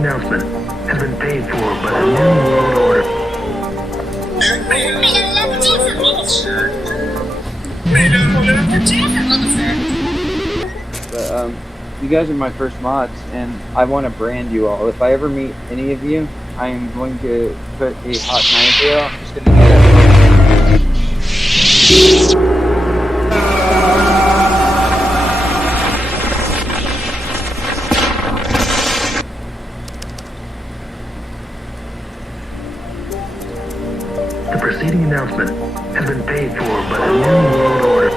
announcement has been paid for by the New World Order. But, you guys are my first mods, and I want to brand you all. If I ever meet any of you, I am going to put a hot knife here. I'm just going to get The preceding announcement has been paid for by the New World Order.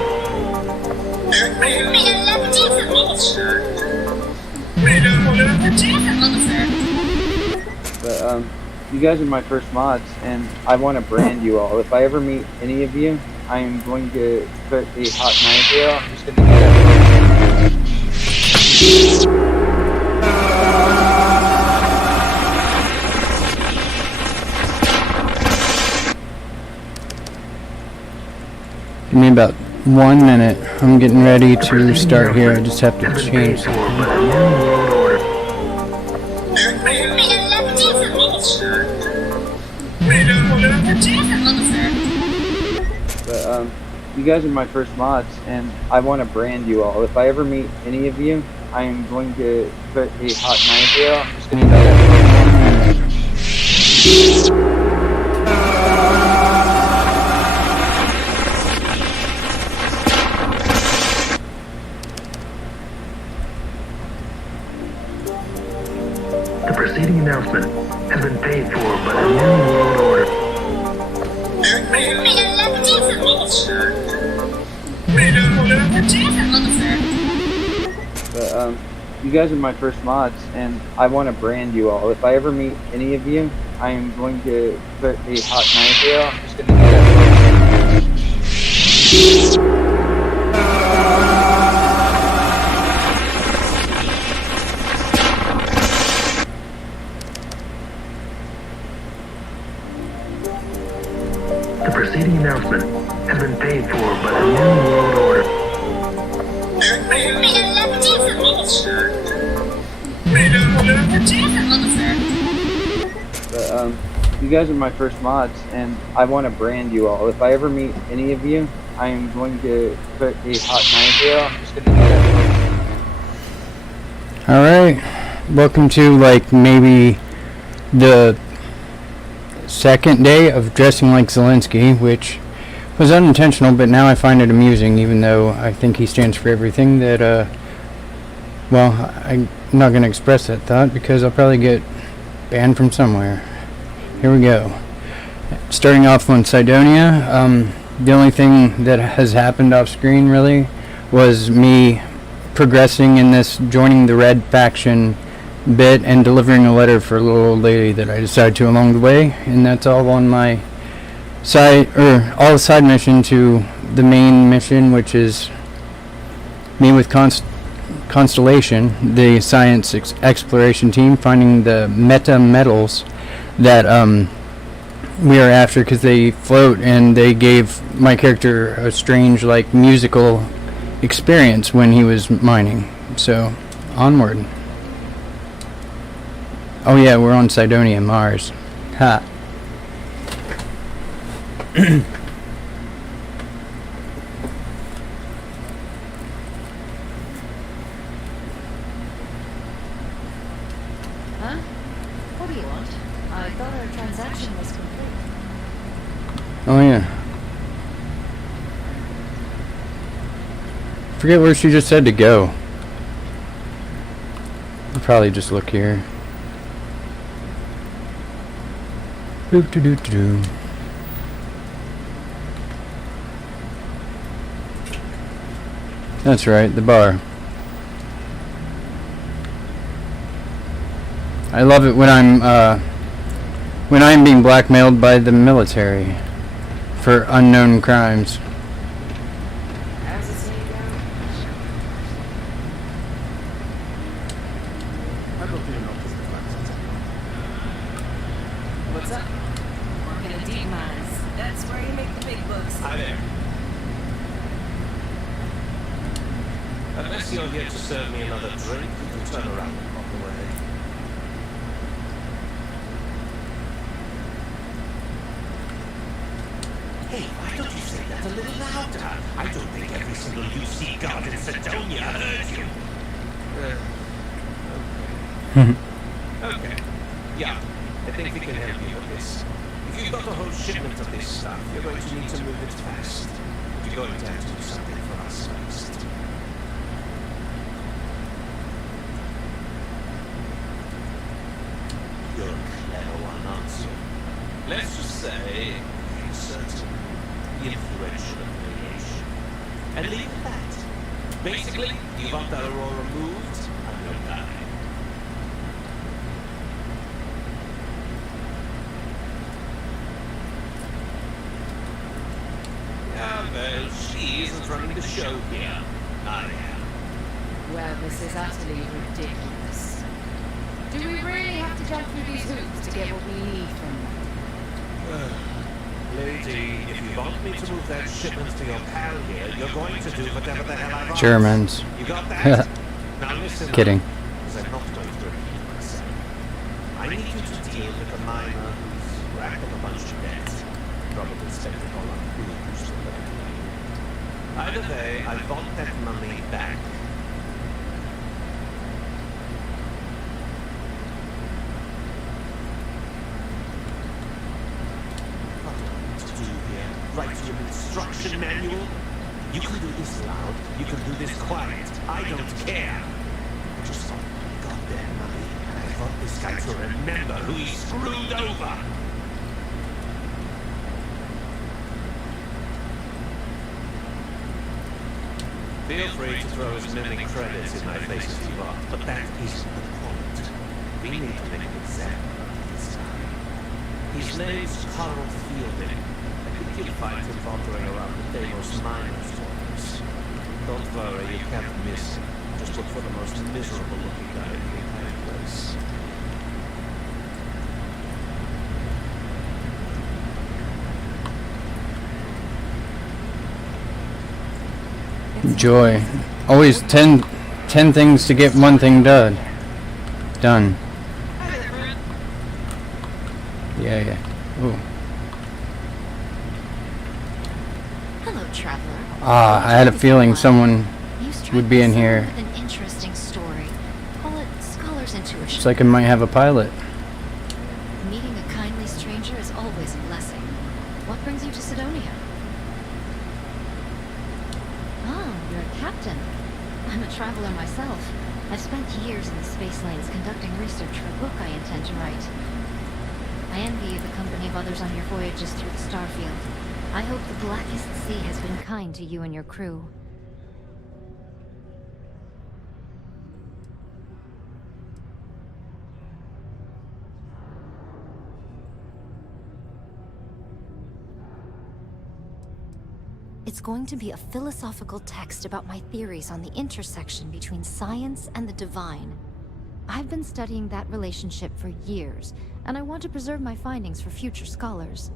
But, you guys are my first mods, and I want to brand you all. If I ever meet any of you, I am going to put a hot knife here. I'm just going to get Give me about 1 minute. I'm getting ready to start here. I just have to change something. But, you guys are my first mods, and I want to brand you all. If I ever meet any of you, I am going to put a hot knife here. I'm just going to get The preceding announcement has been paid for by the New World Order. But, you guys are my first mods, and I want to brand you all. If I ever meet any of you, I am going to put a hot knife here. I'm just going to get The preceding announcement has been paid for by the New World Order. But, you guys are my first mods, and I want to brand you all. If I ever meet any of you, I am going to put a hot knife here. I'm just going to get Alright, welcome to like maybe the second day of dressing like Zelensky, which was unintentional, but now I find it amusing, even though I think he stands for everything that, well, I'm not going to express that thought because I'll probably get banned from somewhere. Here we go. Starting off on Cydonia, the only thing that has happened off screen really was me progressing in this joining the red faction bit and delivering a letter for a little old lady that I decided to along the way, and that's all on my side, or all the side mission to the main mission, which is me with Constellation, the science exploration team, finding the meta metals that we are after, because they float, and they gave my character a strange like musical experience when he was mining. So onward. Oh yeah, we're on Cydonia, Mars. Ha. Huh? What do you want? I thought our transaction was complete. Oh yeah. Forget where she just said to go. I'll probably just look here. Boop doo doo doo. That's right, the bar. I love it when I'm being blackmailed by the military for unknown crimes. How's it say go? What's up? Working in deep mines. That's where you make the big bucks. Hi there. Unless you're here to serve me another drink, you can turn around and walk away. Hey, why don't you say that a little louder? I don't think every single UC guard in Cydonia heard you. Okay. Yeah, I think we can help you with this. If you've got a whole shipment of this stuff, you're going to need to move it fast. You're going to have to do something for us first. You're a clever one, aren't you? Let's just say, a certain influential affiliation. And leave it at that. Basically, you want that Aurora moved, and you'll die. Yeah, well, she isn't running the show here. I am. Well, this is utterly ridiculous. Do we really have to jump through these hoops to get what we need from them? Lady, if you want me to move that shipment to your pal here, you're going to do whatever the hell I want. Germans. You got that? Now listen up, Kidding. because I'm not going to repeat myself. I need you to deal with a miner who's racked up a bunch of debt. Probably spent it all on booze or whatever. Either way, I want that money back. Write you an instruction manual? You can do this loud, you can do this quiet. I don't care. I just want my goddamn money, and I want this guy to remember who he screwed over. Feel free to throw as many credits in my face as you want, but that isn't the point. We need to make an example of this guy. His name's Carl Fielding. You'll find him wandering around the Deimos miners' quarters. Don't worry, you can't miss him. Just look for the most miserable looking guy in the entire place. Joy. Always 10 things to get one thing done. Yeah. Ooh. Hello, traveler. I had a feeling someone would be in here. With an interesting story. Call it scholar's intuition. It's like I might have a pilot. Meeting a kindly stranger is always a blessing. What brings you to Cydonia? Oh, you're a captain. I'm a traveler myself. I've spent years in the space lanes conducting research for a book I intend to write. I envy you the company of others on your voyages through the Starfield. I hope the Blackest Sea has been kind to you and your crew. It's going to be a philosophical text about my theories on the intersection between science and the divine. I've been studying that relationship for years, and I want to preserve my findings for future scholars.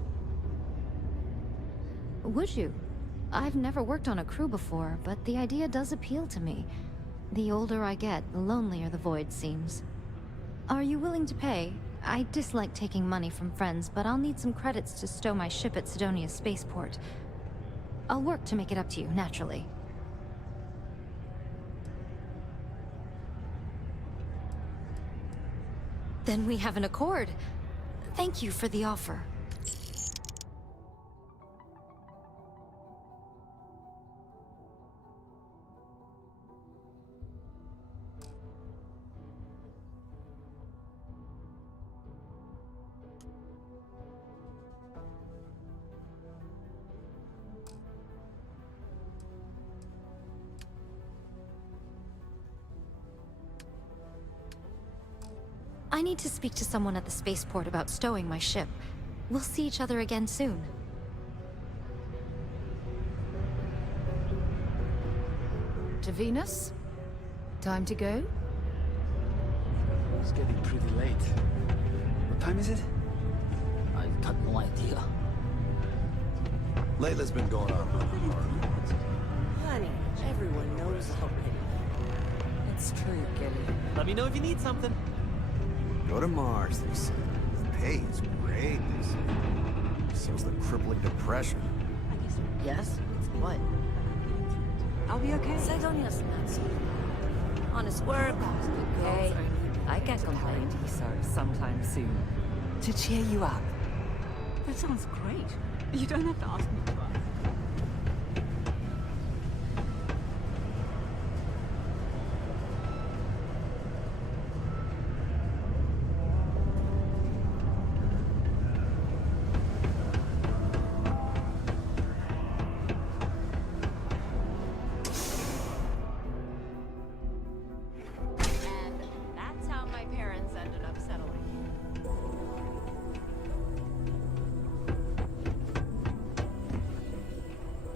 Would you? I've never worked on a crew before, but the idea does appeal to me. The older I get, the lonelier the void seems. Are you willing to pay? I dislike taking money from friends, but I'll need some credits to stow my ship at Cydonia spaceport. I'll work to make it up to you, naturally. Then we have an accord. Thank you for the offer. I need to speak to someone at the spaceport about stowing my ship. We'll see each other again soon. To Venus? Time to go? It's getting pretty late. What time is it? I've got no idea. Layla's been going on about an hour. Honey, everyone knows already. It's true, Gilly. Let me know if you need something. Go to Mars, they say. The pay is great, they say. So's the crippling depression. Yes? What? I'll be okay. Cydonia's not so honest work. Hey, I can't complain. So sometime soon. To cheer you up. That sounds great. You don't have to ask me twice.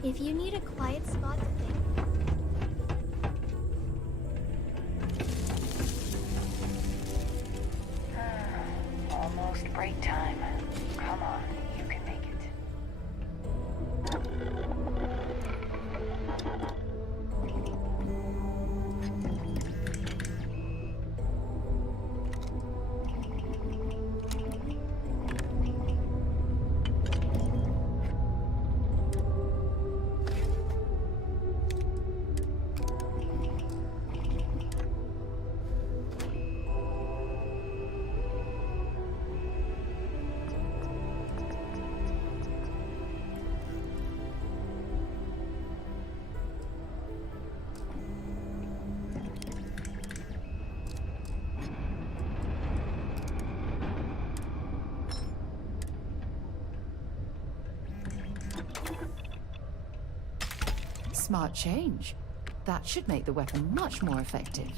If you need a quiet spot to think. Almost break time. Come on, you can make it. Smart change. That should make the weapon much more effective.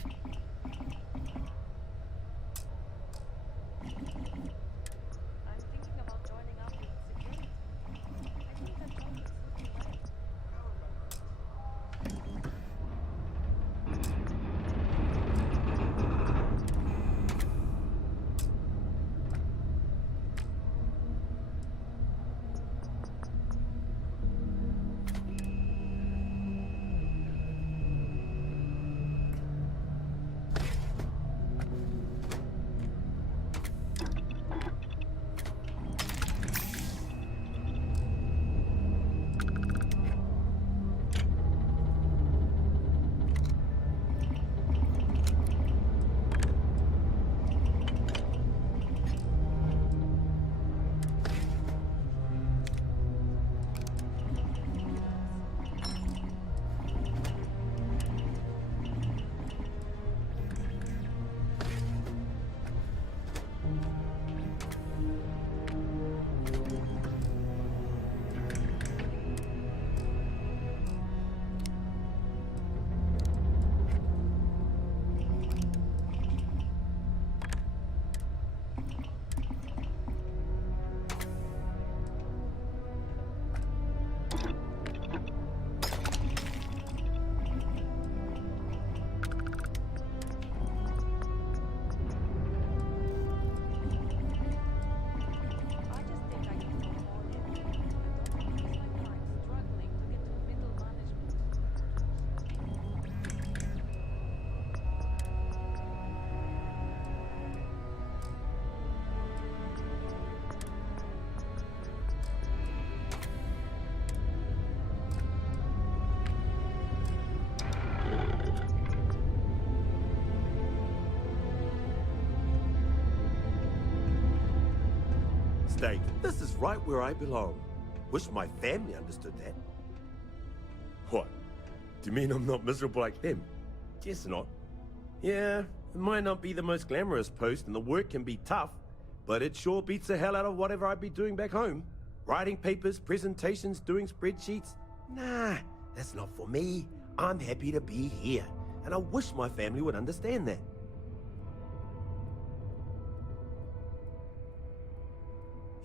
This is right where I belong. Wish my family understood that. What? Do you mean I'm not miserable like them? Guess not. Yeah, it might not be the most glamorous post and the work can be tough, but it sure beats the hell out of whatever I'd be doing back home. Writing papers, presentations, doing spreadsheets. Nah, that's not for me. I'm happy to be here, and I wish my family would understand that.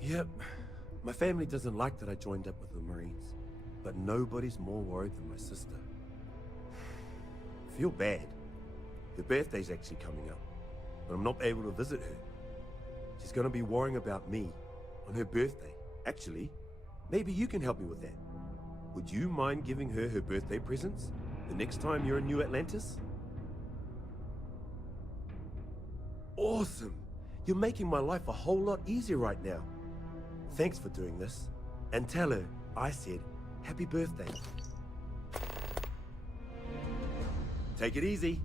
Yep, my family doesn't like that I joined up with the Marines, but nobody's more worried than my sister. Feel bad. Her birthday's actually coming up, but I'm not able to visit her. She's gonna be worrying about me on her birthday. Actually, maybe you can help me with that. Would you mind giving her her birthday presents the next time you're in New Atlantis? Awesome! You're making my life a whole lot easier right now. Thanks for doing this. And tell her I said Happy birthday. Take it easy.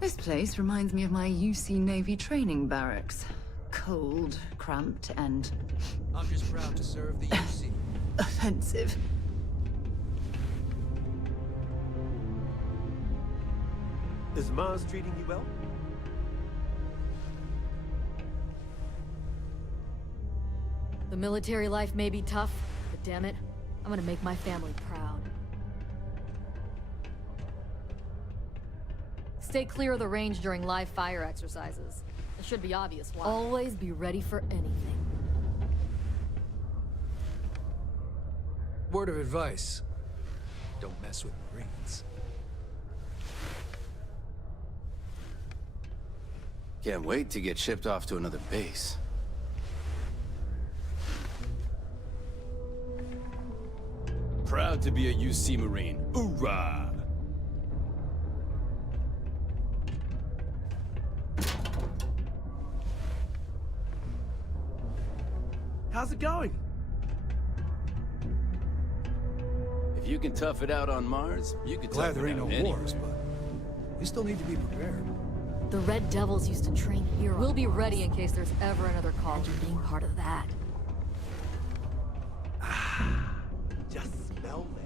This place reminds me of my UC Navy training barracks. Cold, cramped, and I'm just proud to serve the UC. offensive. Is Mars treating you well? The military life may be tough, but damn it, I'm gonna make my family proud. Stay clear of the range during live fire exercises. It should be obvious why. Always be ready for anything. Word of advice. Don't mess with Marines. Can't wait to get shipped off to another base. Proud to be a UC Marine. Hoorah! How's it going? If you can tough it out on Mars, you can Glad tough there it ain't out no anywhere. wars, but we still need to be prepared. The Red Devils used to train here. We'll be ready in case there's ever another call. Imagine being part of that. Just smell that.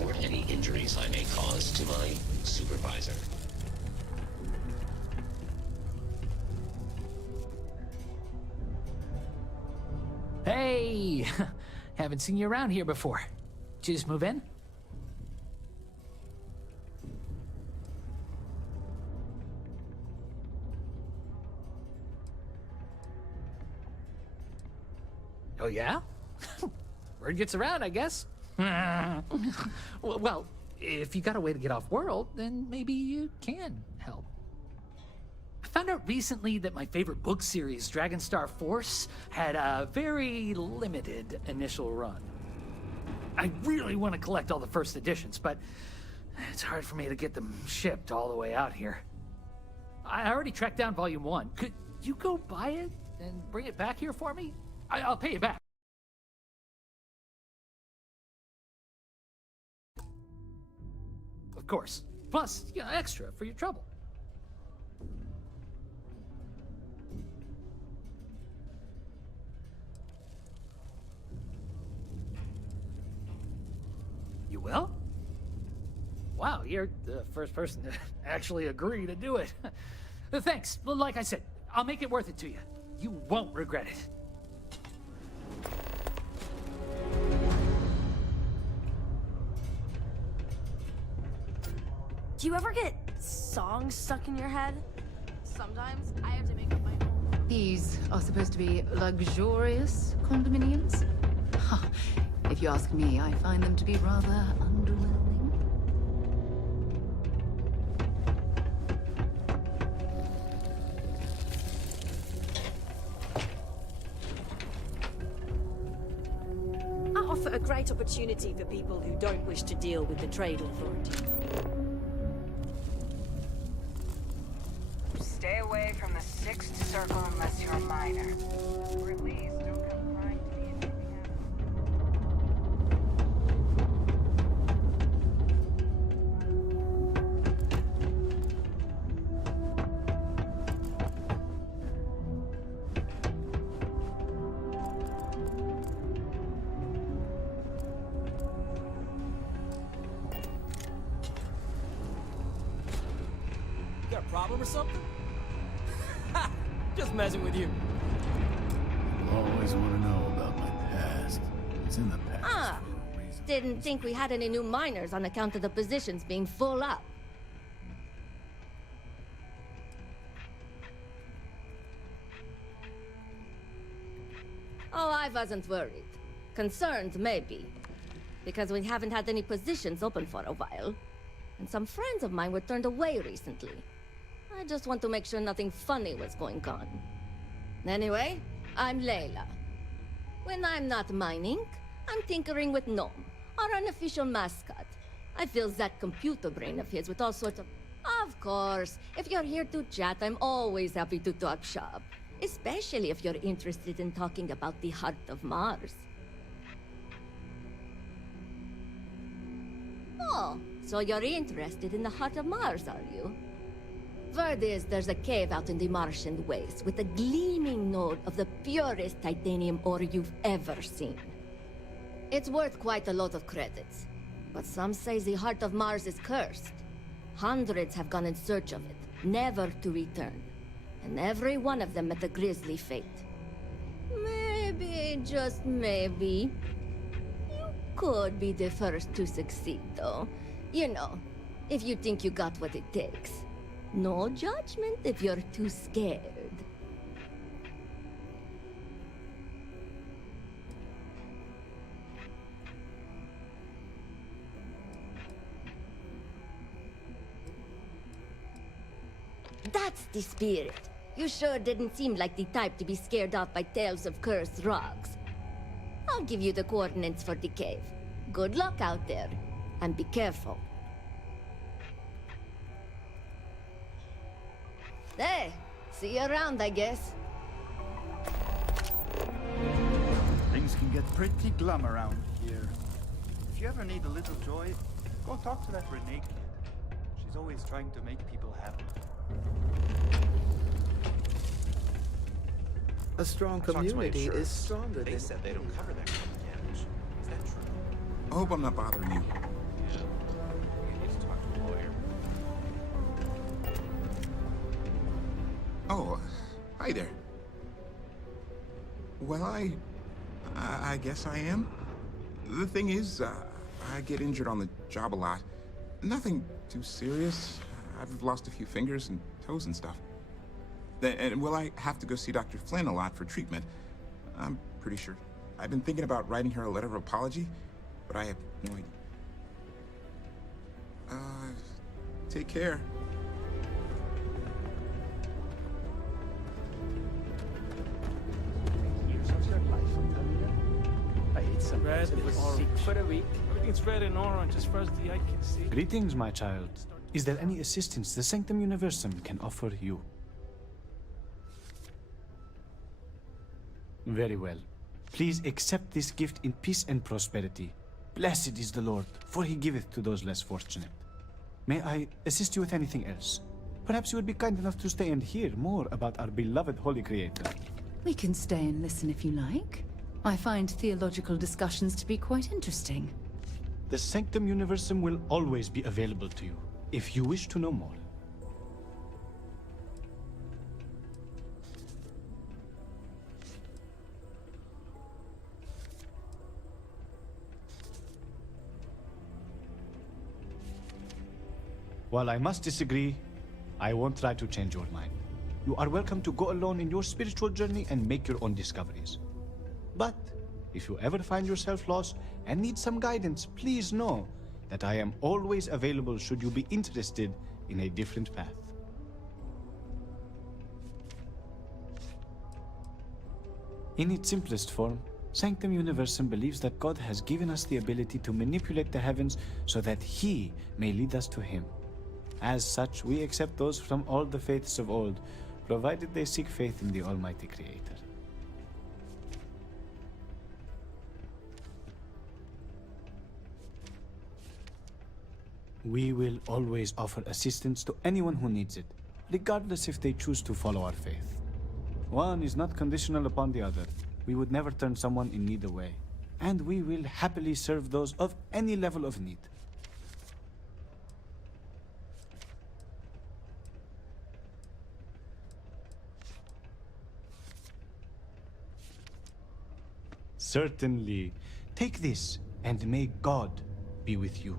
Report any injuries I may cause to my supervisor. Hey! Haven't seen you around here before. Did you just move in? Oh, yeah? Word gets around, I guess. Well, if you got a way to get off world, then maybe you can help. I found out recently that my favorite book series, Dragonstar Force, had a very limited initial run. I really want to collect all the first editions, but it's hard for me to get them shipped all the way out here. I already tracked down Volume 1. Could you go buy it and bring it back here for me? I'll pay you back. Of course. Plus, you know, extra for your trouble. You will? Wow, you're the first person to actually agree to do it. Thanks. Well, like I said, I'll make it worth it to you. You won't regret it. Do you ever get songs stuck in your head? Sometimes I have to make up my own. These are supposed to be luxurious condominiums? Huh. If you ask me, I find them to be rather underwhelming. I offer a great opportunity for people who don't wish to deal with the trade authority. Stay away from the Sixth Circle unless you're a minor. Or at least don't come crying to me if anything happens. You got a problem or something? Just messing with you. Always want to know about my past. It's in the past. Ah, didn't think we had any new miners on account of the positions being full up. Oh, I wasn't worried. Concerned, maybe. Because we haven't had any positions open for a while. And some friends of mine were turned away recently. I just want to make sure nothing funny was going on. Anyway, I'm Layla. When I'm not mining, I'm tinkering with Gnome, our unofficial mascot. I fill that computer brain of his with all sorts of... Of course, if you're here to chat, I'm always happy to talk shop. Especially if you're interested in talking about the heart of Mars. Oh, so you're interested in the heart of Mars, are you? Word is there's a cave out in the Martian waste with a gleaming node of the purest titanium ore you've ever seen. It's worth quite a lot of credits, but some say the heart of Mars is cursed. Hundreds have gone in search of it, never to return. And every one of them met a grisly fate. Maybe, just maybe, you could be the first to succeed, though. You know, if you think you got what it takes. No judgment if you're too scared. That's the spirit. You sure didn't seem like the type to be scared off by tales of cursed rocks. I'll give you the coordinates for the cave. Good luck out there, and be careful. Hey, see you around, I guess. Things can get pretty glum around here. If you ever need a little joy, go talk to that Renee kid. She's always trying to make people happy. A strong community is stronger They than... said they don't cover that kind of damage. Is that true? I hope I'm not bothering you. Yeah. You need to talk to a lawyer. Oh, hi there. Well, I guess I am. The thing is, I get injured on the job a lot. Nothing too serious. I've lost a few fingers and toes and stuff. And will I have to go see Dr. Flynn a lot for treatment? I'm pretty sure. I've been thinking about writing her a letter of apology, but I have no idea. Take care. Years of your life, I'm telling you. I hate some Red that was and sick orange. for a week. Everything's red and orange as far as the eye can see. Greetings, my child. Is there any assistance the Sanctum Universum can offer you? Very well. Please accept this gift in peace and prosperity. Blessed is the Lord, for he giveth to those less fortunate. May I assist you with anything else? Perhaps you would be kind enough to stay and hear more about our beloved Holy Creator. We can stay and listen if you like. I find theological discussions to be quite interesting. The Sanctum Universum will always be available to you, if you wish to know more. While I must disagree, I won't try to change your mind. You are welcome to go alone in your spiritual journey and make your own discoveries. But if you ever find yourself lost and need some guidance, please know that I am always available should you be interested in a different path. In its simplest form, Sanctum Universum believes that God has given us the ability to manipulate the heavens so that He may lead us to Him. As such, we accept those from all the faiths of old, provided they seek faith in the Almighty Creator. We will always offer assistance to anyone who needs it, regardless if they choose to follow our faith. One is not conditional upon the other. We would never turn someone in need away, and we will happily serve those of any level of need. Certainly. Take this, and may God be with you.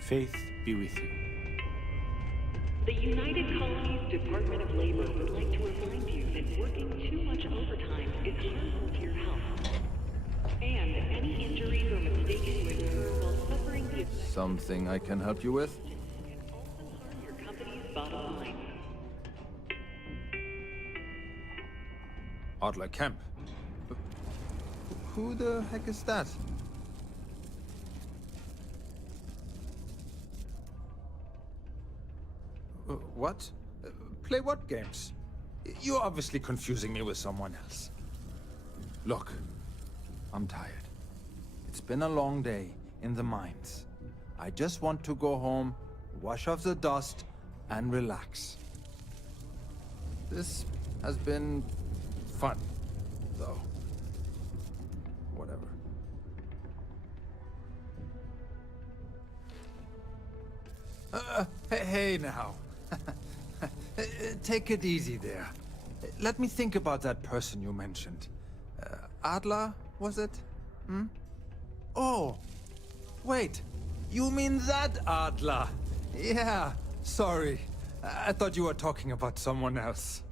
Faith be with you. The United Colonies Department of Labor would like to remind you that working too much overtime is harmful to your health. And any injuries or mistakes you incur while suffering the effects Something I can help you with? can also harm your company's bottom line. Adler Camp. Who the heck is that? What? Play what games? You're obviously confusing me with someone else. Look, I'm tired. It's been a long day in the mines. I just want to go home, wash off the dust, and relax. This has been fun, though. Whatever. Hey now. Take it easy there. Let me think about that person you mentioned. Adler, was it? Hmm? Oh, wait. You mean that Adler? Yeah, sorry. I thought you were talking about someone else.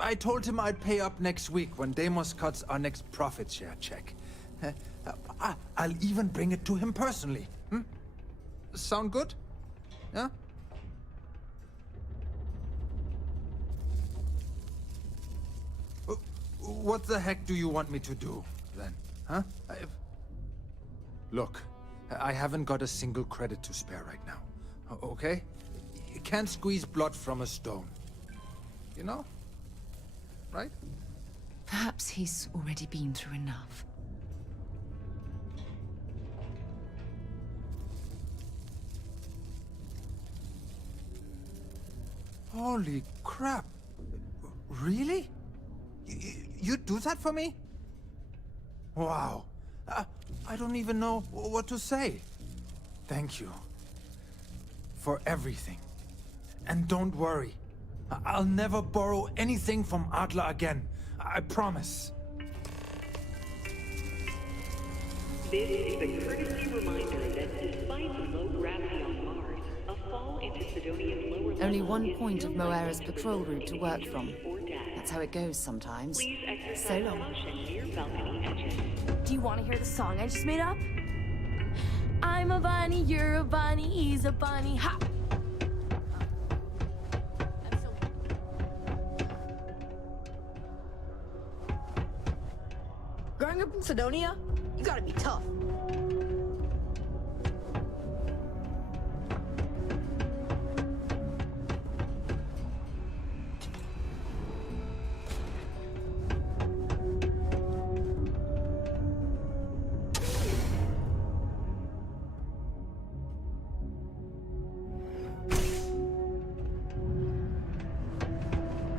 I told him I'd pay up next week when Deimos cuts our next profit share check. I'll even bring it to him personally. Hmm? Sound good? Yeah? What the heck do you want me to do, then? Huh? Look, I haven't got a single credit to spare right now. Okay? You can't squeeze blood from a stone. You know? Right? Perhaps he's already been through enough. Holy crap. Really? You'd do that for me? Wow. I don't even know what to say. Thank you. For everything. And don't worry. I'll never borrow anything from Adler again. I promise. This is a courtesy reminder that despite the low gravity on Mars, a fall into Cydonia's lower level Only one is point of no Moera's likely patrol route to work from. or death. That's how it goes sometimes. Please exercise So long. caution near balcony edges. Do you want to hear the song I just made up? I'm a bunny, you're a bunny, he's a bunny, ha! Growing up in Cydonia, you gotta be tough.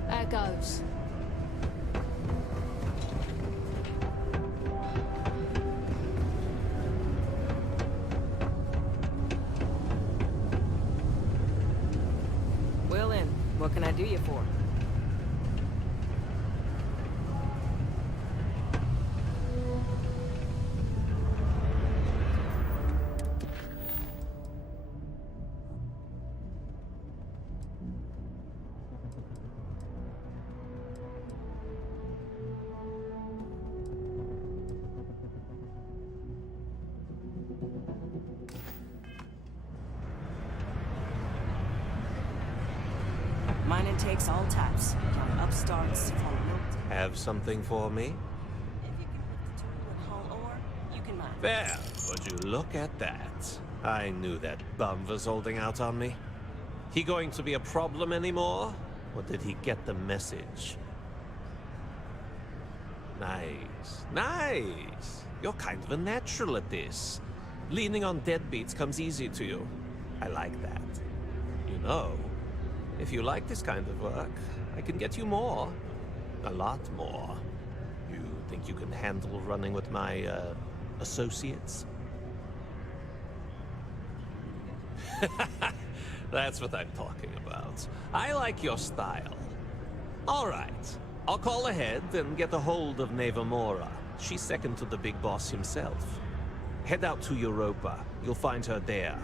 There goes. Well then, what can I do you for? Mining takes all types. Young upstarts, from Have something for me? haul ore, you can mine. There, would you look at that? I knew that bum was holding out on me. He going to be a problem anymore? Or did he get the message? Nice, nice. You're kind of a natural at this. Leaning on deadbeats comes easy to you. I like that. You know, if you like this kind of work, I can get you more. A lot more. You think you can handle running with my, associates? That's what I'm talking about. I like your style. All right. I'll call ahead and get a hold of Neva Mora. She's second to the big boss himself. Head out to Europa. You'll find her there.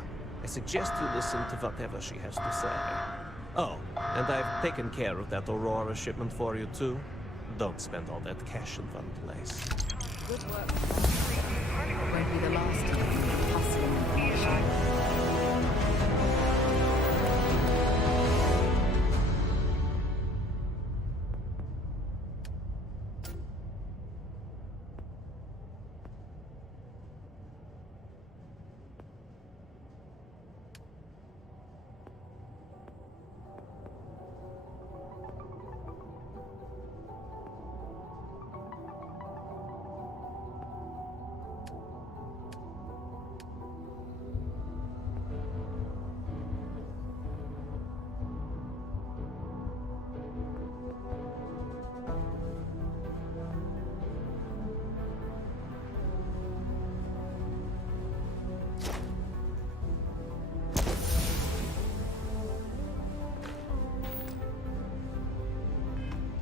I suggest you listen to whatever she has to say. Oh, and I've taken care of that Aurora shipment for you too. Don't spend all that cash in one place. Good work. Won't be the last time you hustle in the function.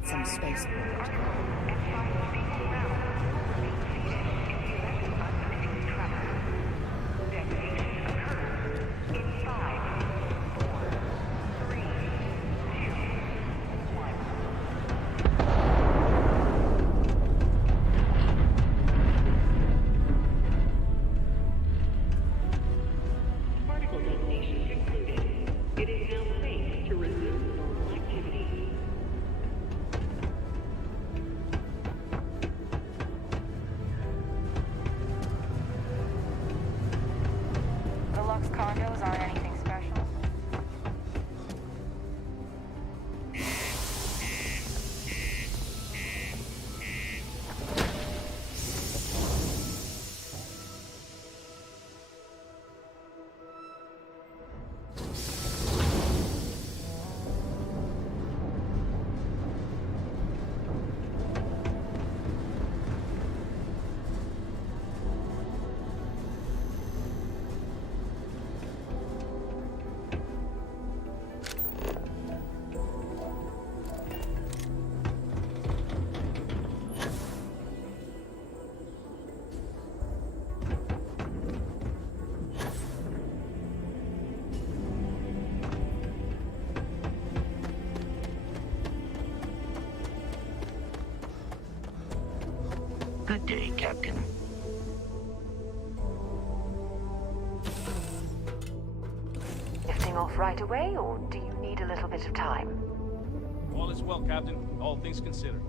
Some spaceport. Particle detonation concluded. It is now safe to resume normal activity. Deluxe condos aren't anything special. Good day, Captain. Lifting off right away, or do you need a little bit of time? All is well, Captain. All things considered.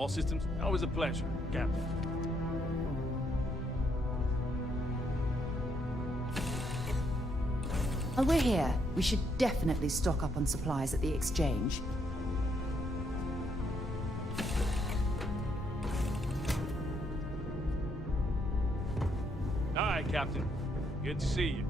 All systems, always a pleasure, Captain. While we're here, we should definitely stock up on supplies at the exchange. All right, Captain. Good to see you.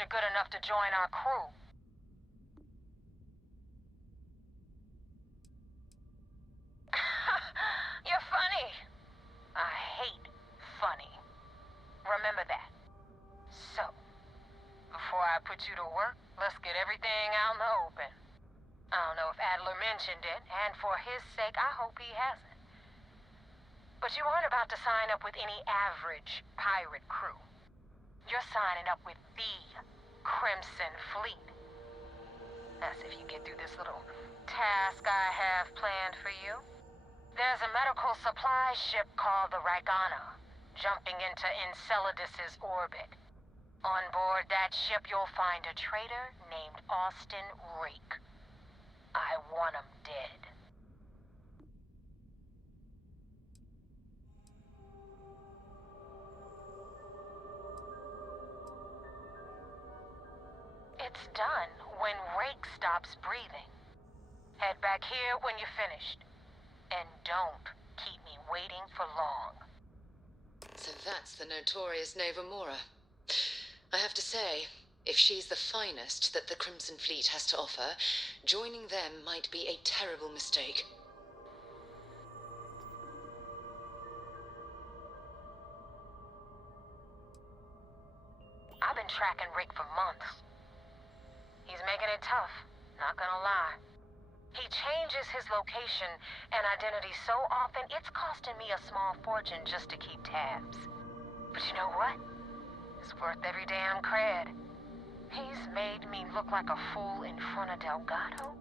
You're good enough to join our crew. You're funny. I hate funny. Remember that. So, before I put you to work, let's get everything out in the open. I don't know if Adler mentioned it, and for his sake, I hope he hasn't. But you aren't about to sign up with any average pirate crew. You're signing up with the Crimson Fleet. That's if you get through this little task I have planned for you. There's a medical supply ship called the Ragana, jumping into Enceladus's orbit. On board that ship, you'll find a traitor named Austin Rake. I want him dead. It's done when Rake stops breathing. Head back here when you're finished. And don't keep me waiting for long. So that's the notorious Nova Mora. I have to say, if she's the finest that the Crimson Fleet has to offer, joining them might be a terrible mistake. I've been tracking Rick for months. He's making it tough, not gonna lie. He changes his location and identity so often, it's costing me a small fortune just to keep tabs. But you know what? It's worth every damn cred. He's made me look like a fool in front of Delgado.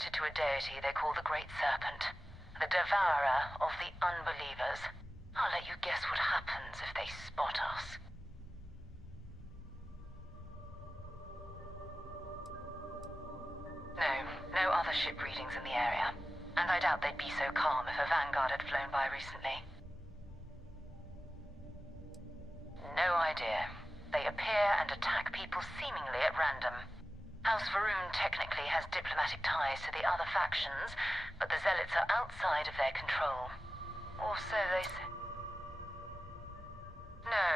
devoted to a deity they call the Great Serpent, the devourer of the unbelievers. I'll let you guess what happens if they spot us. No other ship readings in the area. And I doubt they'd be so calm if a vanguard had flown by recently. No idea. They appear and attack people seemingly at random. House Varun technically has diplomatic ties to the other factions, but the Zealots are outside of their control. Or so they say. No,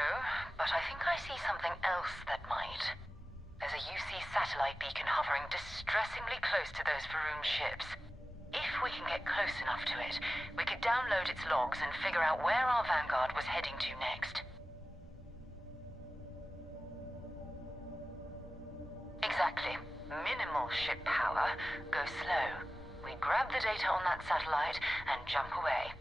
but I think I see something else that might. There's a UC satellite beacon hovering distressingly close to those Varun ships. If we can get close enough to it, we could download its logs and figure out where our vanguard was heading to next. Exactly. Minimal ship power. Go slow. We grab the data on that satellite and jump away.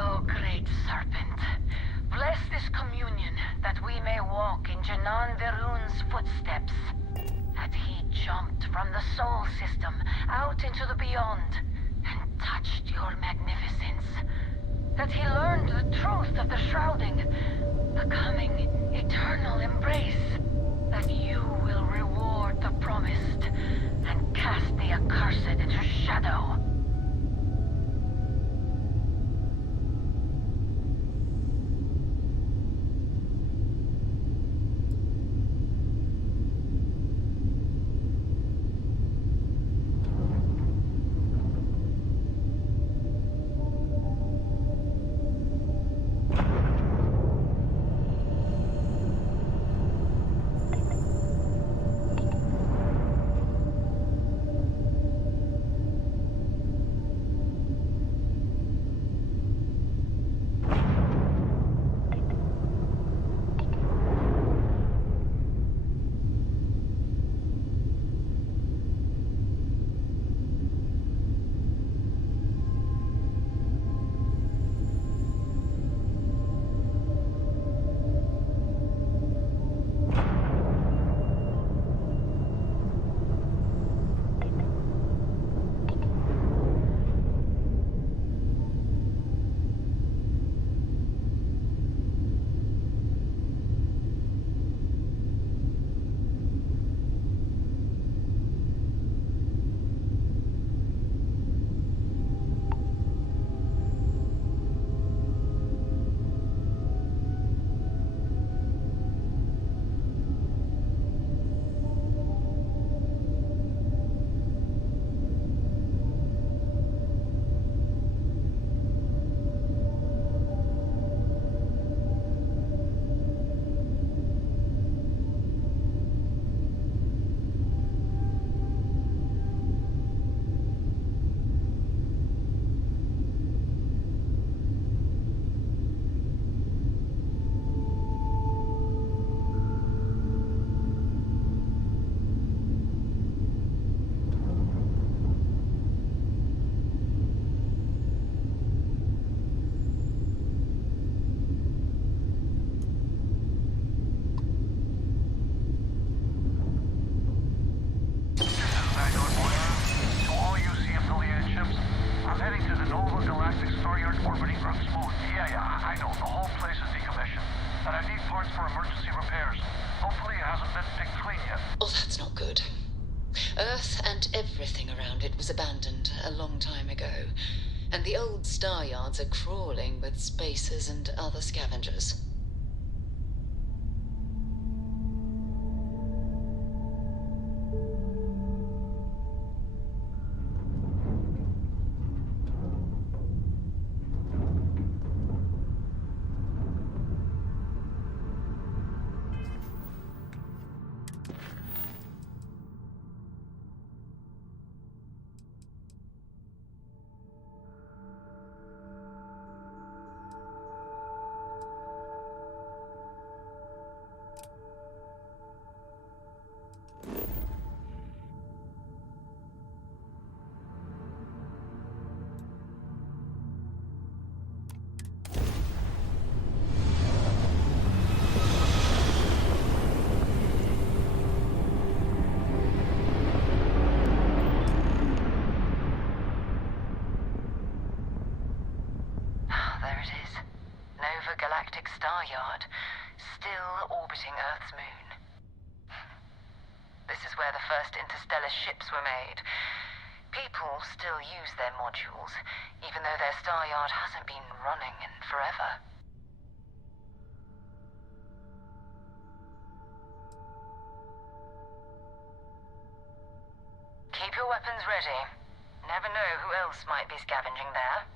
Oh, great serpent, bless this communion that we may walk in Janan Verun's footsteps. That he jumped from the soul system out into the beyond and touched your magnificence. That he learned the truth of the shrouding, the coming eternal embrace. That you will reward the promised and cast the accursed into shadow. Earth and everything around it was abandoned a long time ago, and the old star yards are crawling with spacers and other scavengers. star yard, still orbiting Earth's moon. This is where the first interstellar ships were made. People still use their modules, even though their star yard hasn't been running in forever. Keep your weapons ready. Never know who else might be scavenging there.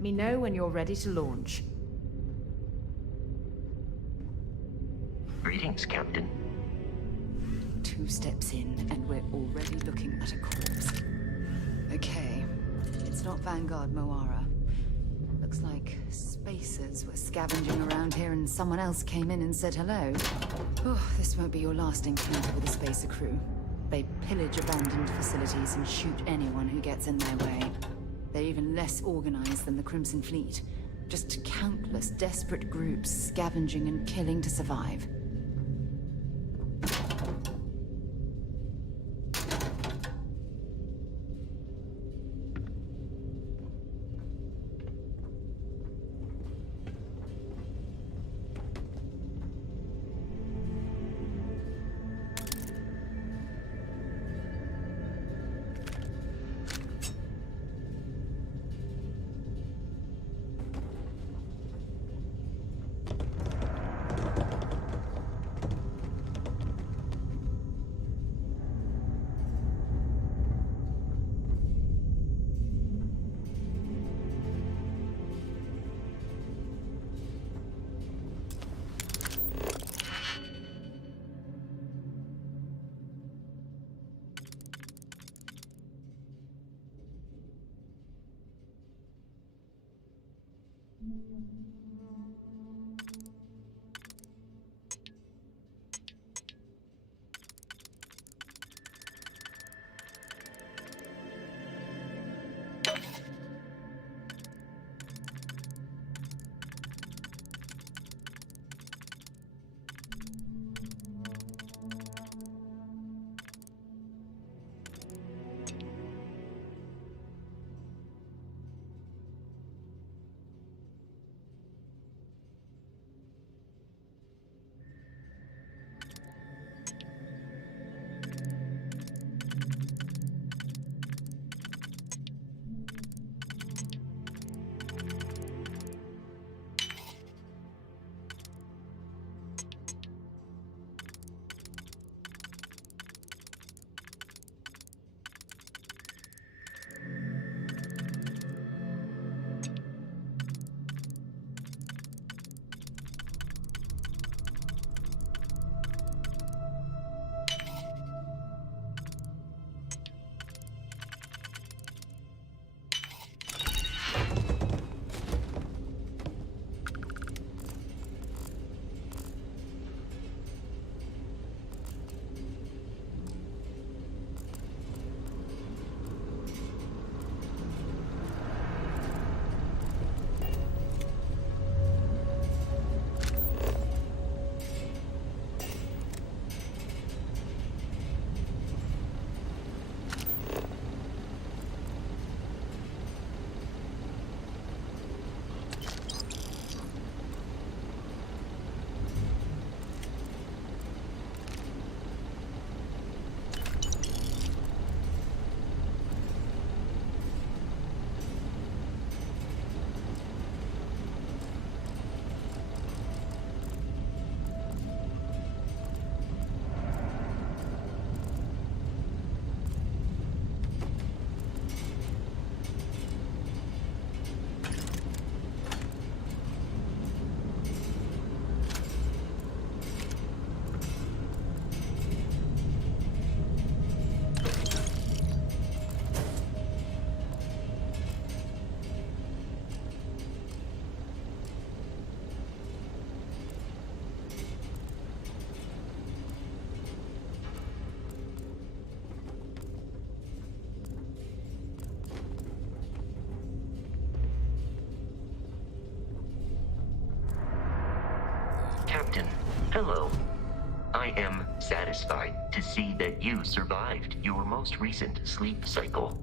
Let me know when you're ready to launch. Greetings, Captain. 2 steps in, and we're already looking at a corpse. Okay, it's not Vanguard Moara. Looks like spacers were scavenging around here and someone else came in and said hello. Oh, this won't be your last encounter with a spacer crew. They pillage abandoned facilities and shoot anyone who gets in their way. They're even less organized than the Crimson Fleet. Just countless desperate groups scavenging and killing to survive. Captain, hello. I am satisfied to see that you survived your most recent sleep cycle.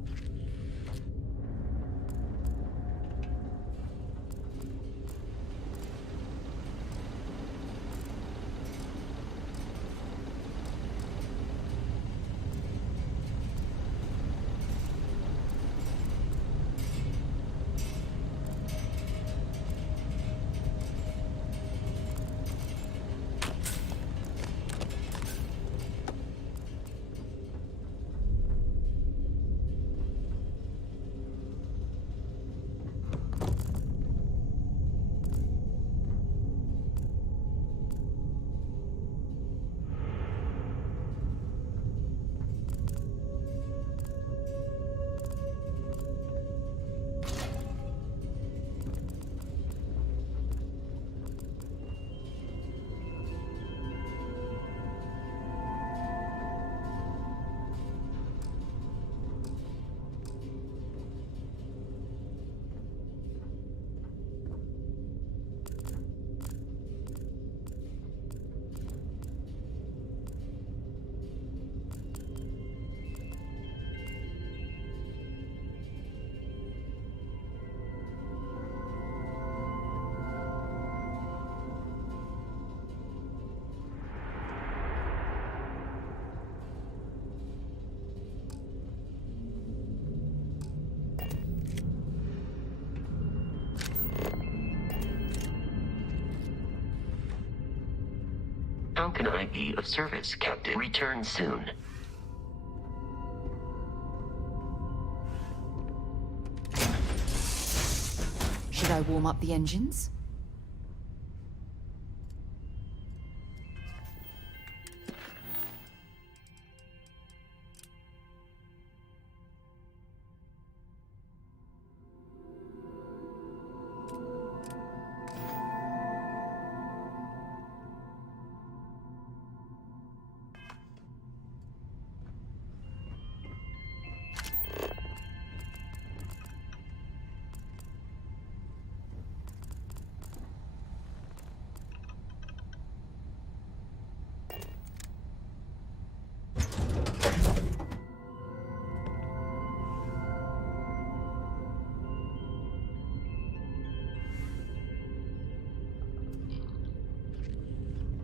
How can I be of service, Captain? Return soon. Should I warm up the engines?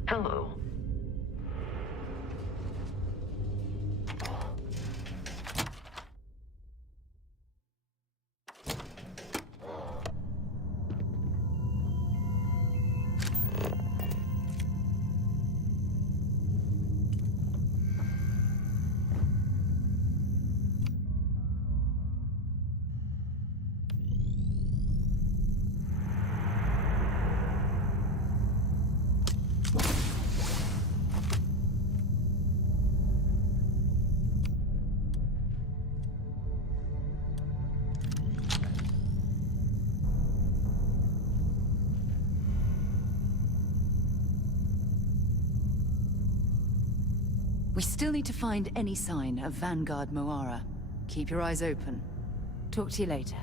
Hello. We still need to find any sign of Vanguard Moara. Keep your eyes open. Talk to you later.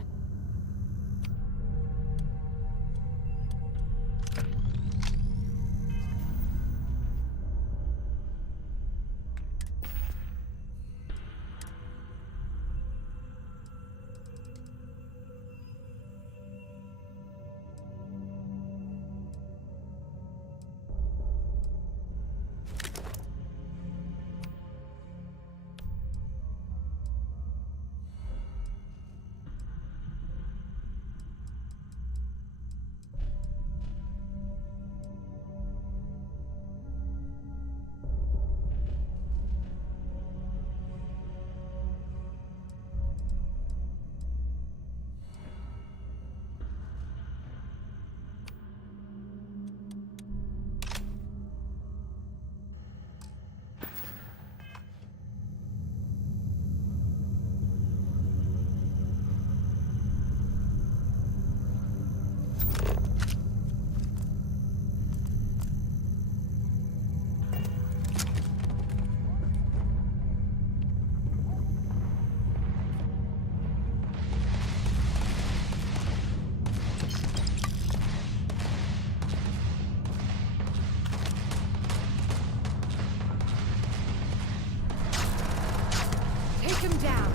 Take him down.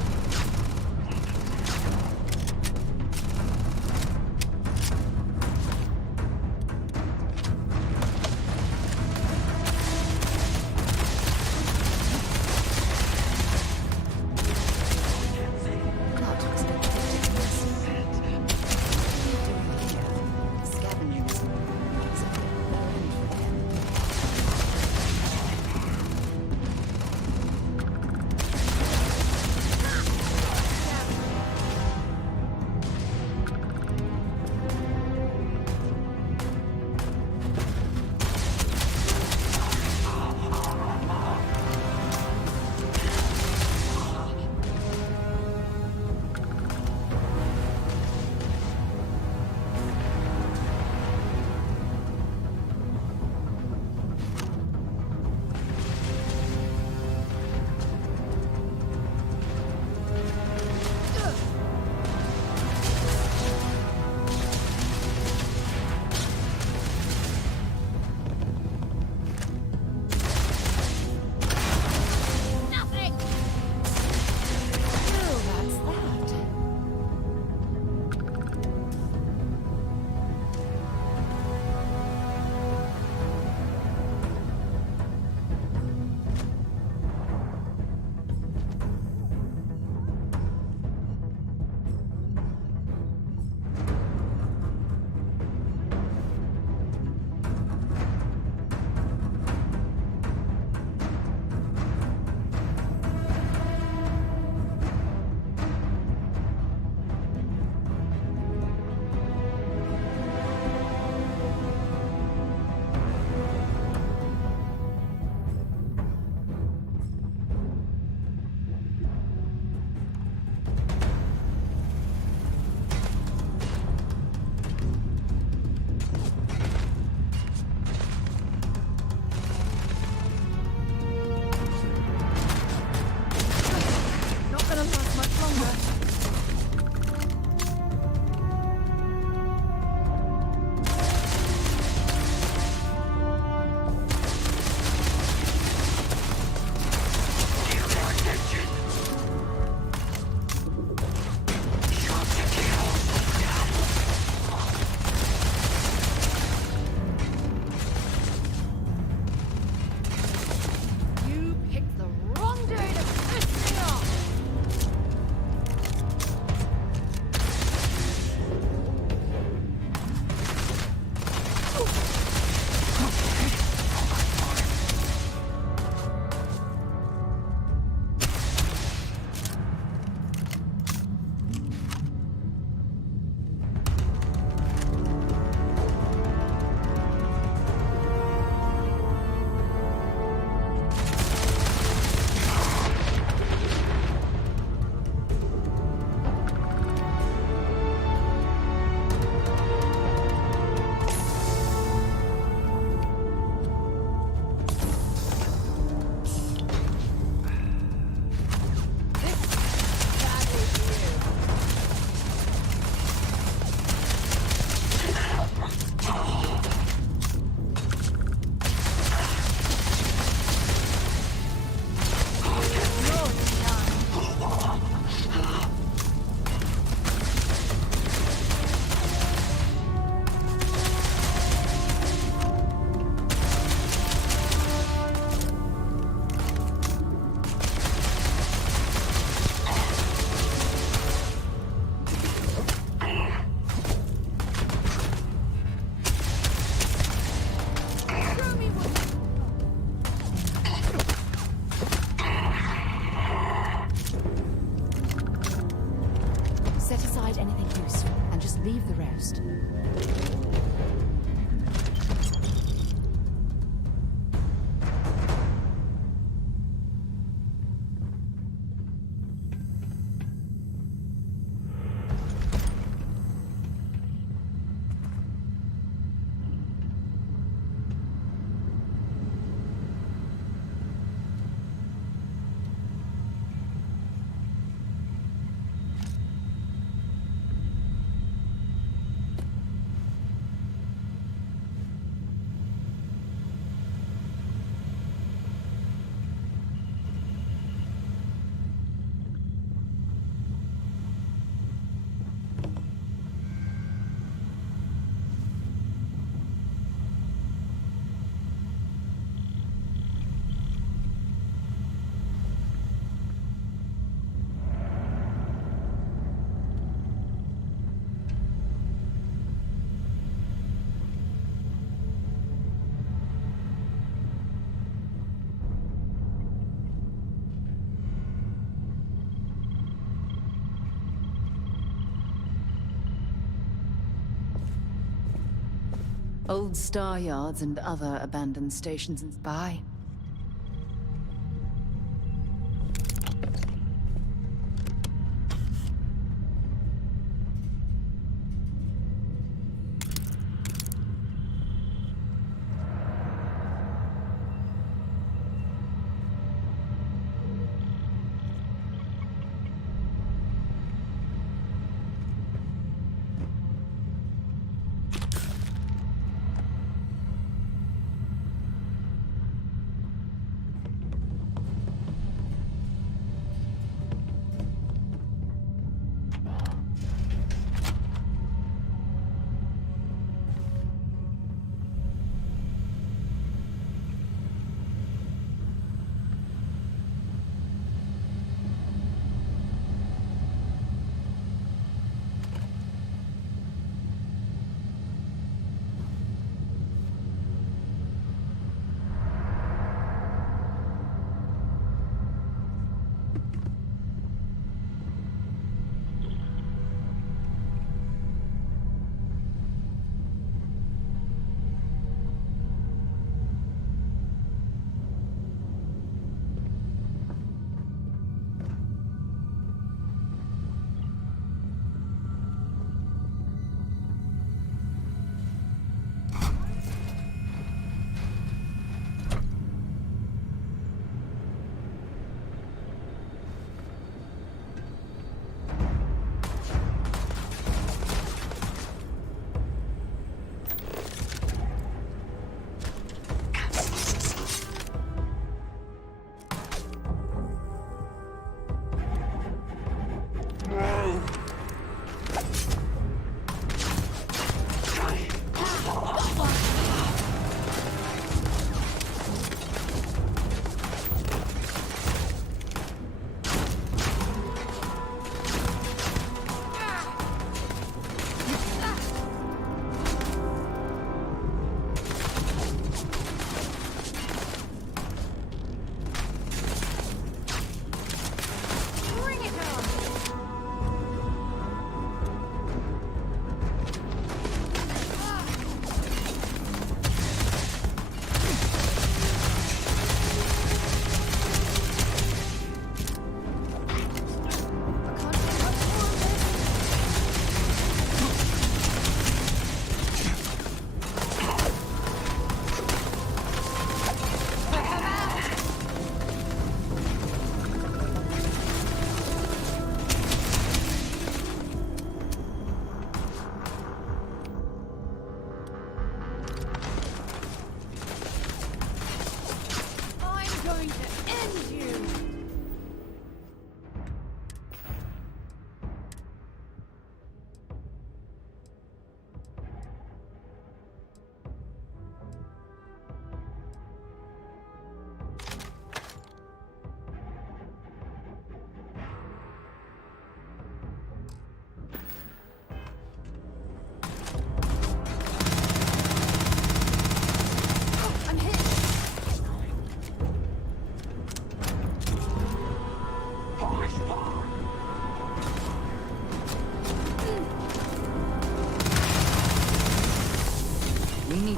Old star yards and other abandoned stations and spy.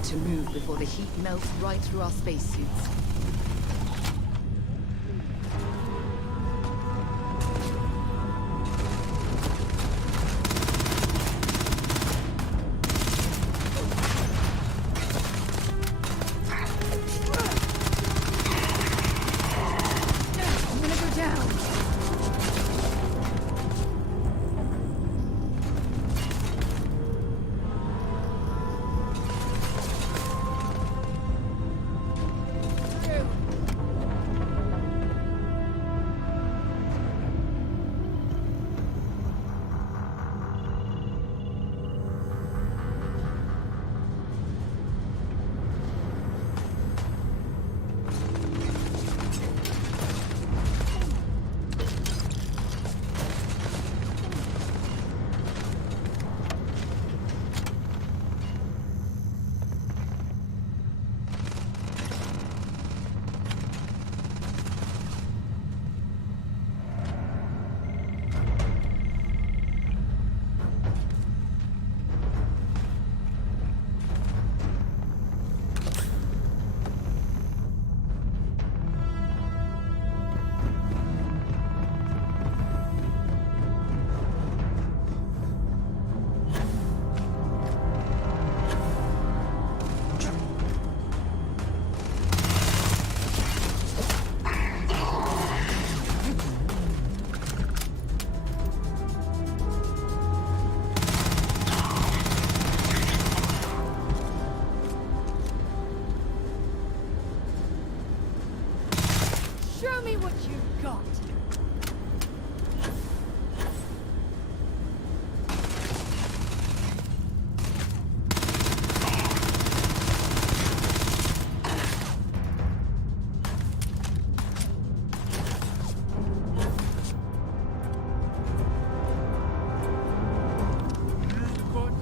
To move before the heat melts right through our spacesuits. I'm gonna go down. me what you got.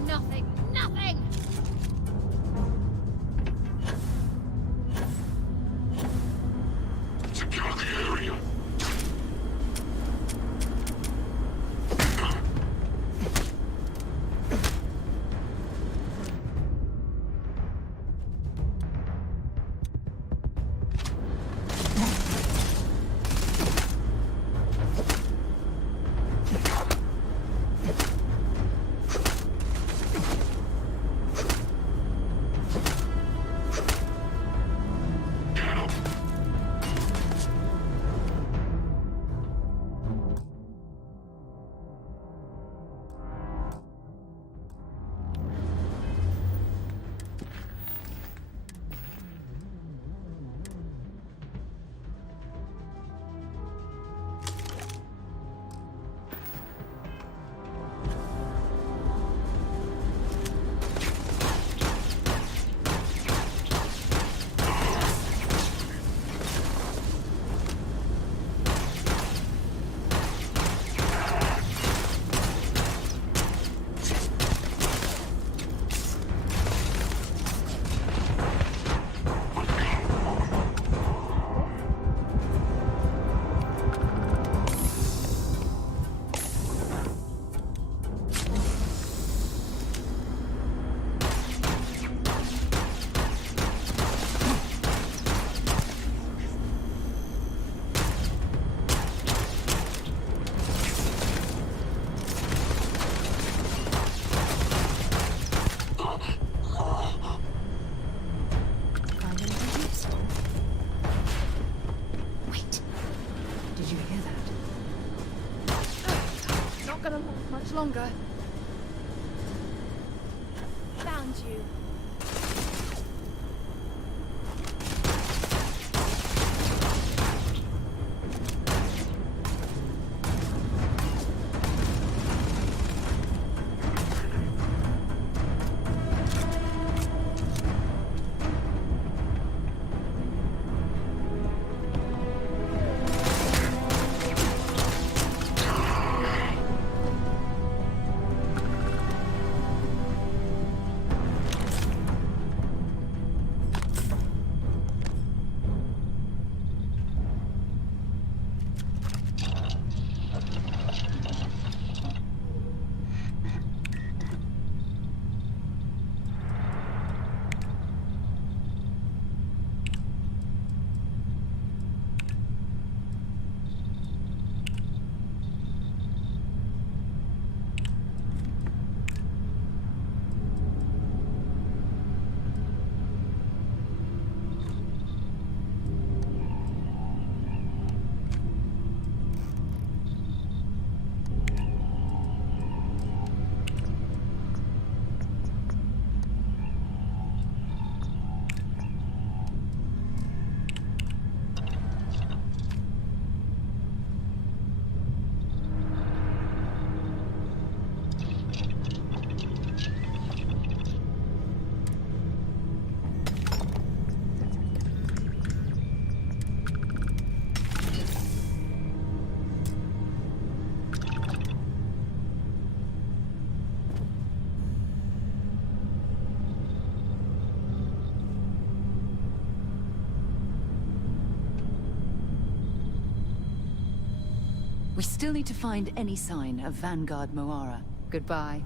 Nothing! Nothing! Secure the area. Find anything useful? Wait. Did you hear that? Not gonna last much longer. Found you. We still need to find any sign of Vanguard Moara. Goodbye.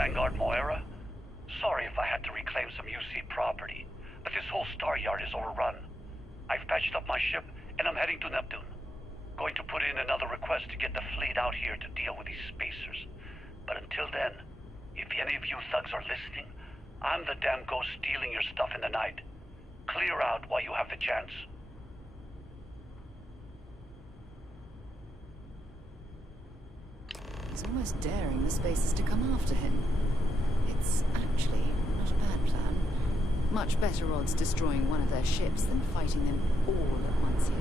Vanguard Moira? Sorry if I had to reclaim some UC property, but this whole star yard is overrun. I've patched up my ship, and I'm heading to Neptune. Going to put in another request to get the fleet out here to deal with these spacers. But until then, if any of you thugs are listening, I'm the damn ghost stealing your stuff in the night. Clear out while you have the chance. He's almost daring the spacers to come after him. It's actually not a bad plan. Much better odds destroying one of their ships than fighting them all at once here.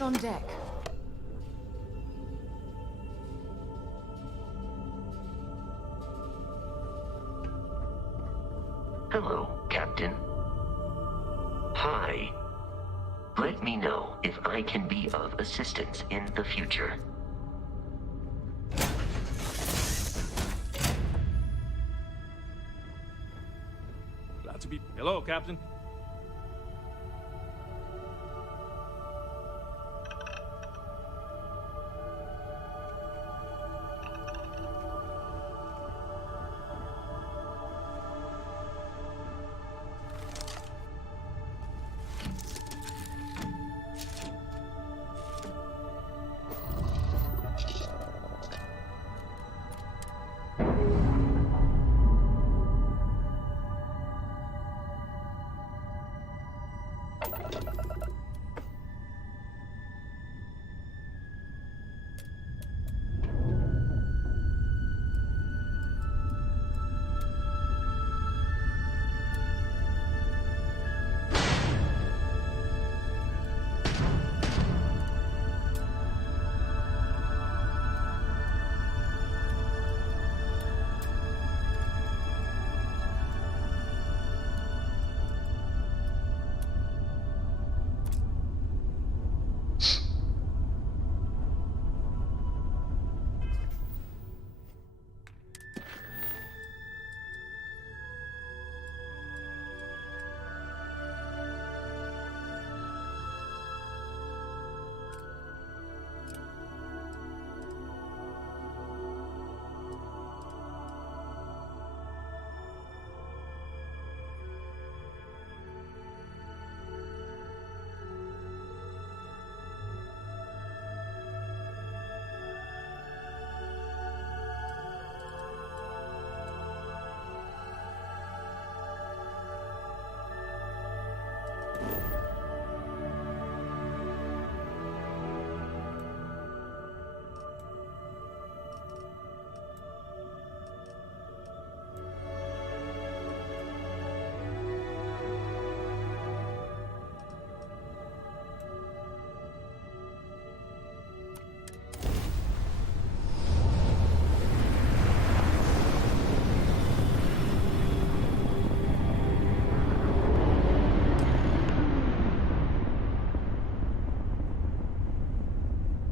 On deck. Hello, Captain. Hi. Let me know if I can be of assistance in the future. Glad to be... Hello, Captain.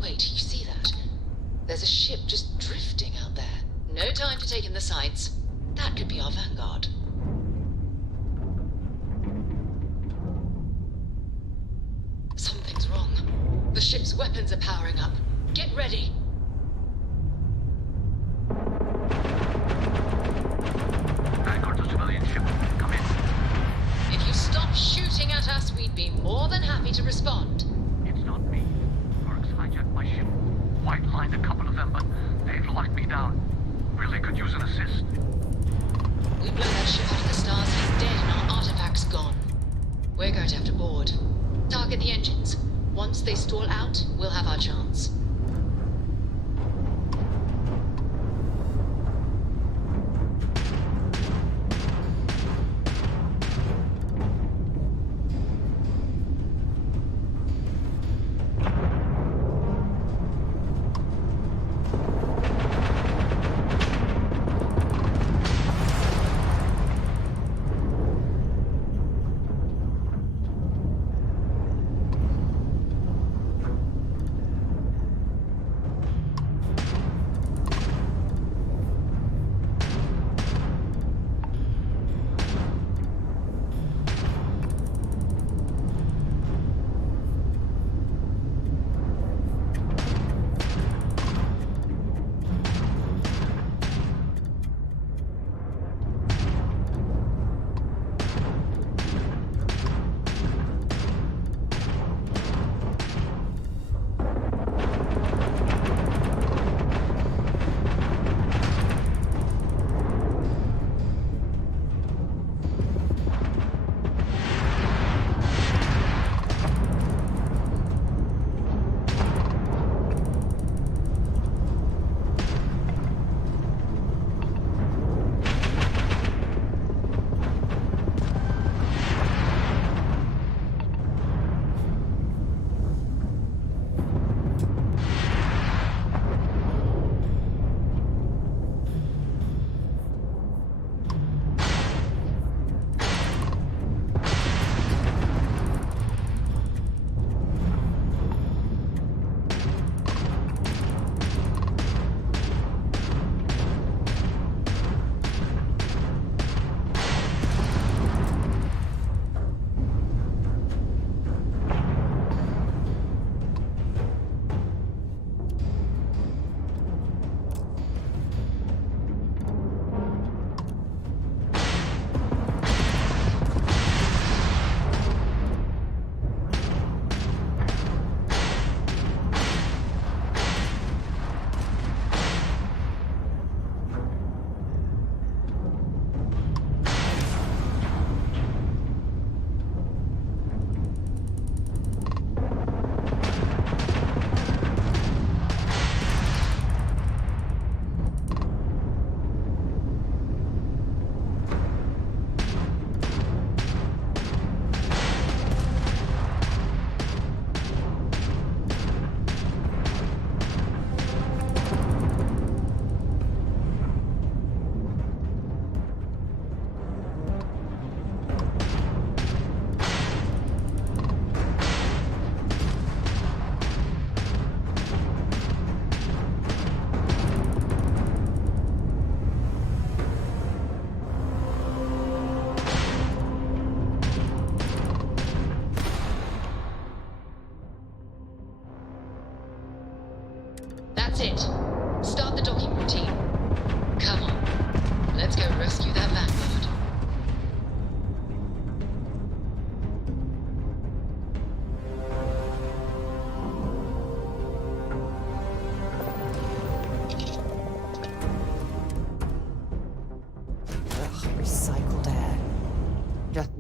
Wait, you see that? There's a ship just drifting out there. No time to take in the sights. That could be our vanguard. Something's wrong. The ship's weapons are powering up. Get ready. Vanguard's a civilian ship. Come in. If you stop shooting at us, we'd be more than happy to respond. It's not me. Orcs hijacked my ship. White-lined a couple of them, but they've locked me down. Really could use an assist. We blow that ship out of the stars, he's dead and our artifact's gone. We're going to have to board. Target the engines. Once they stall out, we'll have our chance. That's it. Start the docking routine. Come on. Let's go rescue that Vanguard. Ugh, recycled air. Just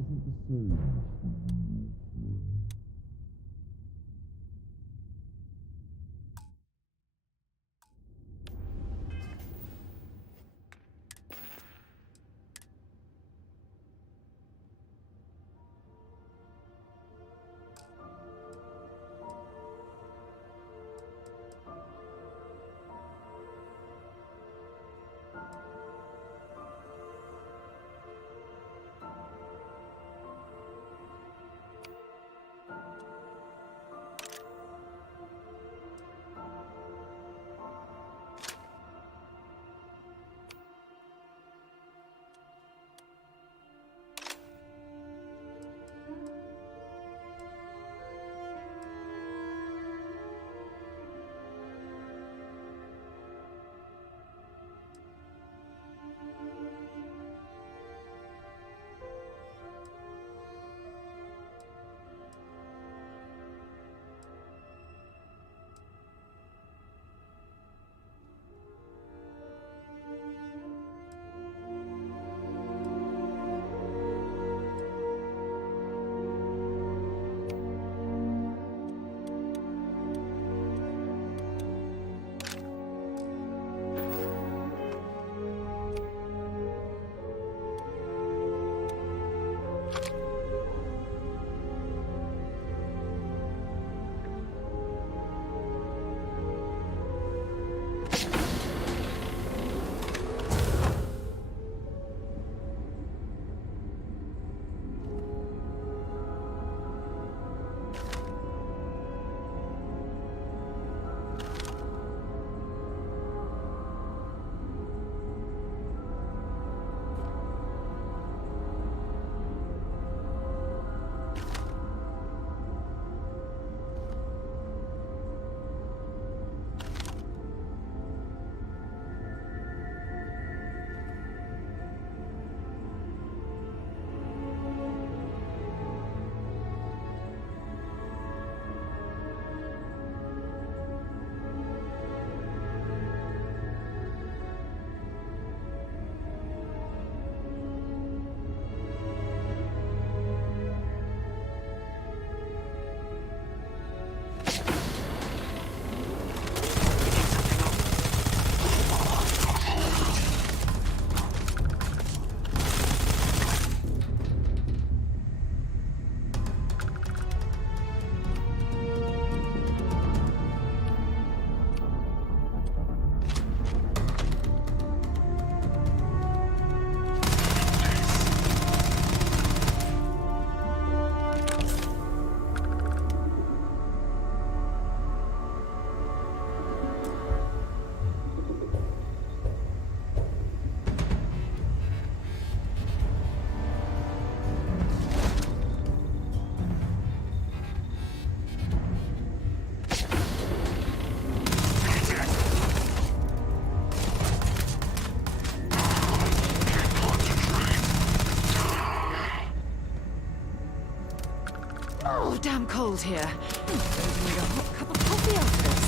Oh, damn cold here. Need a hot cup of coffee after this.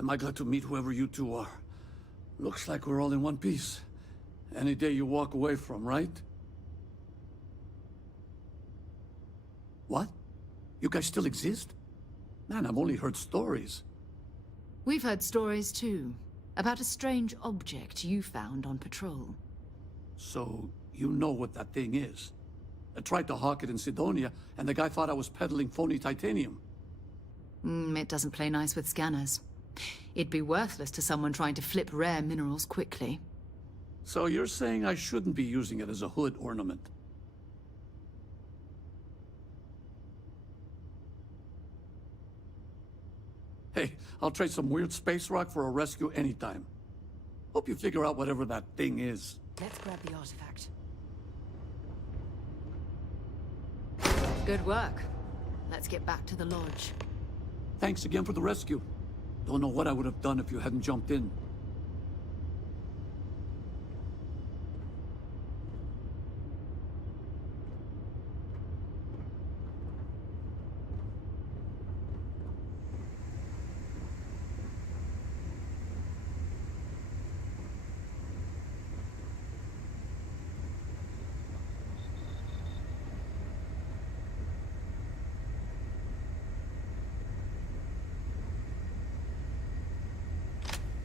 Am I glad to meet whoever you two are. Looks like we're all in one piece. Any day you walk away from, right? What? You guys still exist? Man, I've only heard stories. We've heard stories too, about a strange object you found on patrol. So, you know what that thing is? I tried to hawk it in Cydonia, and the guy thought I was peddling phony titanium. It doesn't play nice with scanners. It'd be worthless to someone trying to flip rare minerals quickly. So you're saying I shouldn't be using it as a hood ornament? Hey, I'll trade some weird space rock for a rescue anytime. Hope you figure out whatever that thing is. Let's grab the artifact. Good work. Let's get back to the lodge. Thanks again for the rescue. Don't know what I would have done if you hadn't jumped in.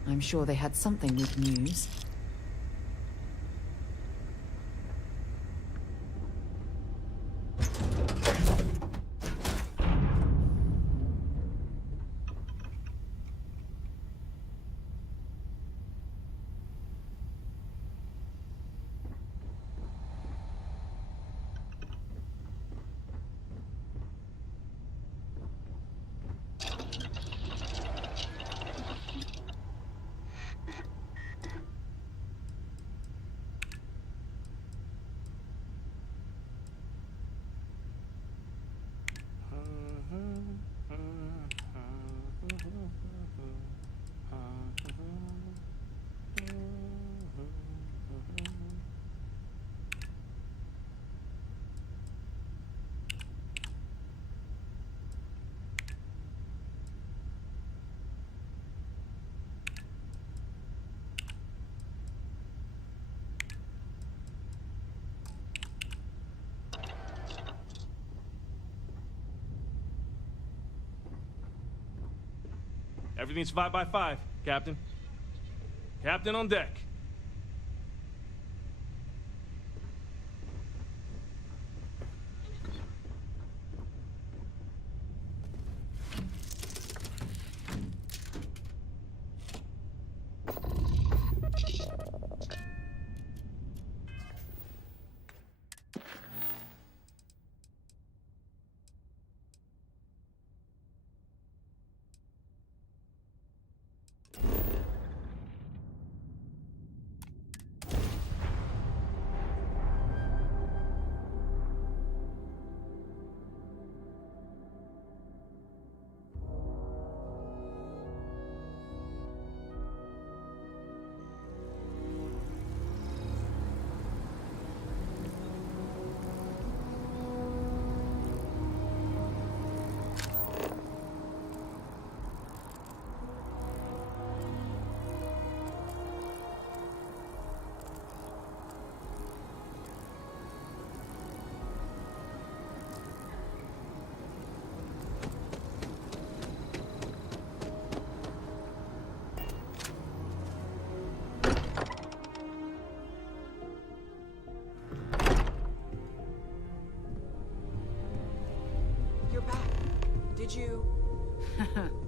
I'm sure they had something we can use. Everything's 5 by 5, Captain. Captain on deck. you're back. Did you...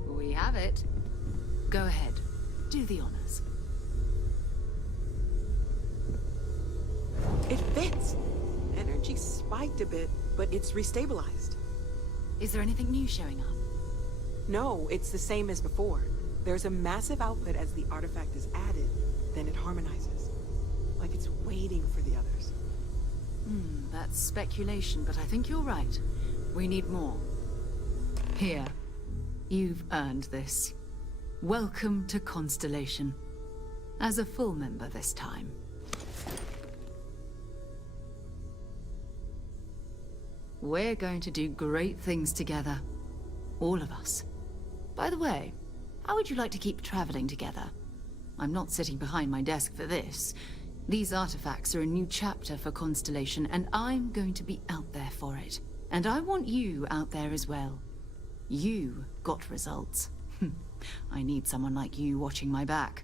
We have it. Go ahead. Do the honors. It fits. Energy spiked a bit, but it's restabilized. Is there anything new showing up? No, it's the same as before. There's a massive output as the artifact is added, then it harmonizes. Like it's waiting for the others. That's speculation, but I think you're right. We need more. Here. You've earned this. Welcome to Constellation. As a full member this time. We're going to do great things together. All of us. By the way, how would you like to keep traveling together? I'm not sitting behind my desk for this. These artifacts are a new chapter for Constellation, and I'm going to be out there for it. And I want you out there as well. You got results. I need someone like you watching my back.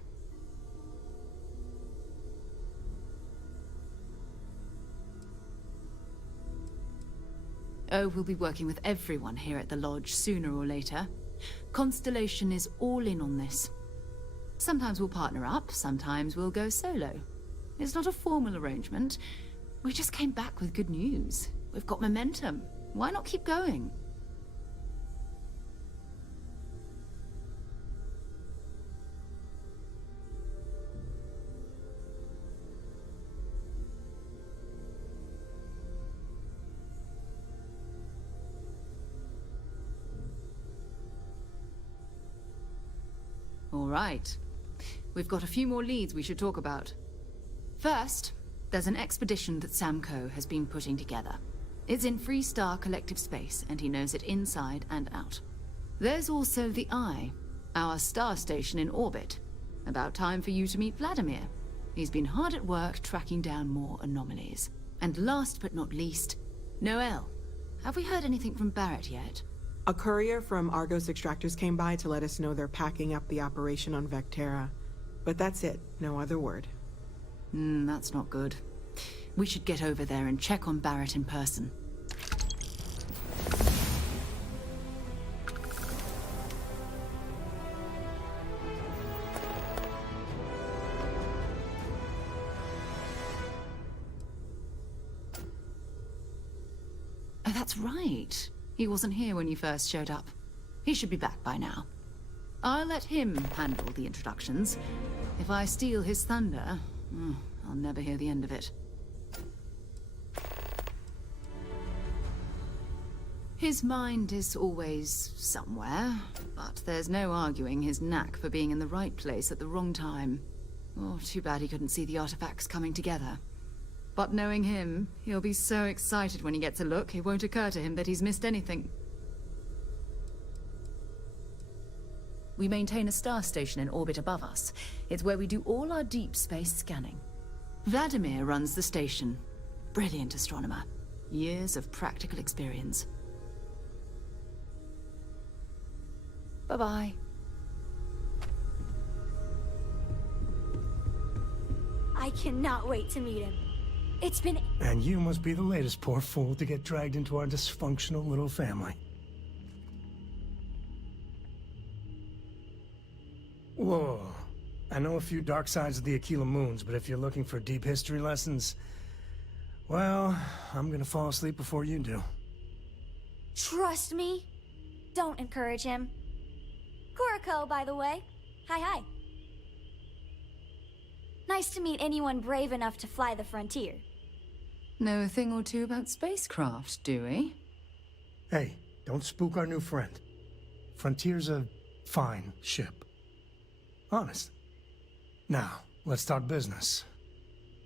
Oh, we'll be working with everyone here at the Lodge sooner or later. Constellation is all in on this. Sometimes we'll partner up, sometimes we'll go solo. It's not a formal arrangement. We just came back with good news. We've got momentum. Why not keep going? All right. We've got a few more leads we should talk about. First, there's an expedition that Samco has been putting together. It's in Freestar Collective Space, and he knows it inside and out. There's also the Eye, our star station in orbit. About time for you to meet Vladimir. He's been hard at work tracking down more anomalies. And last but not least, Noel. Have we heard anything from Barrett yet? A courier from Argos Extractors came by to let us know they're packing up the operation on Vectera. But that's it, no other word. That's not good. We should get over there and check on Barrett in person. Oh, that's right. He wasn't here when you first showed up. He should be back by now. I'll let him handle the introductions. If I steal his thunder, I'll never hear the end of it. His mind is always somewhere, but there's no arguing his knack for being in the right place at the wrong time. Oh, too bad he couldn't see the artifacts coming together. But knowing him, he'll be so excited when he gets a look, it won't occur to him that he's missed anything. We maintain a star station in orbit above us. It's where we do all our deep space scanning. Vladimir runs the station. Brilliant astronomer. Years of practical experience. Bye-bye. I cannot wait to meet him. It's been... And you must be the latest poor fool to get dragged into our dysfunctional little family. Whoa. I know a few dark sides of the Aquila Moons, but if you're looking for deep history lessons, well, I'm gonna fall asleep before you do. Trust me. Don't encourage him. Kuriko, by the way. Hi. Nice to meet anyone brave enough to fly the frontier. Know a thing or two about spacecraft, do we? Hey, don't spook our new friend. Frontier's a fine ship. Honest. Now, let's talk business.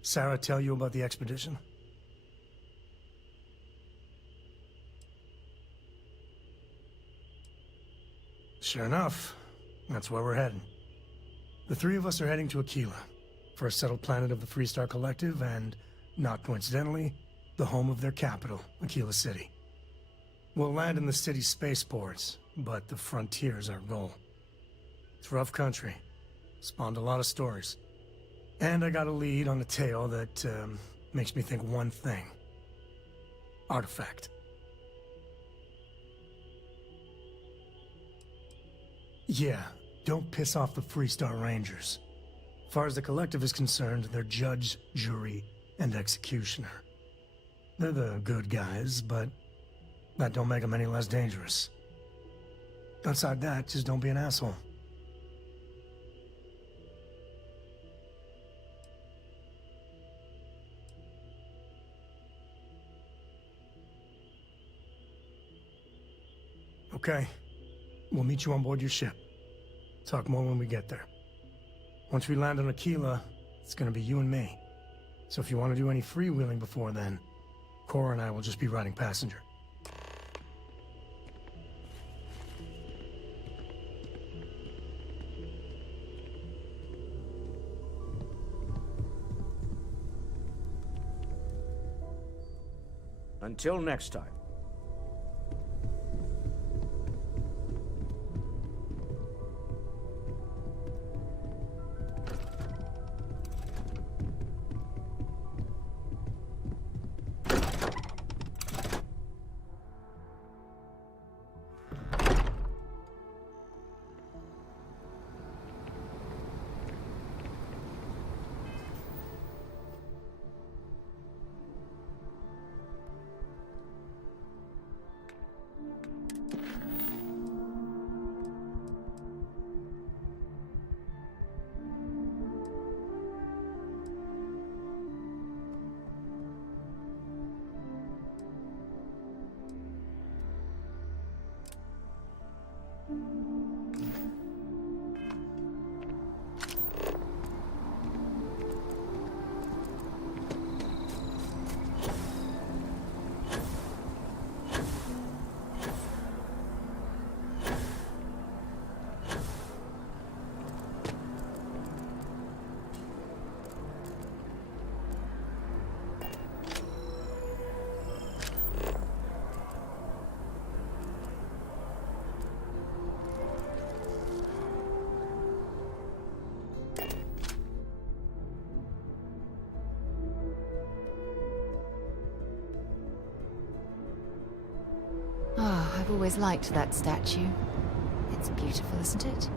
Sarah tell you about the expedition? Sure enough, that's where we're heading. The three of us are heading to Aquila, for a settled planet of the Freestar Collective and, not coincidentally, the home of their capital, Aquila City. We'll land in the city's spaceports, but the frontier's our goal. It's rough country. Spawned a lot of stories. And I got a lead on a tale that makes me think one thing. Artifact. Yeah, don't piss off the Freestar Rangers. As far as the Collective is concerned, they're judge, jury, and executioner. They're the good guys, but that don't make them any less dangerous. Outside that, just don't be an asshole. Okay. We'll meet you on board your ship. Talk more when we get there. Once we land on Aquila, it's gonna be you and me. So if you want to do any freewheeling before then, Cora and I will just be riding passenger. Until next time. I've always liked that statue. It's beautiful, isn't it?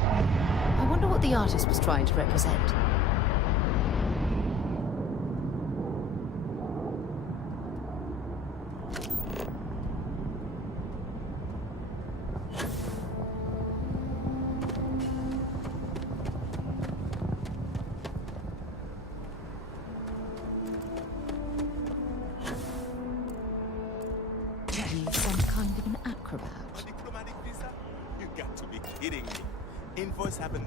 I wonder what the artist was trying to represent. Some kind of an acrobat. A diplomatic visa? You got to be kidding me. Invoice happened.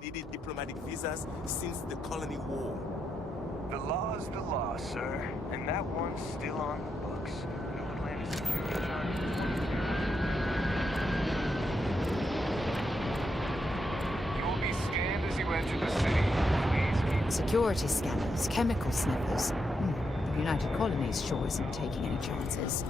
Needed diplomatic visas since the Colony War. The law's the law, sir, and that one's still on the books. No Atlantic security charges. You'll be scanned enter the city, please keep... Security scanners, chemical sniffers. The United Colonies sure isn't taking any chances.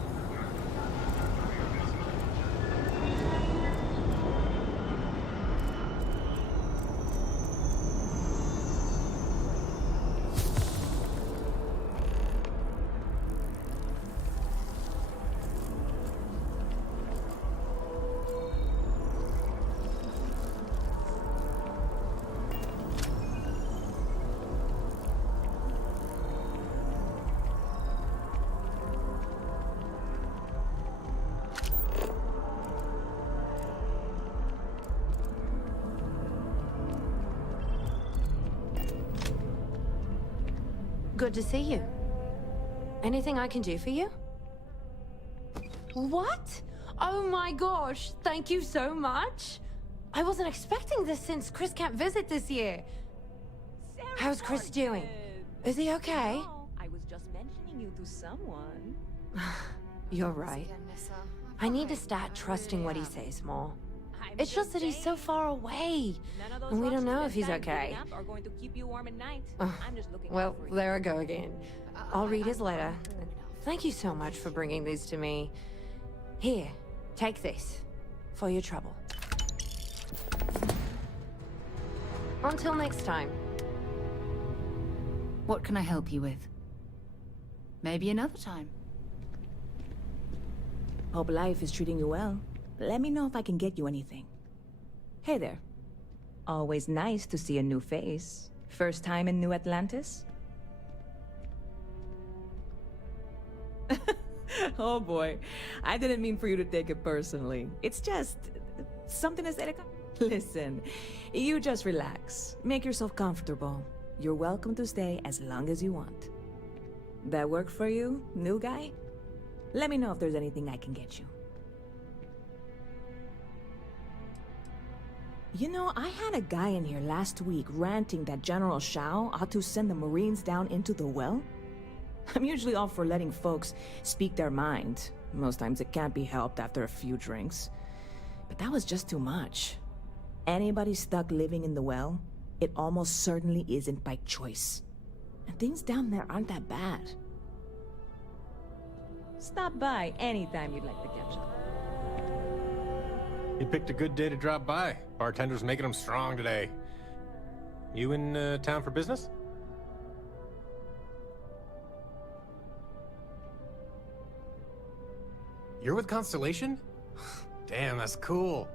Good to see you. Anything I can do for you? What? Oh my gosh, thank you so much. I wasn't expecting this since Chris can't visit this year. How's Chris doing? Is he okay? I was just mentioning you to someone. You're right. I need to start trusting what he says more. It's just that he's so far away, and we don't know if he's okay. Are going to keep you warm at night. Ugh. I'm just looking Well, out for you. there I go again. I'll read his letter. Thank you so much for bringing these to me. Here, take this for your trouble. Until next time. What can I help you with? Maybe another time. Hope life is treating you well. Let me know if I can get you anything. Hey there. Always nice to see a new face. First time in New Atlantis? Oh boy, I didn't mean for you to take it personally. It's just something to say to... Listen, you just relax. Make yourself comfortable. You're welcome to stay as long as you want. That work for you, new guy? Let me know if there's anything I can get you. You know, I had a guy in here last week ranting that General Shao ought to send the Marines down into the well. I'm usually all for letting folks speak their mind. Most times it can't be helped after a few drinks. But that was just too much. Anybody stuck living in the well, it almost certainly isn't by choice. And things down there aren't that bad. Stop by anytime you'd like to catch up. You picked a good day to drop by. Bartender's making them strong today. You in town for business? You're with Constellation? Damn, that's cool.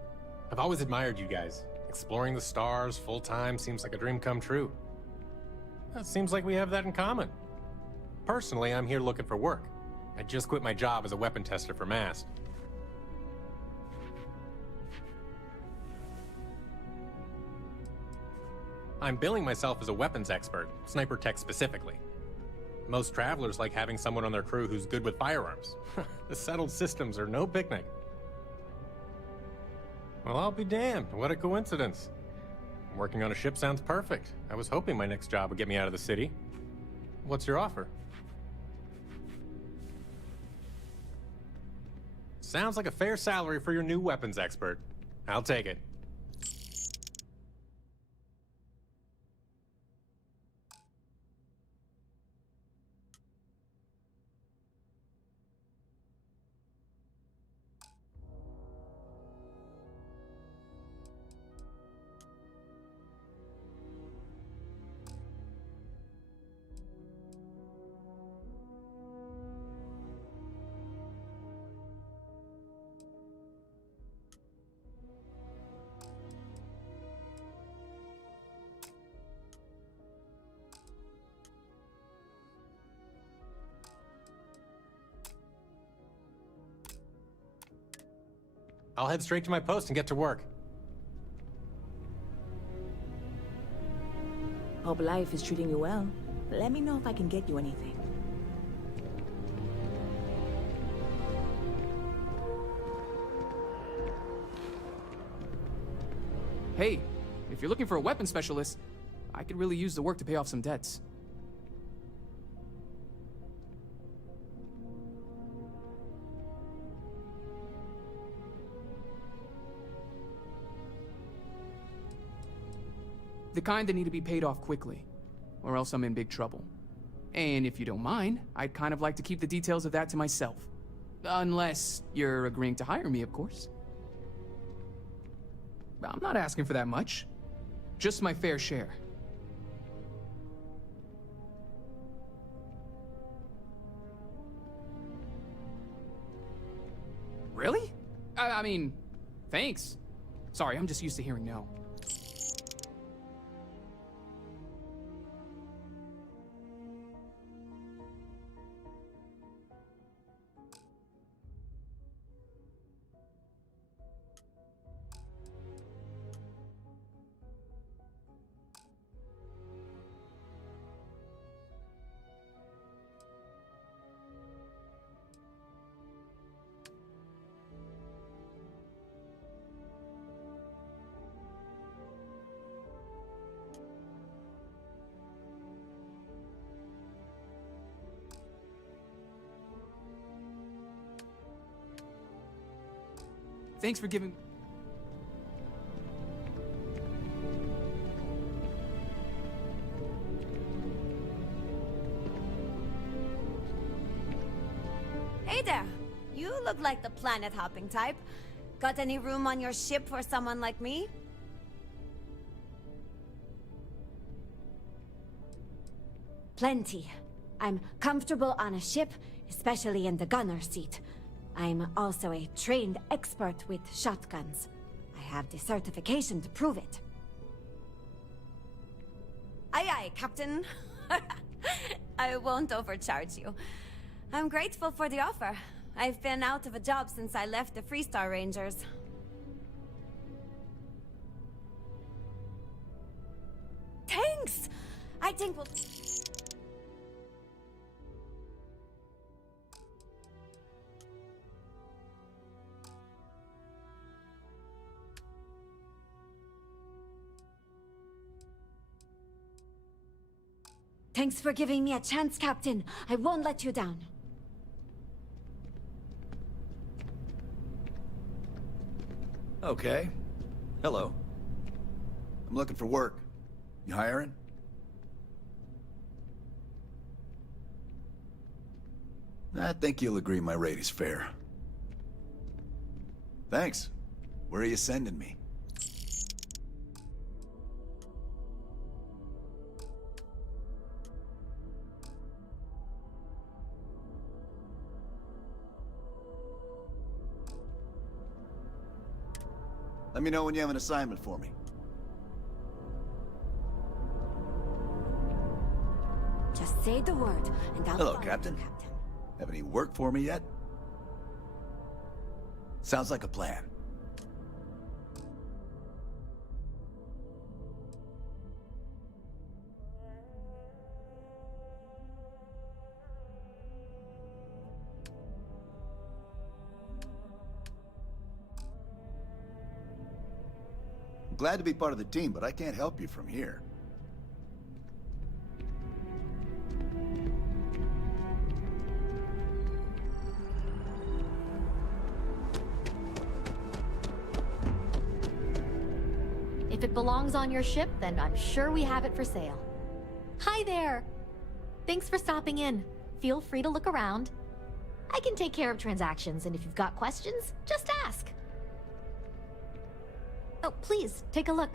I've always admired you guys. Exploring the stars full-time seems like a dream come true. It seems like we have that in common. Personally, I'm here looking for work. I just quit my job as a weapon tester for MAST. I'm billing myself as a weapons expert, sniper tech specifically. Most travelers like having someone on their crew who's good with firearms. The settled systems are no picnic. Well, I'll be damned. What a coincidence. Working on a ship sounds perfect. I was hoping my next job would get me out of the city. What's your offer? Sounds like a fair salary for your new weapons expert. I'll take it. I'll head straight to my post and get to work. Hope life is treating you well. Let me know if I can get you anything. Hey, if you're looking for a weapon specialist, I could really use the work to pay off some debts. The kind that need to be paid off quickly, or else I'm in big trouble. And if you don't mind, I'd kind of like to keep the details of that to myself. Unless you're agreeing to hire me, of course. I'm not asking for that much. Just my fair share. Really? I mean, thanks. Sorry, I'm just used to hearing no. Thanks for giving... Hey there! You look like the planet-hopping type. Got any room on your ship for someone like me? Plenty. I'm comfortable on a ship, especially in the gunner seat. I'm also a trained expert with shotguns. I have the certification to prove it. Aye aye, Captain. I won't overcharge you. I'm grateful for the offer. I've been out of a job since I left the Freestar Rangers. Thanks! I think we'll... Thanks for giving me a chance, Captain. I won't let you down. Okay. Hello. I'm looking for work. You hiring? I think you'll agree my rate is fair. Thanks. Where are you sending me? Let me know when you have an assignment for me. Just say the word, and I'll... Hello, Captain. Have any work for me yet? Sounds like a plan. I'm glad to be part of the team, but I can't help you from here. If it belongs on your ship, then I'm sure we have it for sale. Hi there! Thanks for stopping in. Feel free to look around. I can take care of transactions, and if you've got questions, just ask. Oh, please, take a look.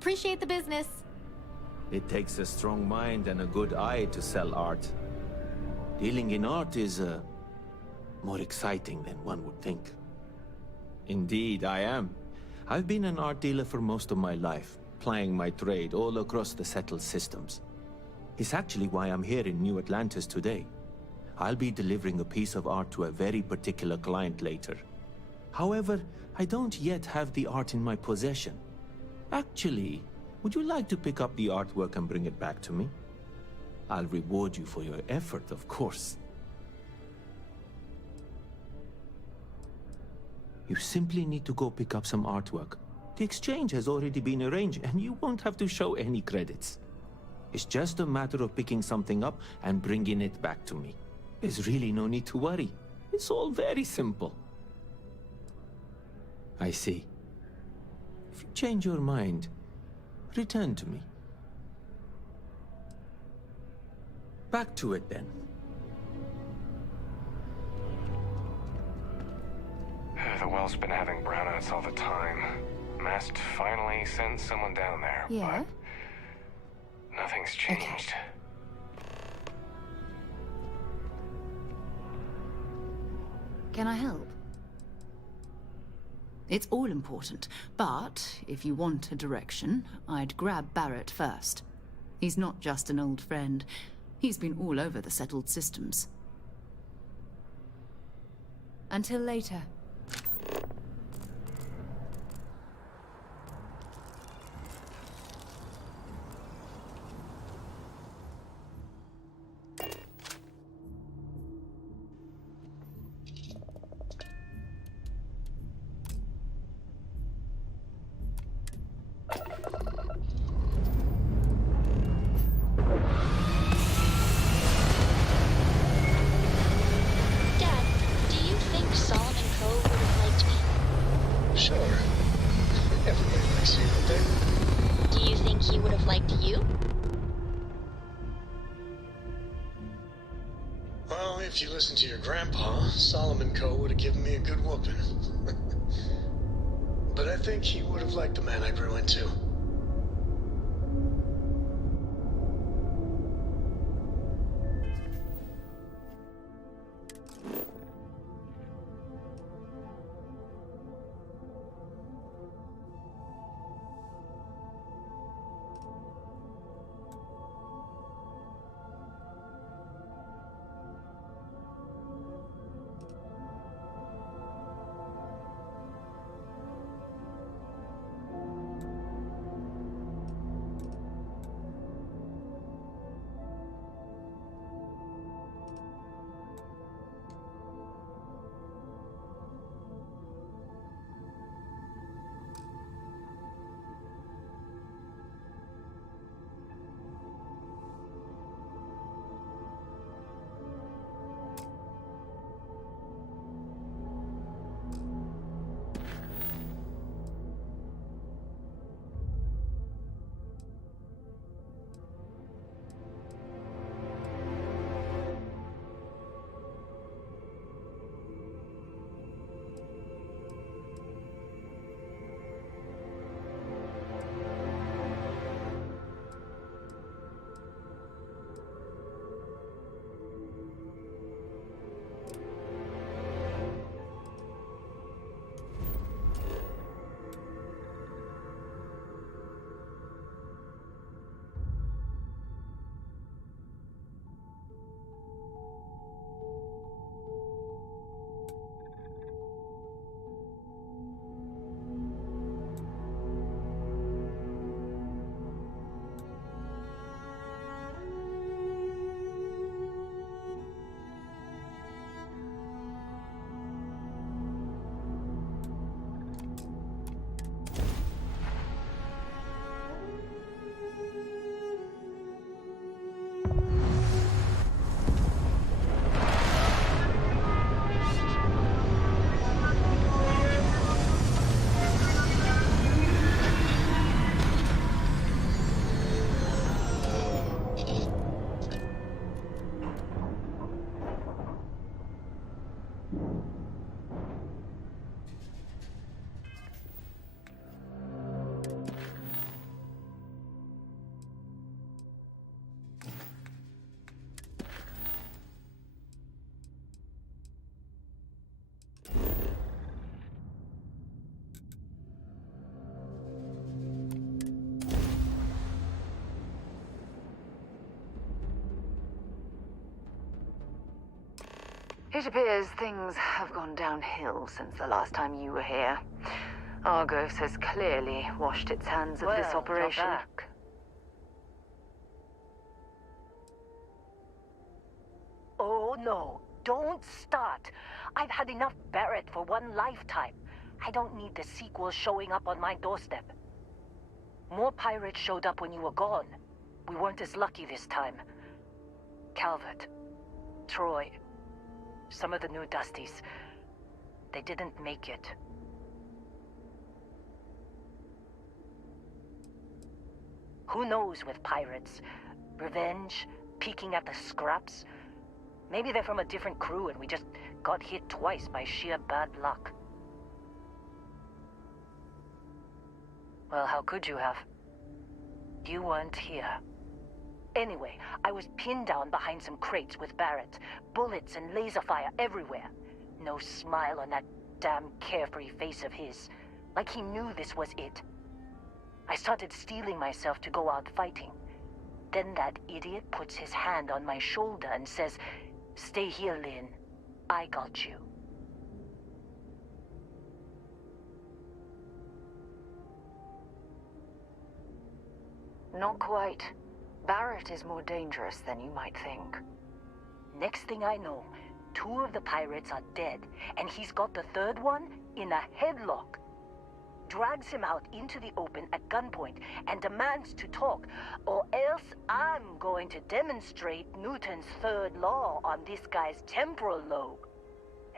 Appreciate the business. It takes a strong mind and a good eye to sell art. Dealing in art is, more exciting than one would think. Indeed, I am. I've been an art dealer for most of my life, plying my trade all across the settled systems. It's actually why I'm here in New Atlantis today. I'll be delivering a piece of art to a very particular client later. However, I don't yet have the art in my possession. Actually, would you like to pick up the artwork and bring it back to me? I'll reward you for your effort, of course. You simply need to go pick up some artwork. The exchange has already been arranged, and you won't have to show any credits. It's just a matter of picking something up and bringing it back to me. There's really no need to worry. It's all very simple. I see. If you change your mind, return to me. Back to it then. The well's been having brownouts all the time. Mast finally sent someone down there. Yeah? But nothing's changed. Can I help? It's all important, but if you want a direction, I'd grab Barrett first. He's not just an old friend. He's been all over the settled systems. Until later. If you listen to your grandpa, Solomon Co. would have given me a good whooping. But I think he would have liked the man I grew into. It appears things have gone downhill since the last time you were here. Argos has clearly washed its hands of this operation. You're back. Oh no, don't start. I've had enough Barrett for one lifetime. I don't need the sequel showing up on my doorstep. More pirates showed up when you were gone. We weren't as lucky this time. Calvert, Troy, some of the new Dusties, they didn't make it. Who knows with pirates? Revenge, peeking at the scraps? Maybe they're from a different crew and we just got hit twice by sheer bad luck. Well, how could you have? You weren't here. Anyway, I was pinned down behind some crates with Barrett. Bullets and laser fire everywhere. No smile on that damn carefree face of his. Like he knew this was it. I started steeling myself to go out fighting. Then that idiot puts his hand on my shoulder and says, "Stay here, Lynn. I got you." Not quite. Barrett is more dangerous than you might think. Next thing I know, 2 of the pirates are dead, and he's got the 3rd one in a headlock. Drags him out into the open at gunpoint and demands to talk, or else I'm going to demonstrate Newton's 3rd law on this guy's temporal lobe.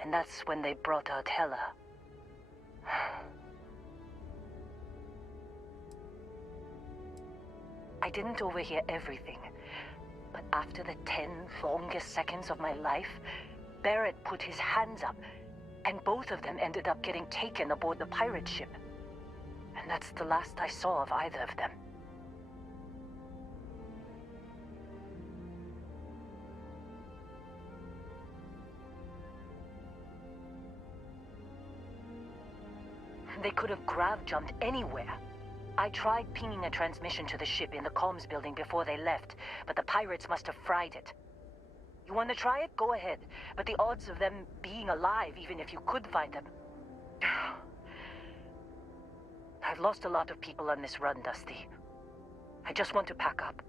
And that's when they brought out Hela. I didn't overhear everything, but after the 10 longest seconds of my life, Barrett put his hands up, and both of them ended up getting taken aboard the pirate ship. And that's the last I saw of either of them. They could have grav-jumped anywhere. I tried pinging a transmission to the ship in the comms building before they left, but the pirates must have fried it. You want to try it? Go ahead. But the odds of them being alive, even if you could find them... I've lost a lot of people on this run, Dusty. I just want to pack up.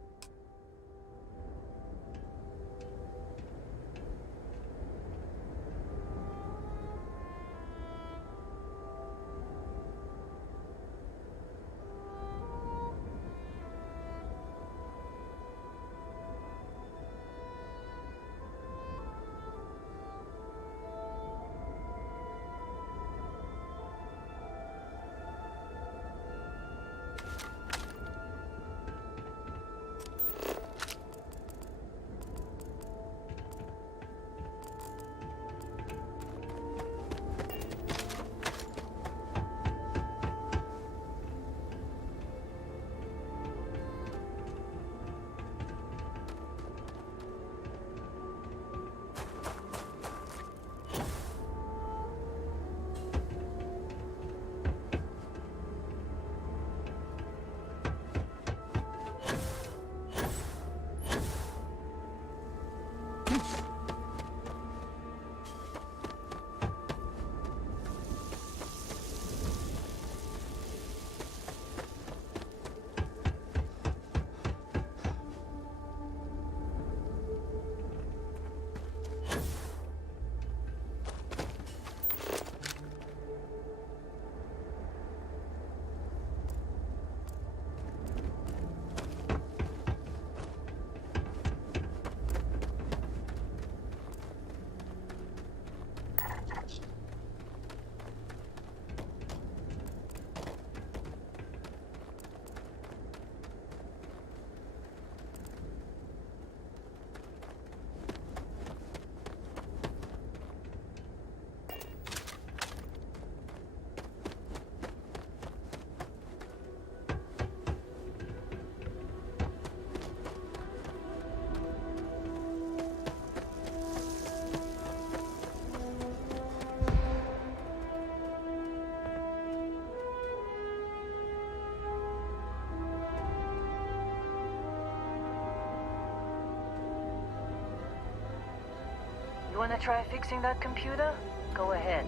wanna try fixing that computer? Go ahead.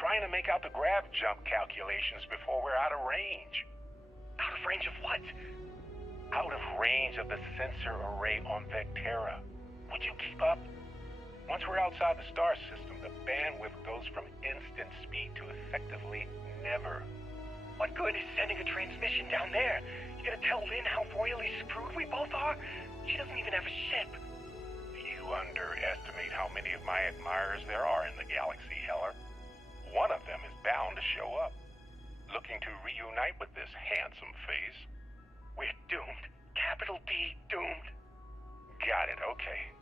Trying to make out the grav jump calculations before we're out of range. Out of range of what? Out of range of the sensor array on Vectera. Would you keep up? Once we're outside the star system, the bandwidth goes from instant speed to effectively never. What good is sending a transmission down there? You gonna tell Lynn how royally screwed we both are? She doesn't even have a ship. You underestimate how many of my admirers there are in the galaxy, Heller. One of them is bound to show up, looking to reunite with this handsome face. We're doomed. Capital D doomed. Got it, okay.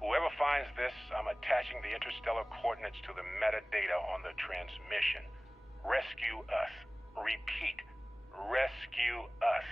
Whoever finds this, I'm attaching the interstellar coordinates to the metadata on the transmission. Rescue us. Repeat, rescue us.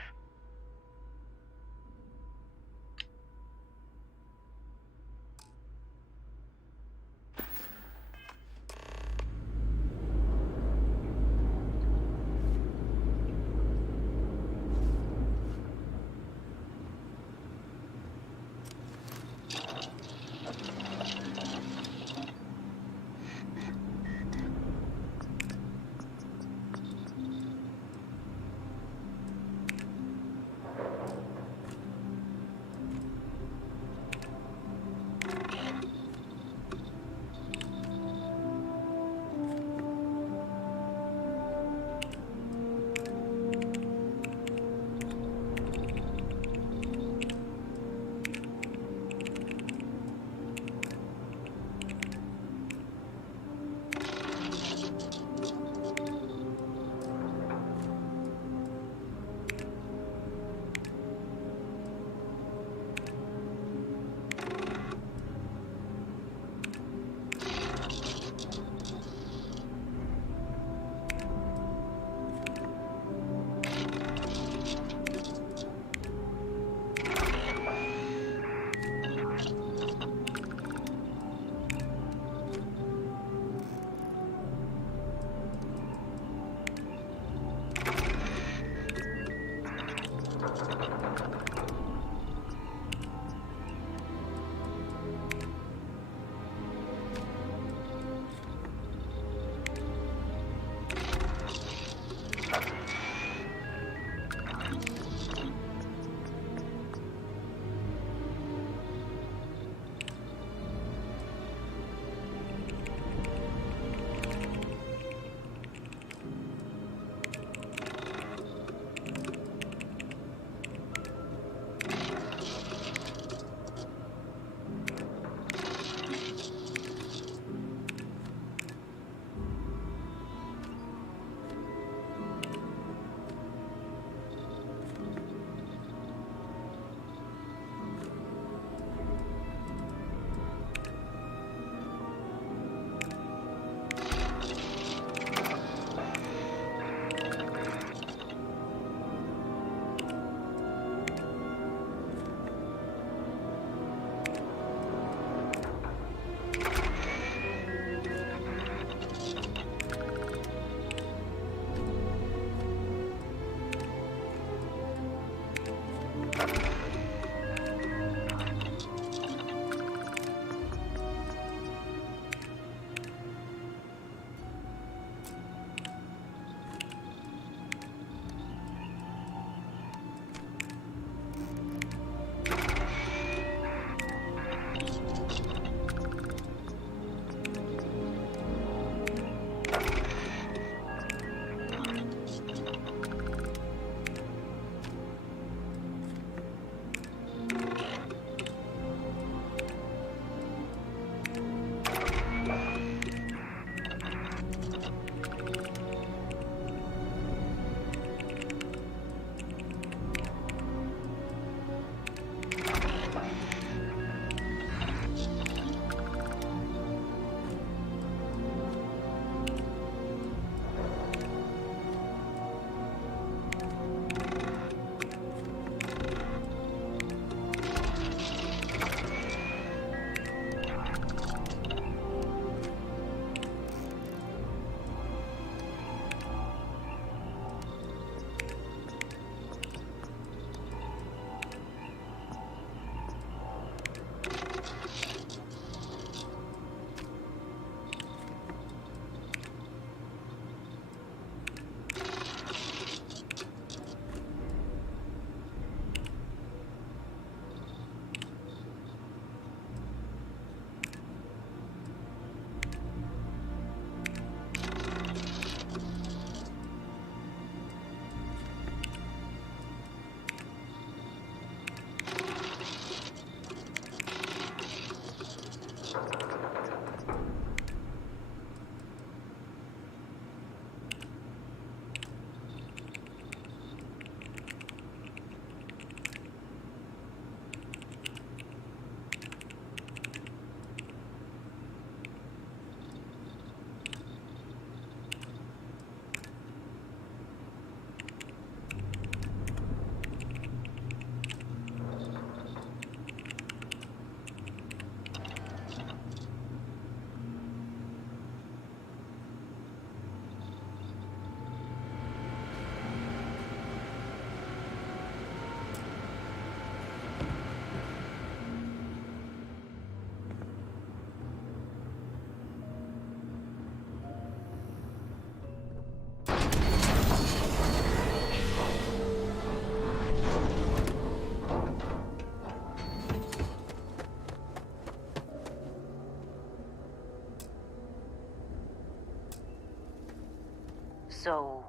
So,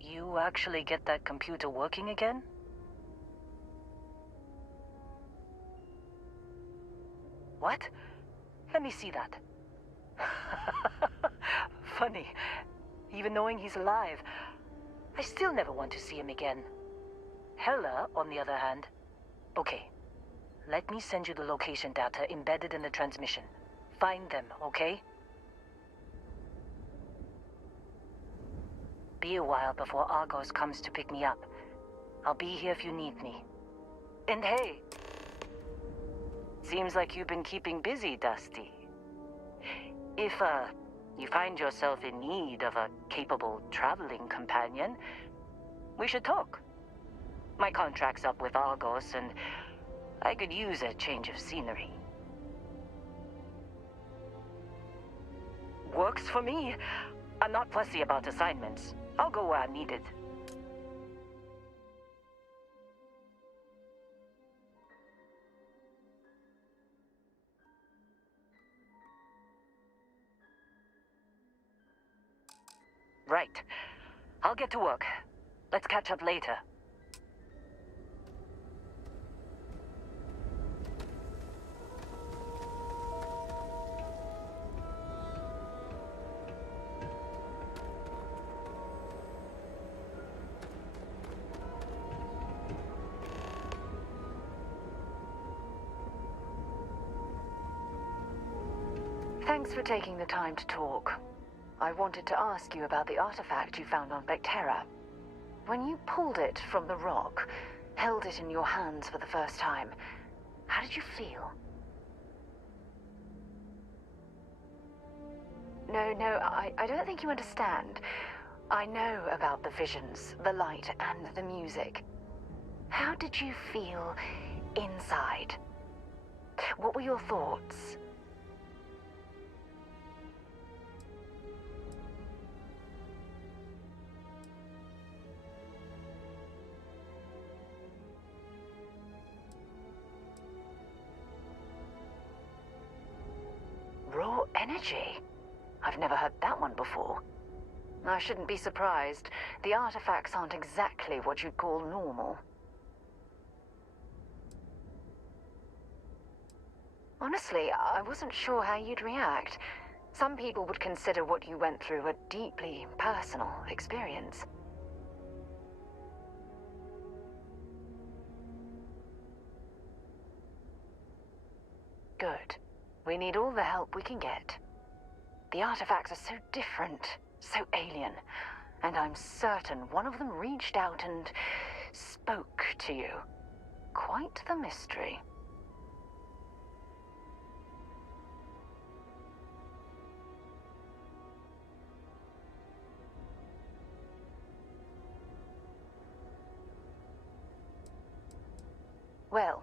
you actually get that computer working again? What? Let me see that. Funny. Even knowing he's alive, I still never want to see him again. Hella, on the other hand. Okay. Let me send you the location data embedded in the transmission. Find them, okay? Be a while before Argos comes to pick me up. I'll be here if you need me. And hey! Seems like you've been keeping busy, Dusty. If, you find yourself in need of a capable traveling companion, we should talk. My contract's up with Argos, and I could use a change of scenery. Works for me. I'm not fussy about assignments. I'll go where I'm needed. Right. I'll get to work. Let's catch up later. Thanks for taking the time to talk. I wanted to ask you about the artifact you found on Bethesda. When you pulled it from the rock, held it in your hands for the first time, how did you feel? No, I don't think you understand. I know about the visions, the light, and the music. How did you feel inside? What were your thoughts? Raw energy? I've never heard that one before. I shouldn't be surprised. The artifacts aren't exactly what you'd call normal. Honestly, I wasn't sure how you'd react. Some people would consider what you went through a deeply personal experience. Good. We need all the help we can get. The artifacts are so different, so alien, and I'm certain one of them reached out and spoke to you. Quite the mystery. Well,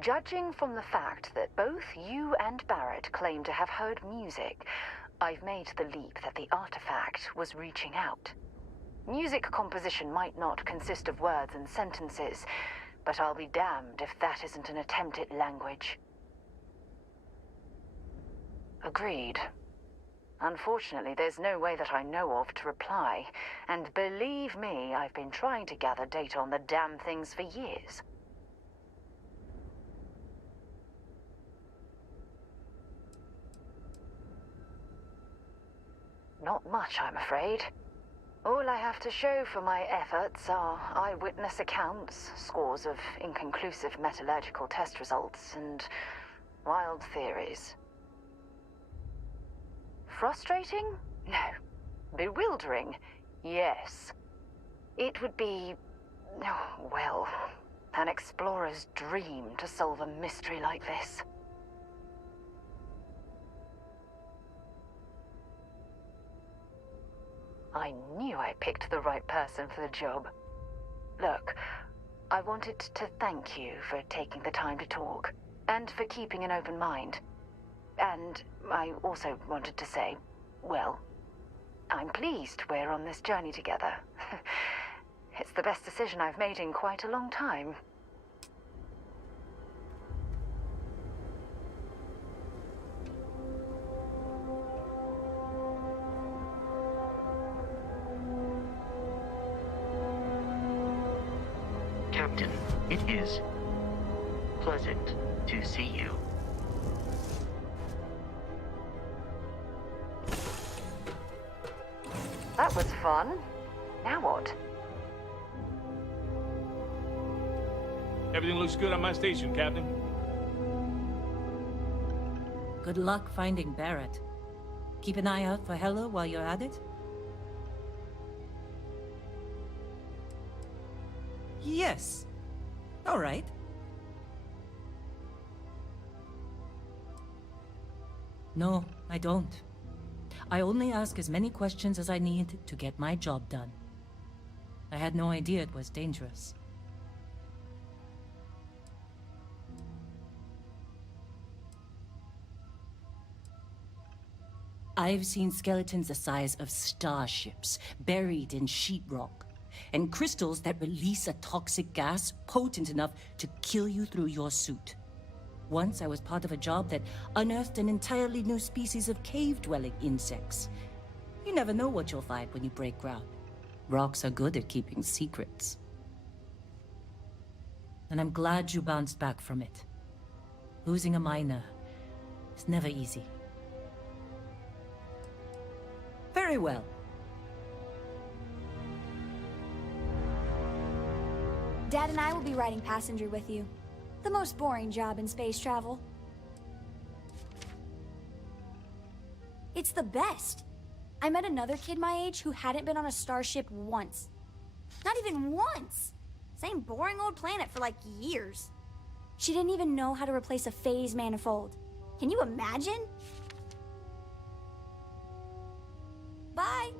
judging from the fact that both you and Barrett claim to have heard music, I've made the leap that the artifact was reaching out. Music composition might not consist of words and sentences, but I'll be damned if that isn't an attempt at language. Agreed. Unfortunately, there's no way that I know of to reply, and believe me, I've been trying to gather data on the damn things for years. Not much, I'm afraid. All I have to show for my efforts are eyewitness accounts, scores of inconclusive metallurgical test results, and wild theories. Frustrating? No. Bewildering? Yes. It would be, oh, well, an explorer's dream to solve a mystery like this. I knew I picked the right person for the job. Look, I wanted to thank you for taking the time to talk, and for keeping an open mind. And I also wanted to say, well, I'm pleased we're on this journey together. It's the best decision I've made in quite a long time. It is pleasant to see you. That was fun. Now what? Everything looks good on my station, Captain. Good luck finding Barrett. Keep an eye out for Hella while you're at it. Yes. All right. No, I don't. I only ask as many questions as I need to get my job done. I had no idea it was dangerous. I've seen skeletons the size of starships buried in sheetrock, and crystals that release a toxic gas potent enough to kill you through your suit. Once I was part of a job that unearthed an entirely new species of cave-dwelling insects. You never know what you'll find when you break ground. Rocks are good at keeping secrets. And I'm glad you bounced back from it. Losing a miner is never easy. Very well. Dad and I will be riding passenger with you. The most boring job in space travel. It's the best. I met another kid my age who hadn't been on a starship once. Not even once! Same boring old planet for like years. She didn't even know how to replace a phase manifold. Can you imagine? Bye!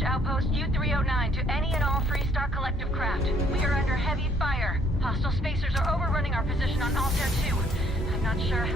Outpost U-309 to any and all Freestar Collective craft. We are under heavy fire. Hostile spacers are overrunning our position on Altair 2. I'm not sure...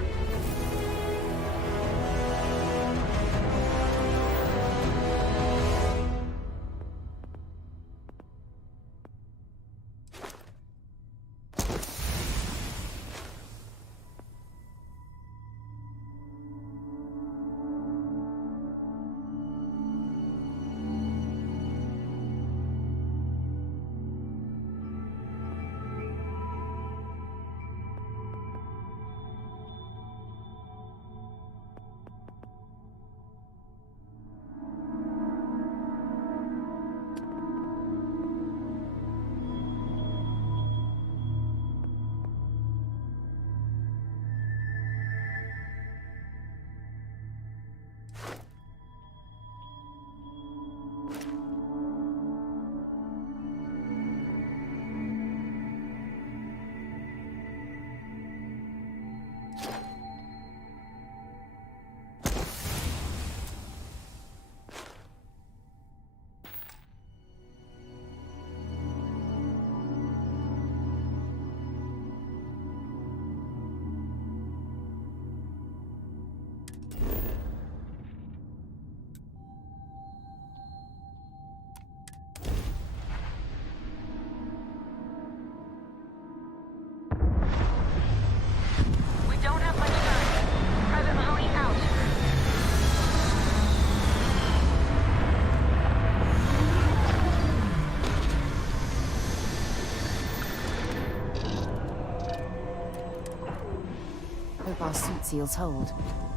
our suit seals hold.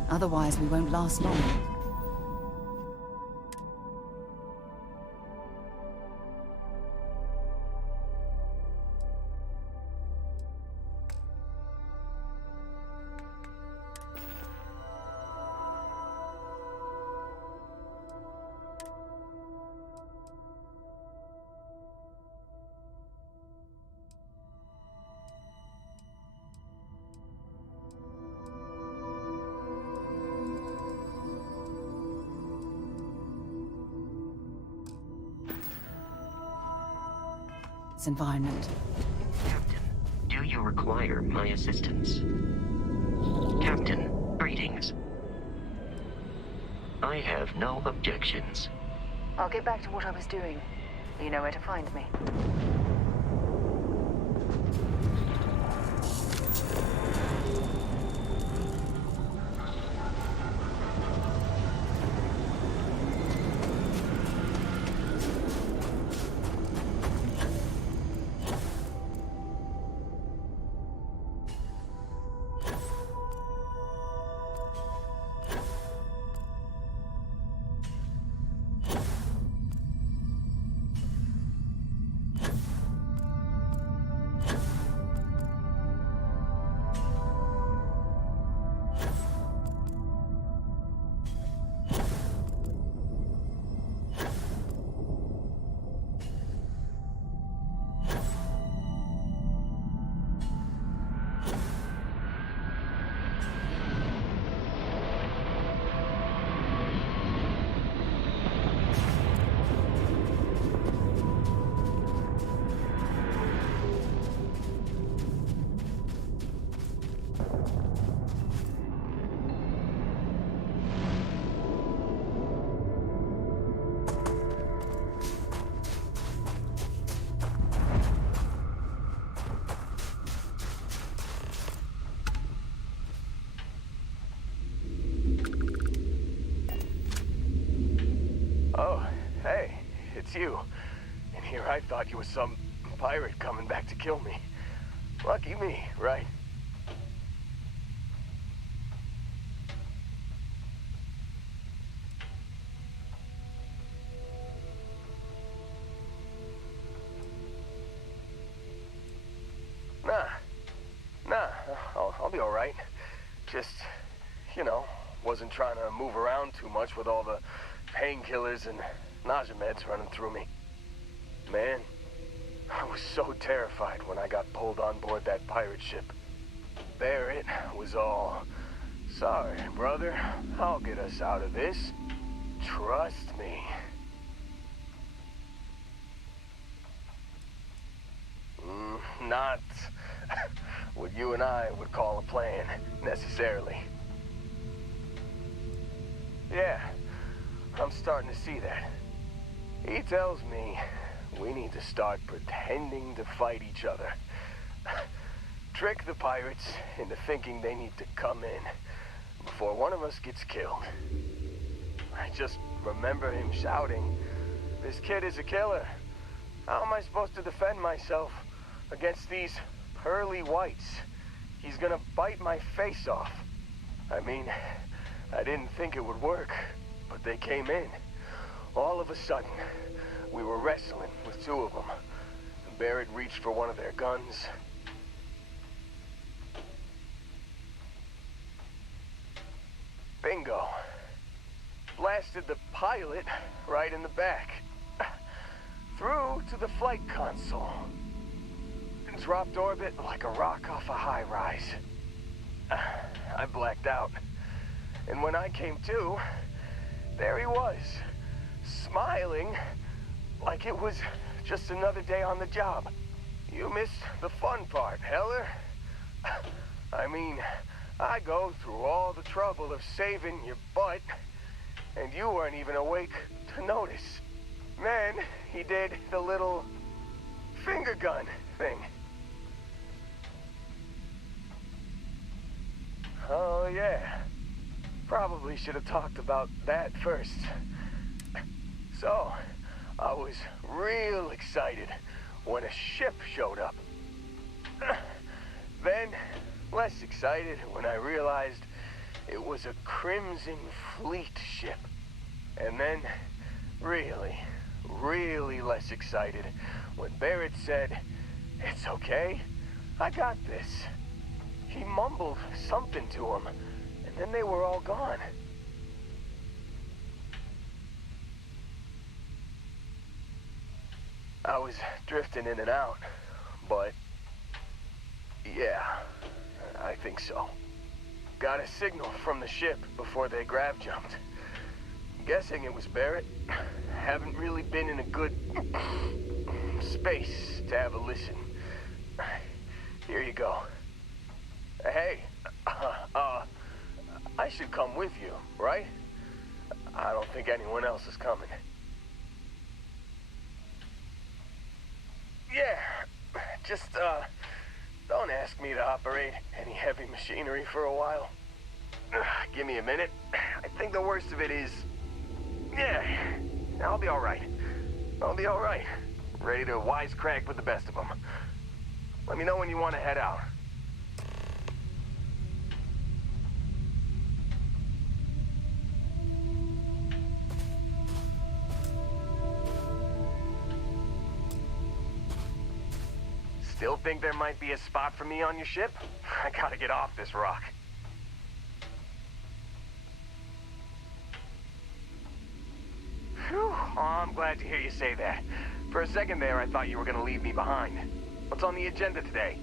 Otherwise, we won't last long. Environment. Captain, do you require my assistance? Captain, greetings. I have no objections. I'll get back to what I was doing. You know where to find me. Oh, hey, it's you. And here I thought you were some pirate coming back to kill me. Lucky me, right? Nah, I'll be all right. Just, you know, wasn't trying to move around too much with all the painkillers and nausea meds running through me. Man, I was so terrified when I got pulled on board that pirate ship. Barrett was all, "Sorry, brother, I'll get us out of this. Trust me." Not what you and I would call a plan, necessarily. Yeah, I'm starting to see that. He tells me we need to start pretending to fight each other. Trick the pirates into thinking they need to come in before one of us gets killed. I just remember him shouting, "This kid is a killer. How am I supposed to defend myself against these pearly whites? He's gonna bite my face off." I mean, I didn't think it would work, but they came in. All of a sudden, we were wrestling with two of them. Barrett reached for one of their guns. Bingo. Blasted the pilot right in the back. Through to the flight console. And dropped orbit like a rock off a high rise. I blacked out. And when I came to, there he was, smiling like it was just another day on the job. You missed the fun part, Heller. I mean, I go through all the trouble of saving your butt, and you weren't even awake to notice. Then he did the little finger gun thing. Oh yeah, probably should have talked about that first. So, I was real excited when a ship showed up. Then, less excited when I realized it was a Crimson Fleet ship. And then, really less excited when Barrett said, "It's okay, I got this." He mumbled something to him, and then they were all gone. I was drifting in and out, but yeah, I think so. Got a signal from the ship before they grav jumped. Guessing it was Barrett. Haven't really been in a good space to have a listen. Here you go. Hey, I should come with you, right? I don't think anyone else is coming. Yeah, just, don't ask me to operate any heavy machinery for a while. Give me a minute. I think the worst of it is... Yeah, I'll be alright. Ready to wisecrack with the best of them. Let me know when you want to head out. Still think there might be a spot for me on your ship? I gotta get off this rock. Phew, oh, I'm glad to hear you say that. For a second there, I thought you were gonna leave me behind. What's on the agenda today?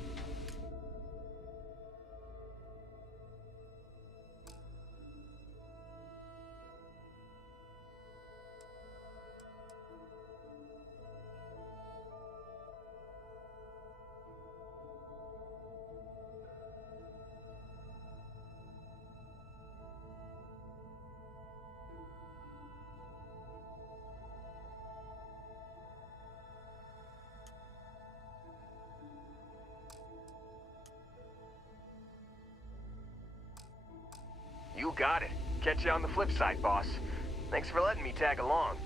You got it. Catch you on the flip side, boss. Thanks for letting me tag along.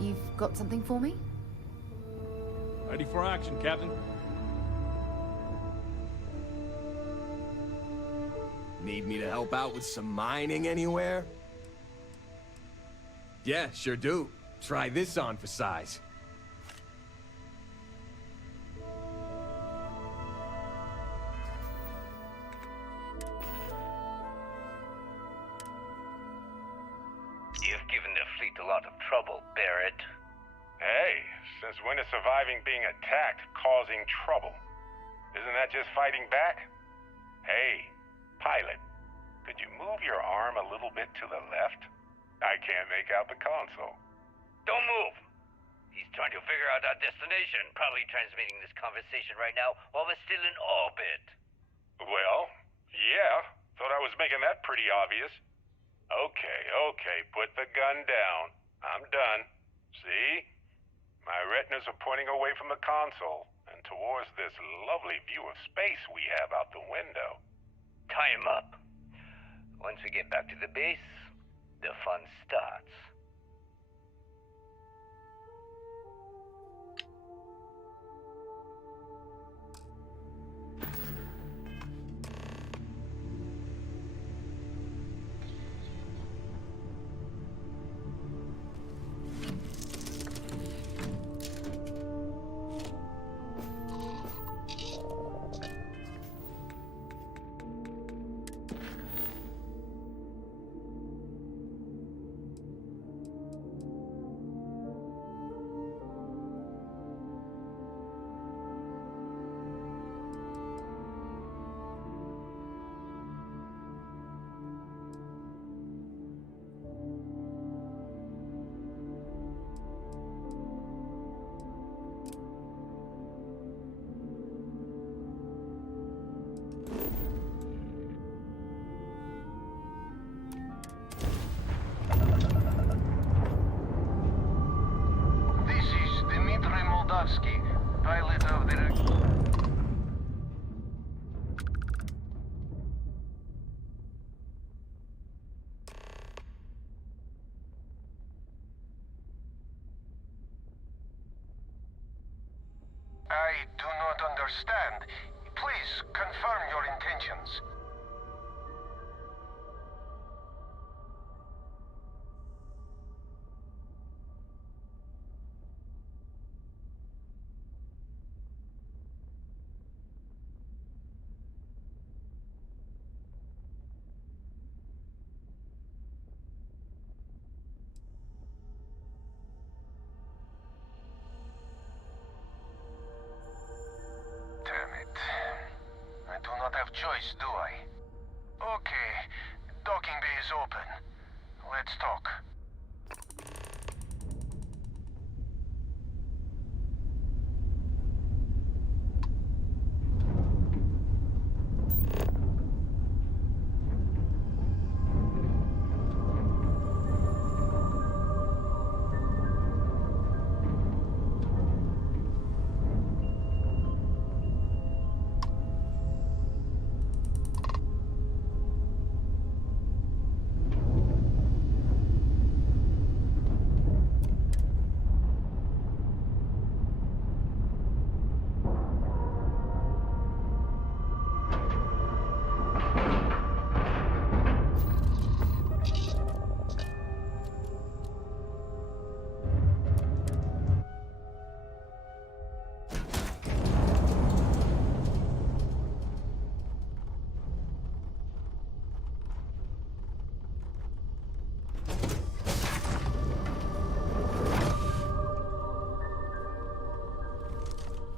You've got something for me? Ready for action, Captain. Need me to help out with some mining anywhere? Yeah, sure do. Try this on for size. You've given the fleet a lot of trouble, Barrett. Hey, since when is surviving being attacked causing trouble? Isn't that just fighting back? Hey, pilot, could you move your arm a little bit to the left? I can't make out the console. Don't move! He's trying to figure out our destination, probably transmitting this conversation right now while we're still in orbit. Well, yeah, thought I was making that pretty obvious. Okay, put the gun down. I'm done. See? My retinas are pointing away from the console and towards this lovely view of space we have out the window. Tie him up. Once we get back to the base, the fun starts. understand. Please confirm your intentions. I do not have choice, do I? Okay, docking bay is open. Let's talk.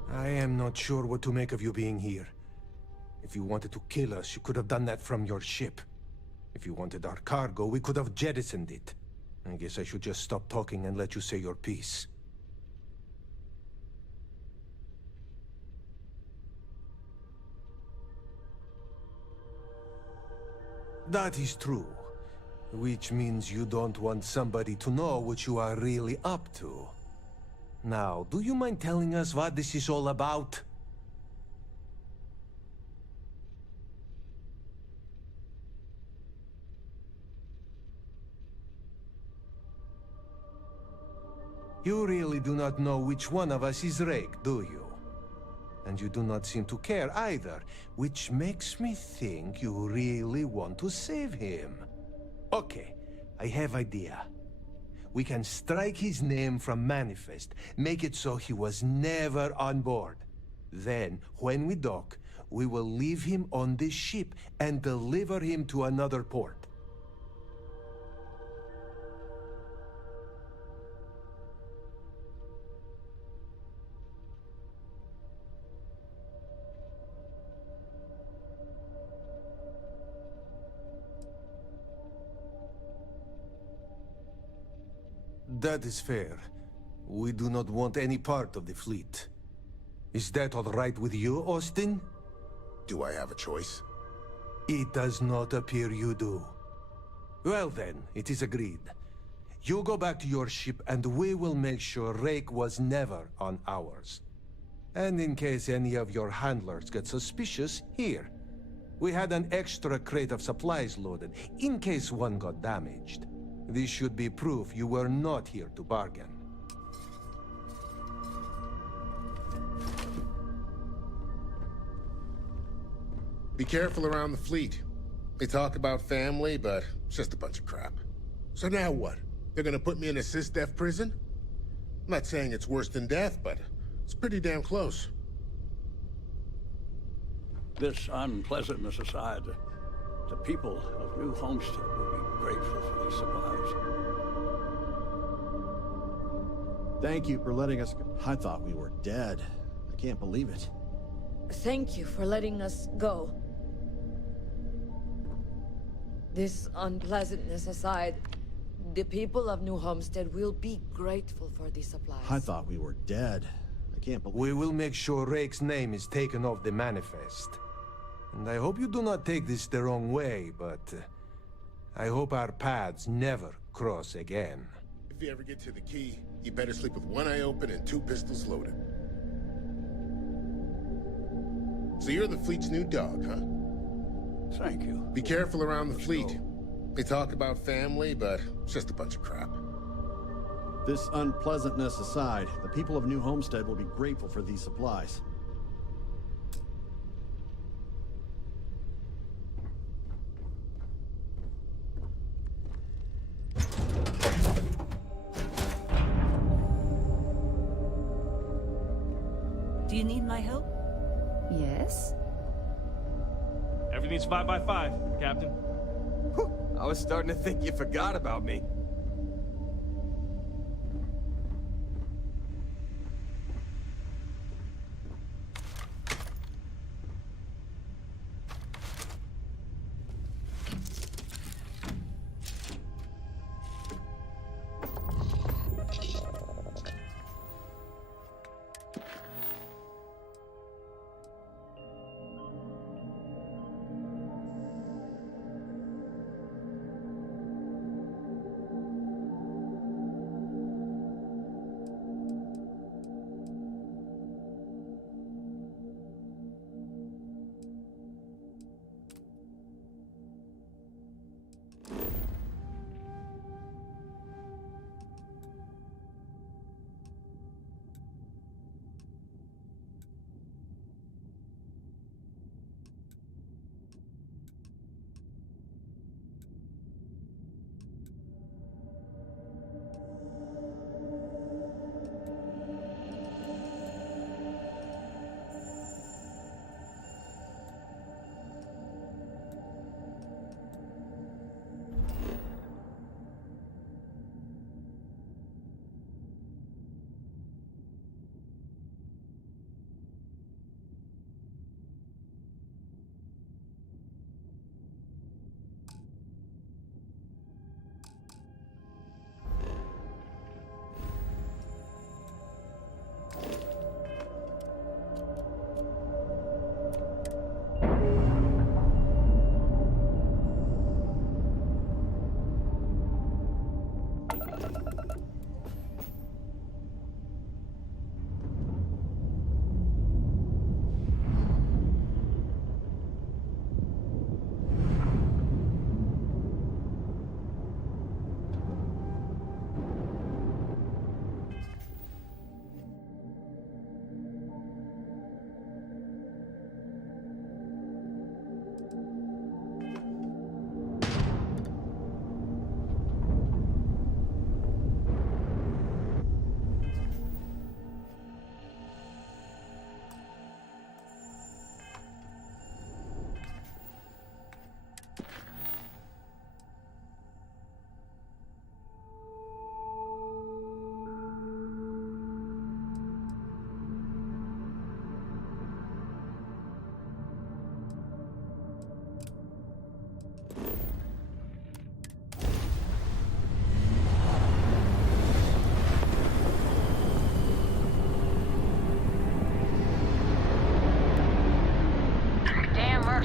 I am not sure what to make of you being here. If you wanted to kill us, you could have done that from your ship. If you wanted our cargo, we could have jettisoned it. I guess I should just stop talking and let you say your piece. That is true. Which means you don't want somebody to know what you are really up to. Now, do you mind telling us what this is all about? You really do not know which one of us is Rake, do you? And you do not seem to care either, which makes me think you really want to save him. Okay, I have idea. We can strike his name from Manifest, make it so he was never on board. Then, when we dock, we will leave him on this ship and deliver him to another port. That is fair. We do not want any part of the fleet. Is that all right with you, Austin? Do I have a choice? It does not appear you do. Well then, it is agreed. You go back to your ship and we will make sure Rake was never on ours. And in case any of your handlers get suspicious, here. We had an extra crate of supplies loaded, in case one got damaged. This should be proof you were not here to bargain. Be careful around the fleet. They talk about family, but it's just a bunch of crap. So now what? They're gonna put me in a sys-def prison? I'm not saying it's worse than death, but it's pretty damn close. This unpleasantness aside, the people of New Homestead will be grateful for these supplies. Thank you for letting us... I thought we were dead. I can't believe it. Thank you for letting us go. This unpleasantness aside, the people of New Homestead will be grateful for these supplies. I thought we were dead. I can't believe... We will make sure Rake's name is taken off the manifest. And I hope you do not take this the wrong way, but I hope our paths never cross again. If you ever get to the key, you better sleep with one eye open and 2 pistols loaded. So you're the fleet's new dog, huh? Thank you. Be careful around the fleet. They talk about family, but it's just a bunch of crap. This unpleasantness aside, the people of New Homestead will be grateful for these supplies. Do you need my help? Yes? Everything's 5 by 5, Captain. I was starting to think you forgot about me.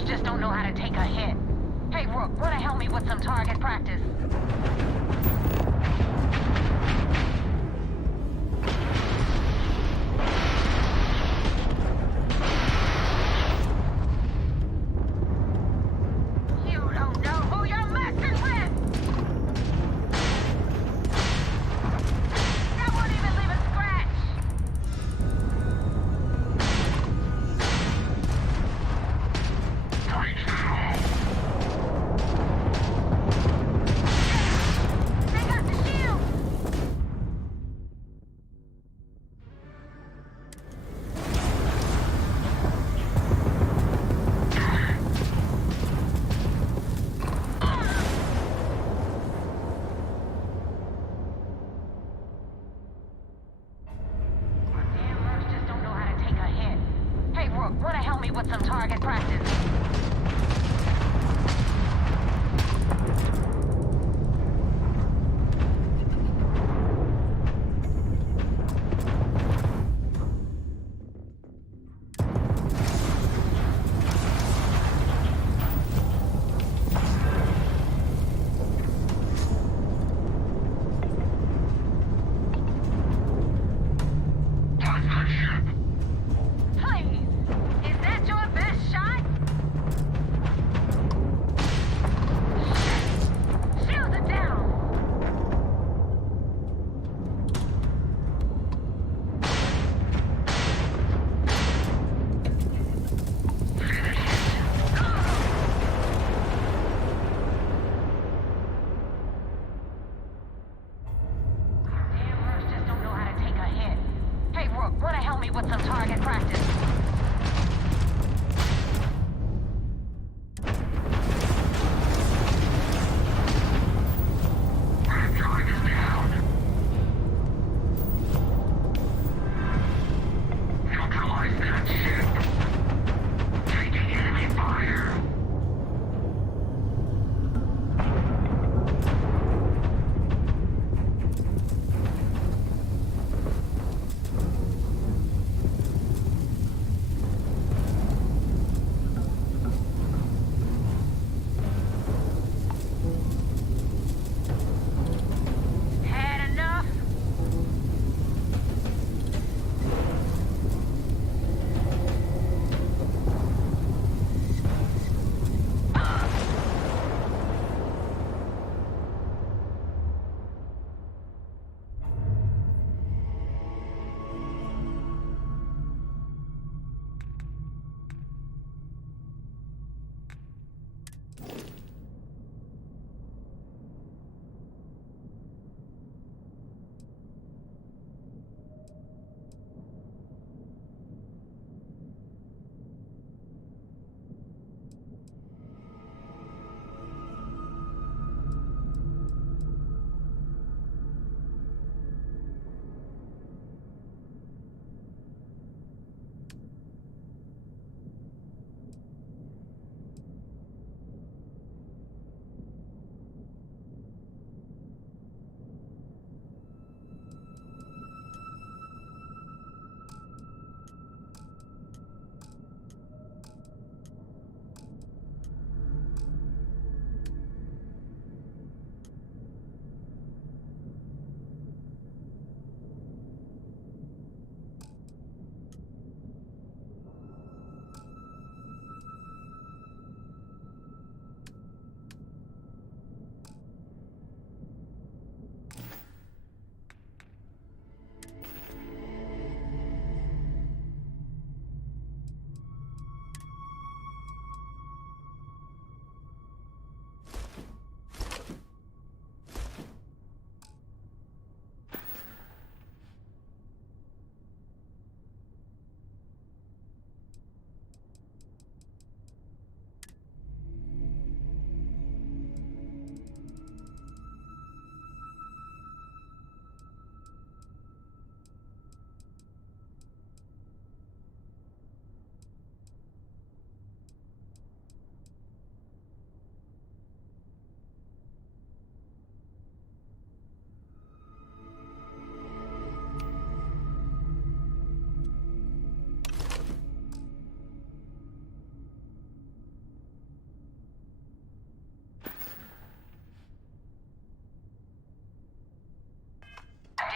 Just don't know how to take a hit. Hey, Rook, wanna help me with some target practice? You don't know who you're messing with! That won't even leave a scratch! Wanna help me with some target practice? Please, is that your best shot?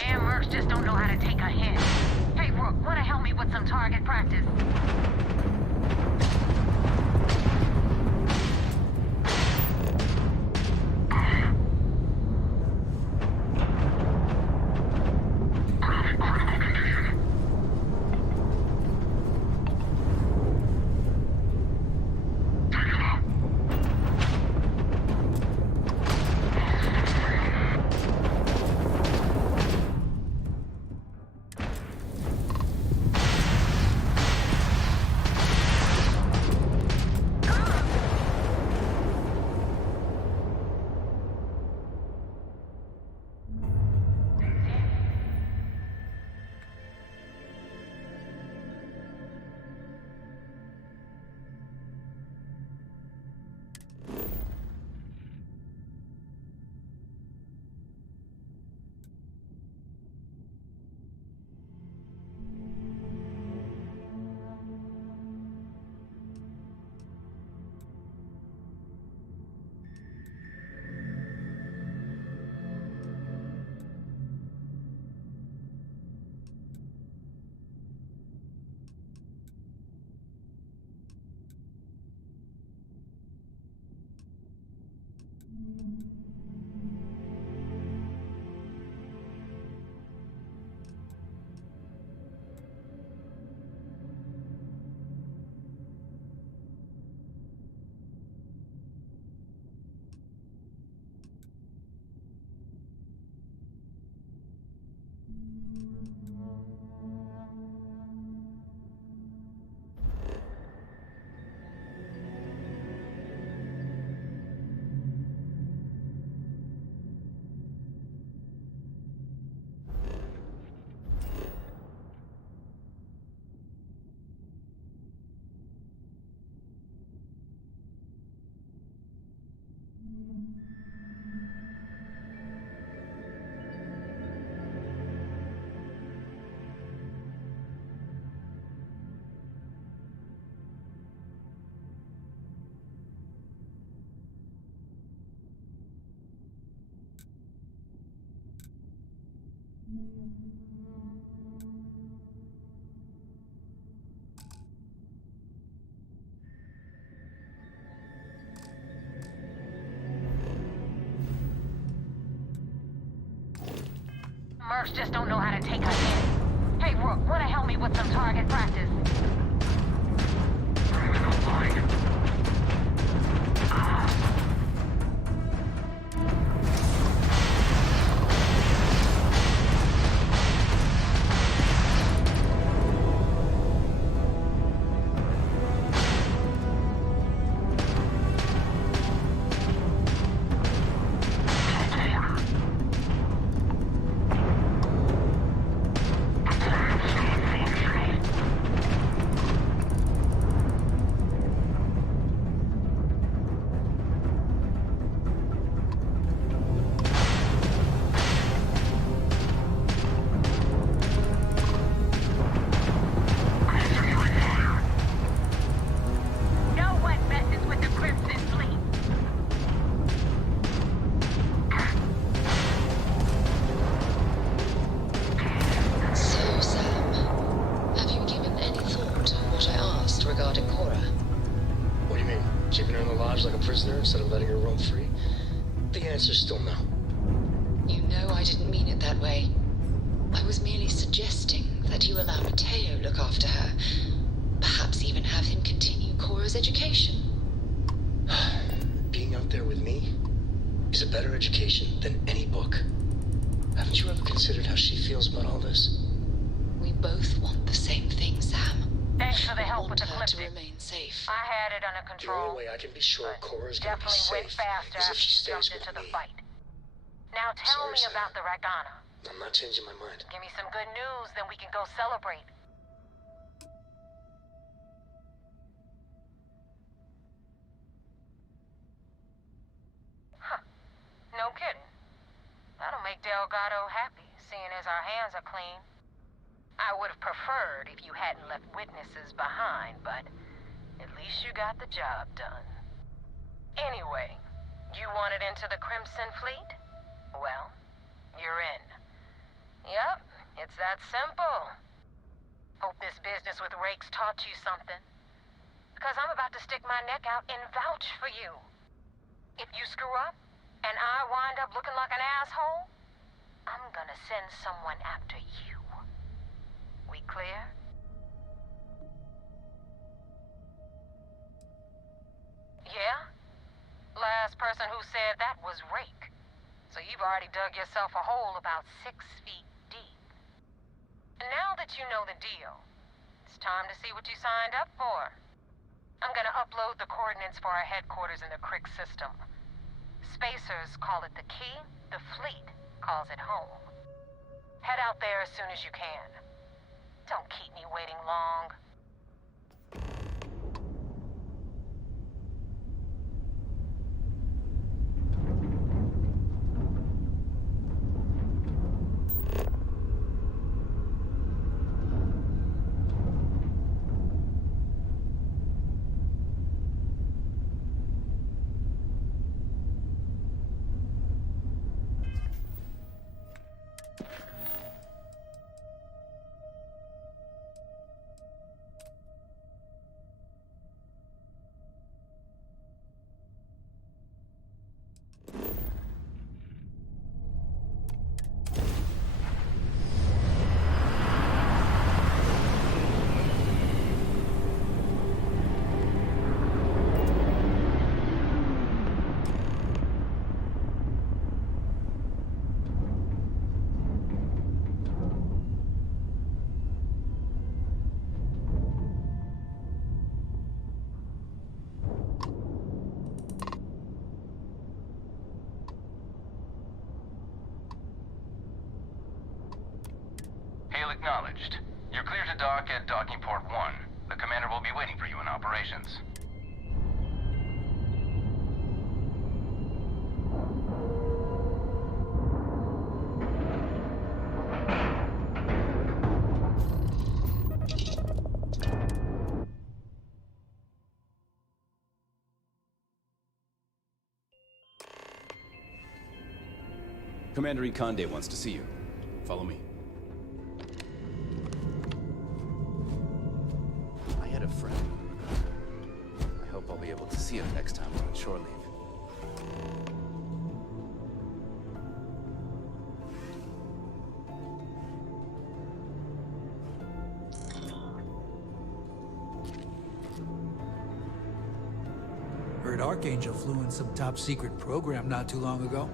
Damn mercs just don't know how to take a hint. Hey, Rook, wanna help me with some target practice? Mercs just don't know how to take a hit. Hey, Rook, wanna help me with some target practice? regarding Cora. What do you mean? Keeping her in the lodge like a prisoner instead of letting her roam free? The answer's still no. You know I didn't mean it that way. I was merely suggesting that you allow Mateo look after her. Perhaps even have him continue Cora's education. Being out there with me is a better education than any book. Haven't you ever considered how she feels about all this? We both want the same thing, Sam. Thanks for the help with the her to clip. remain safe. I had it under The control. only way I can be sure Cora's gonna be Definitely went safe faster is if after she you stays jumped with into the me. fight. Now tell me Sam. about the Regana. I'm not changing my mind. Give me some good news, then we can go celebrate. Huh. No kidding. That'll make Delgado happy, seeing as our hands are clean. I would have preferred if you hadn't left witnesses behind, but at least you got the job done. Anyway, you wanted into the Crimson Fleet? Well, you're in. Yep, it's that simple. Hope this business with Rakes taught you something. Because I'm about to stick my neck out and vouch for you. If you screw up, and I wind up looking like an asshole, I'm gonna send someone after you. We clear? Yeah? Last person who said that was Rake. So you've already dug yourself a hole about 6 feet deep. And now that you know the deal, it's time to see what you signed up for. I'm gonna upload the coordinates for our headquarters in the Crick system. Spacers call it the key, the fleet calls it home. Head out there as soon as you can. Don't keep me waiting long. Hail acknowledged. You're clear to dock at docking port 1. The commander will be waiting for you in operations. Commander Ikonde wants to see you. Follow me. I had a friend. I hope I'll be able to see him next time we're on shore leave. Heard Archangel flew in some top-secret program not too long ago.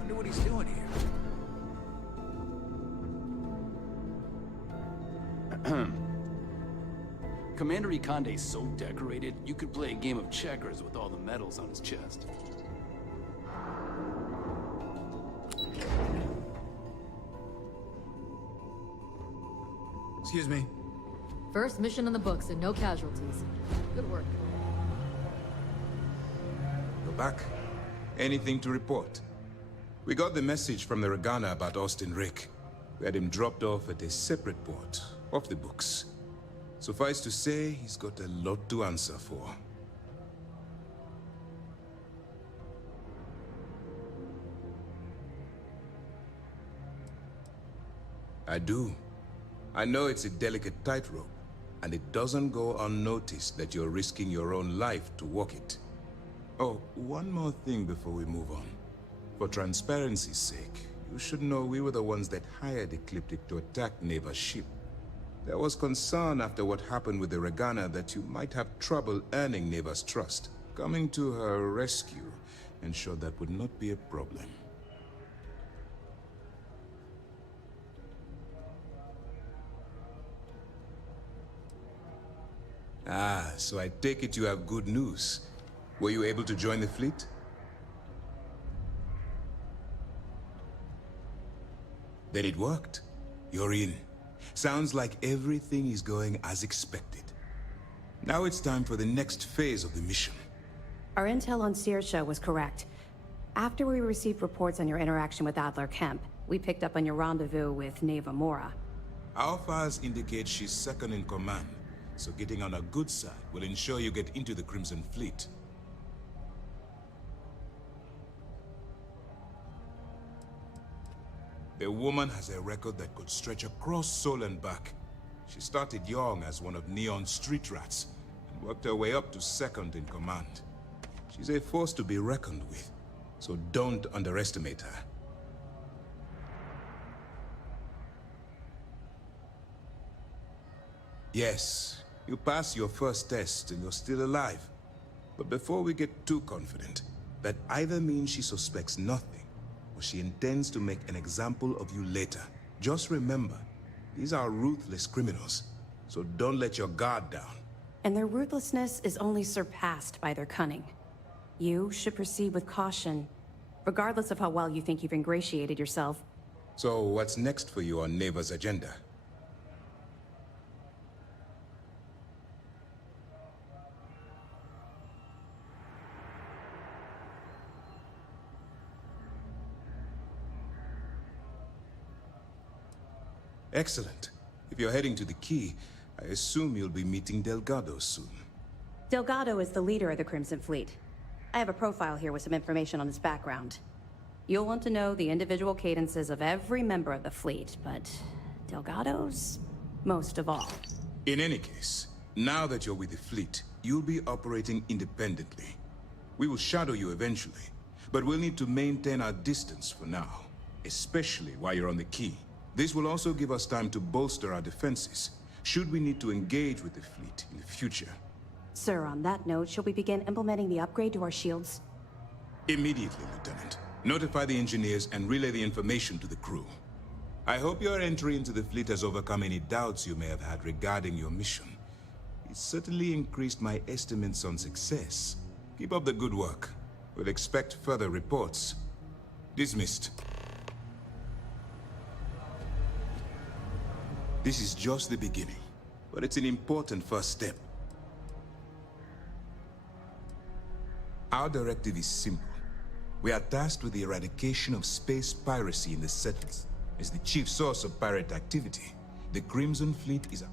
Wonder what he's doing here. Commander Ikonde's so decorated, you could play a game of checkers with all the medals on his chest. Excuse me. First mission in the books and no casualties. Good work. Go back. Anything to report? We got the message from the Regana about Austin Rick. We had him dropped off at a separate port, off the books. Suffice to say, he's got a lot to answer for. I do. I know it's a delicate tightrope, and it doesn't go unnoticed that you're risking your own life to walk it. Oh, one more thing before we move on. For transparency's sake, you should know we were the ones that hired Ecliptic to attack Neva's ship. There was concern after what happened with the Regana that you might have trouble earning Neva's trust. Coming to her rescue ensured that would not be a problem. Ah, so I take it you have good news. Were you able to join the fleet? Then it worked. You're in. Sounds like everything is going as expected. Now it's time for the next phase of the mission. Our intel on Saoirse was correct. After we received reports on your interaction with Adler Kemp, we picked up on your rendezvous with Neva Mora. Our files indicate she's second in command, so getting on a good side will ensure you get into the Crimson Fleet. The woman has a record that could stretch across Sol and back. She started young as one of Neon's street rats, and worked her way up to second in command. She's a force to be reckoned with, so don't underestimate her. Yes, you passed your first test and you're still alive. But before we get too confident, that either means she suspects nothing, or she intends to make an example of you later. Just remember, these are ruthless criminals, so don't let your guard down. And their ruthlessness is only surpassed by their cunning. You should proceed with caution, regardless of how well you think you've ingratiated yourself. So what's next for you on Neva's agenda? Excellent. If you're heading to the Key, I assume you'll be meeting Delgado soon. Delgado is the leader of the Crimson Fleet. I have a profile here with some information on his background. You'll want to know the individual cadences of every member of the fleet, but Delgado's most of all. In any case, now that you're with the fleet, you'll be operating independently. We will shadow you eventually, but we'll need to maintain our distance for now, especially while you're on the Key. This will also give us time to bolster our defenses, should we need to engage with the fleet in the future. Sir, on that note, shall we begin implementing the upgrade to our shields? Immediately, Lieutenant. Notify the engineers and relay the information to the crew. I hope your entry into the fleet has overcome any doubts you may have had regarding your mission. It certainly increased my estimates on success. Keep up the good work. We'll expect further reports. Dismissed. This is just the beginning, but it's an important first step. Our directive is simple. We are tasked with the eradication of space piracy in the settlements. As the chief source of pirate activity, the Crimson Fleet is a...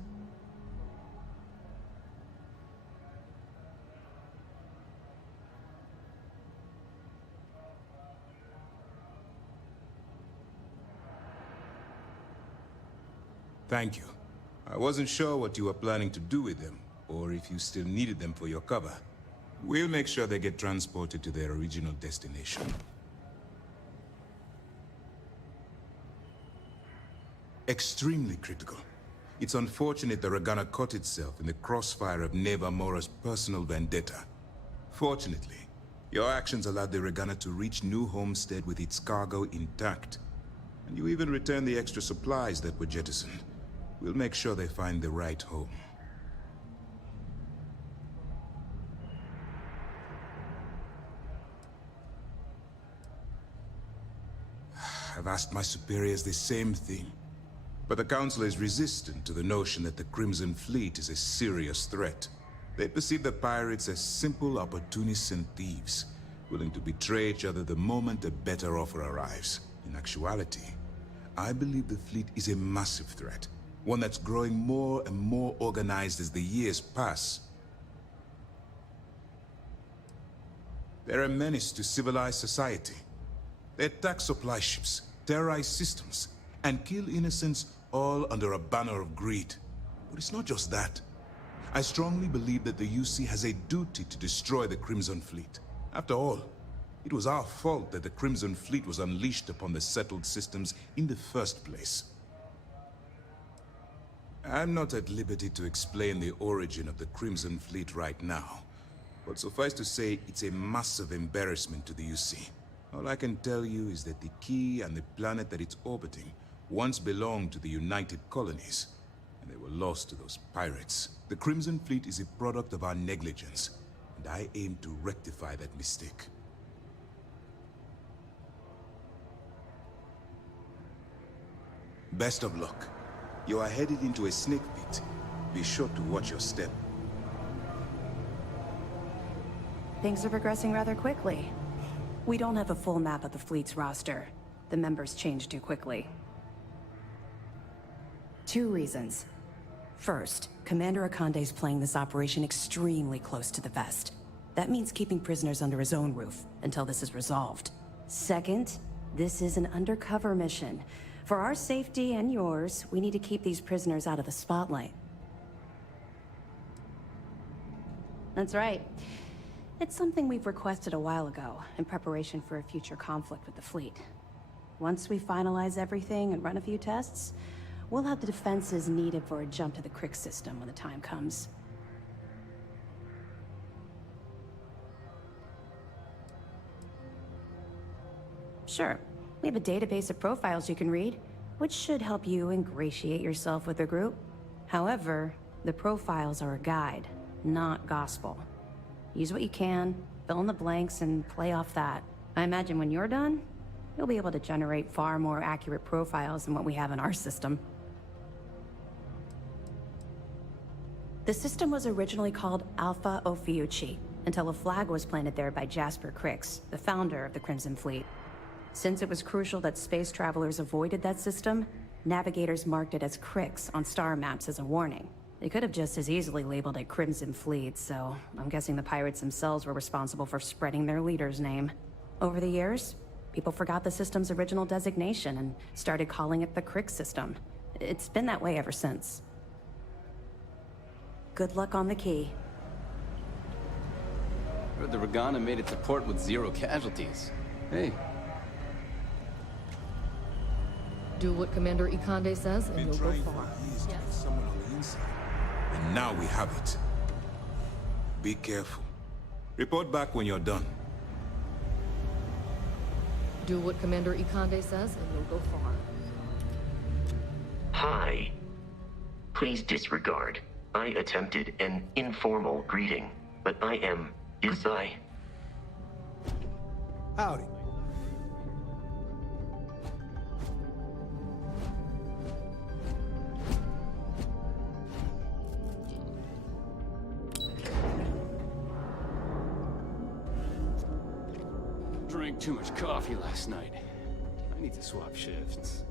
Thank you. I wasn't sure what you were planning to do with them, or if you still needed them for your cover. We'll make sure they get transported to their original destination. Extremely critical. It's unfortunate the Regana caught itself in the crossfire of Neva Mora's personal vendetta. Fortunately, your actions allowed the Regana to reach New Homestead with its cargo intact. And you even returned the extra supplies that were jettisoned. We'll make sure they find the right home. I've asked my superiors the same thing. But the Council is resistant to the notion that the Crimson Fleet is a serious threat. They perceive the pirates as simple opportunists and thieves, willing to betray each other the moment a better offer arrives. In actuality, I believe the fleet is a massive threat, one that's growing more and more organized as the years pass. They're a menace to civilized society. They attack supply ships, terrorize systems, and kill innocents all under a banner of greed. But it's not just that. I strongly believe that the UC has a duty to destroy the Crimson Fleet. After all, it was our fault that the Crimson Fleet was unleashed upon the settled systems in the first place. I'm not at liberty to explain the origin of the Crimson Fleet right now, but suffice to say, it's a massive embarrassment to the UC. All I can tell you is that the key and the planet that it's orbiting once belonged to the United Colonies, and they were lost to those pirates. The Crimson Fleet is a product of our negligence, and I aim to rectify that mistake. Best of luck. You are headed into a snake pit. Be sure to watch your step. Things are progressing rather quickly. We don't have a full map of the fleet's roster. The members change too quickly. 2 reasons. First, Commander Akande's playing this operation extremely close to the vest. That means keeping prisoners under his own roof until this is resolved. Second, this is an undercover mission. For our safety and yours, we need to keep these prisoners out of the spotlight. That's right. It's something we've requested a while ago, in preparation for a future conflict with the fleet. Once we finalize everything and run a few tests, we'll have the defenses needed for a jump to the Crick system when the time comes. Sure. We have a database of profiles you can read, which should help you ingratiate yourself with the group. However, the profiles are a guide, not gospel. Use what you can, fill in the blanks, and play off that. I imagine when you're done, you'll be able to generate far more accurate profiles than what we have in our system. The system was originally called Alpha Ophiuchi, until a flag was planted there by Jasper Crix, the founder of the Crimson Fleet. Since it was crucial that space travelers avoided that system, navigators marked it as Crix on star maps as a warning. They could have just as easily labeled it Crimson Fleet, so I'm guessing the pirates themselves were responsible for spreading their leader's name. Over the years, people forgot the system's original designation and started calling it the Crix system. It's been that way ever since. Good luck on the key. Heard the Regana made it to port with 0 casualties. Hey. Do what Commander Ikande says, and you'll go far. Someone on the inside. And now we have it. Be careful. Report back when you're done. Do what Commander Ikande says, and you'll go far. Hi. Please disregard. I attempted an informal greeting, but I am Isai. Howdy. Drank too much coffee last night. I need to swap shifts.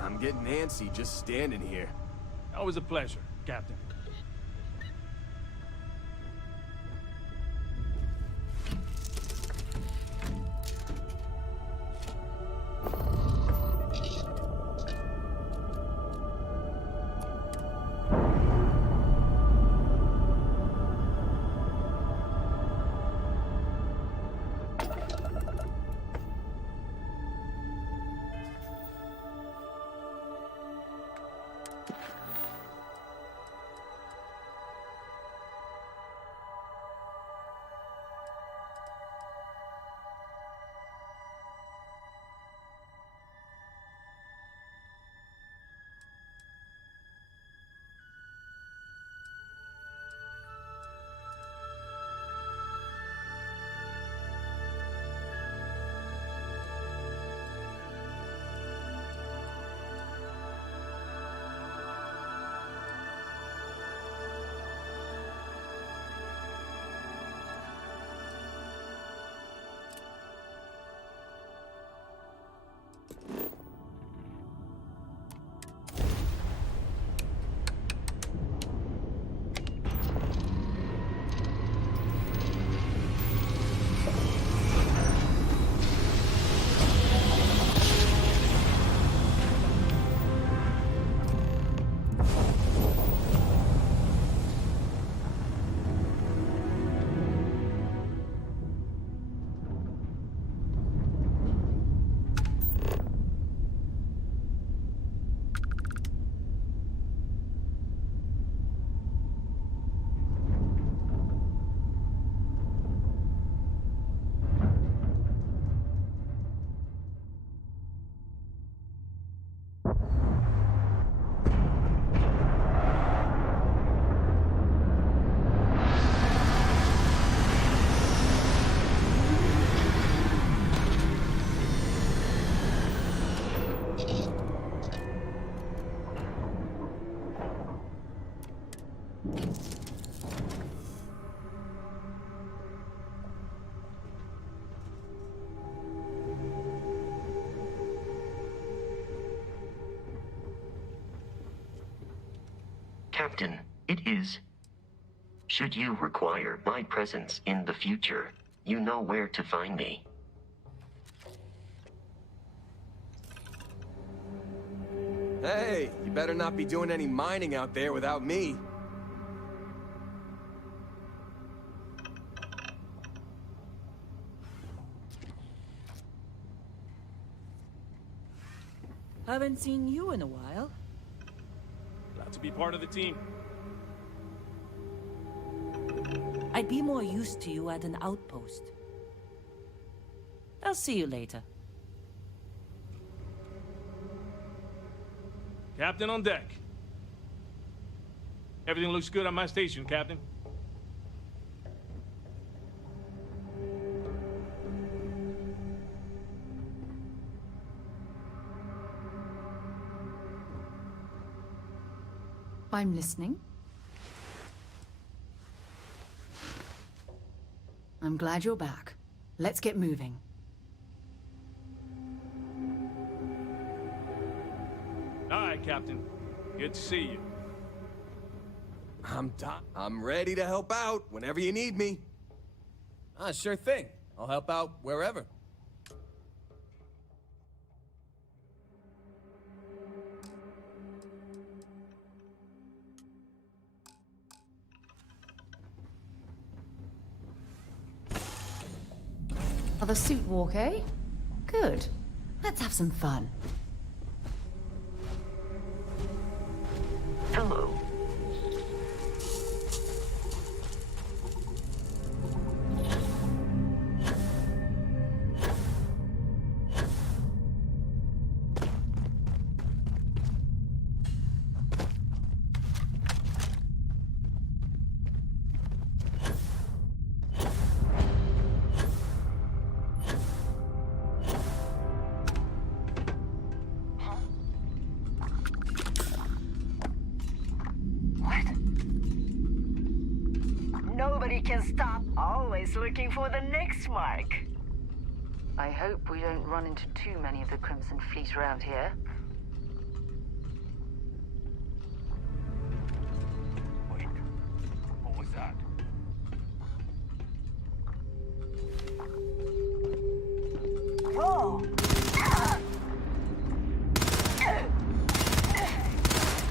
I'm getting antsy just standing here. Always a pleasure, Captain. Captain, it is. Should you require my presence in the future, you know where to find me. Hey, you better not be doing any mining out there without me. Haven't seen you in a while. Glad to be part of the team. I'd be more used to you at an outpost. I'll see you later. Captain on deck. Everything looks good on my station, Captain. I'm listening. I'm glad you're back. Let's get moving. All right, Captain. Good to see you. I'm ready to help out whenever you need me. Sure thing. I'll help out wherever. Another suit walk, eh? Good. Let's have some fun. Hello. Nobody can stop. Always looking for the next mark. I hope we don't run into too many of the Crimson Fleet around here. Wait, what was that? Whoa!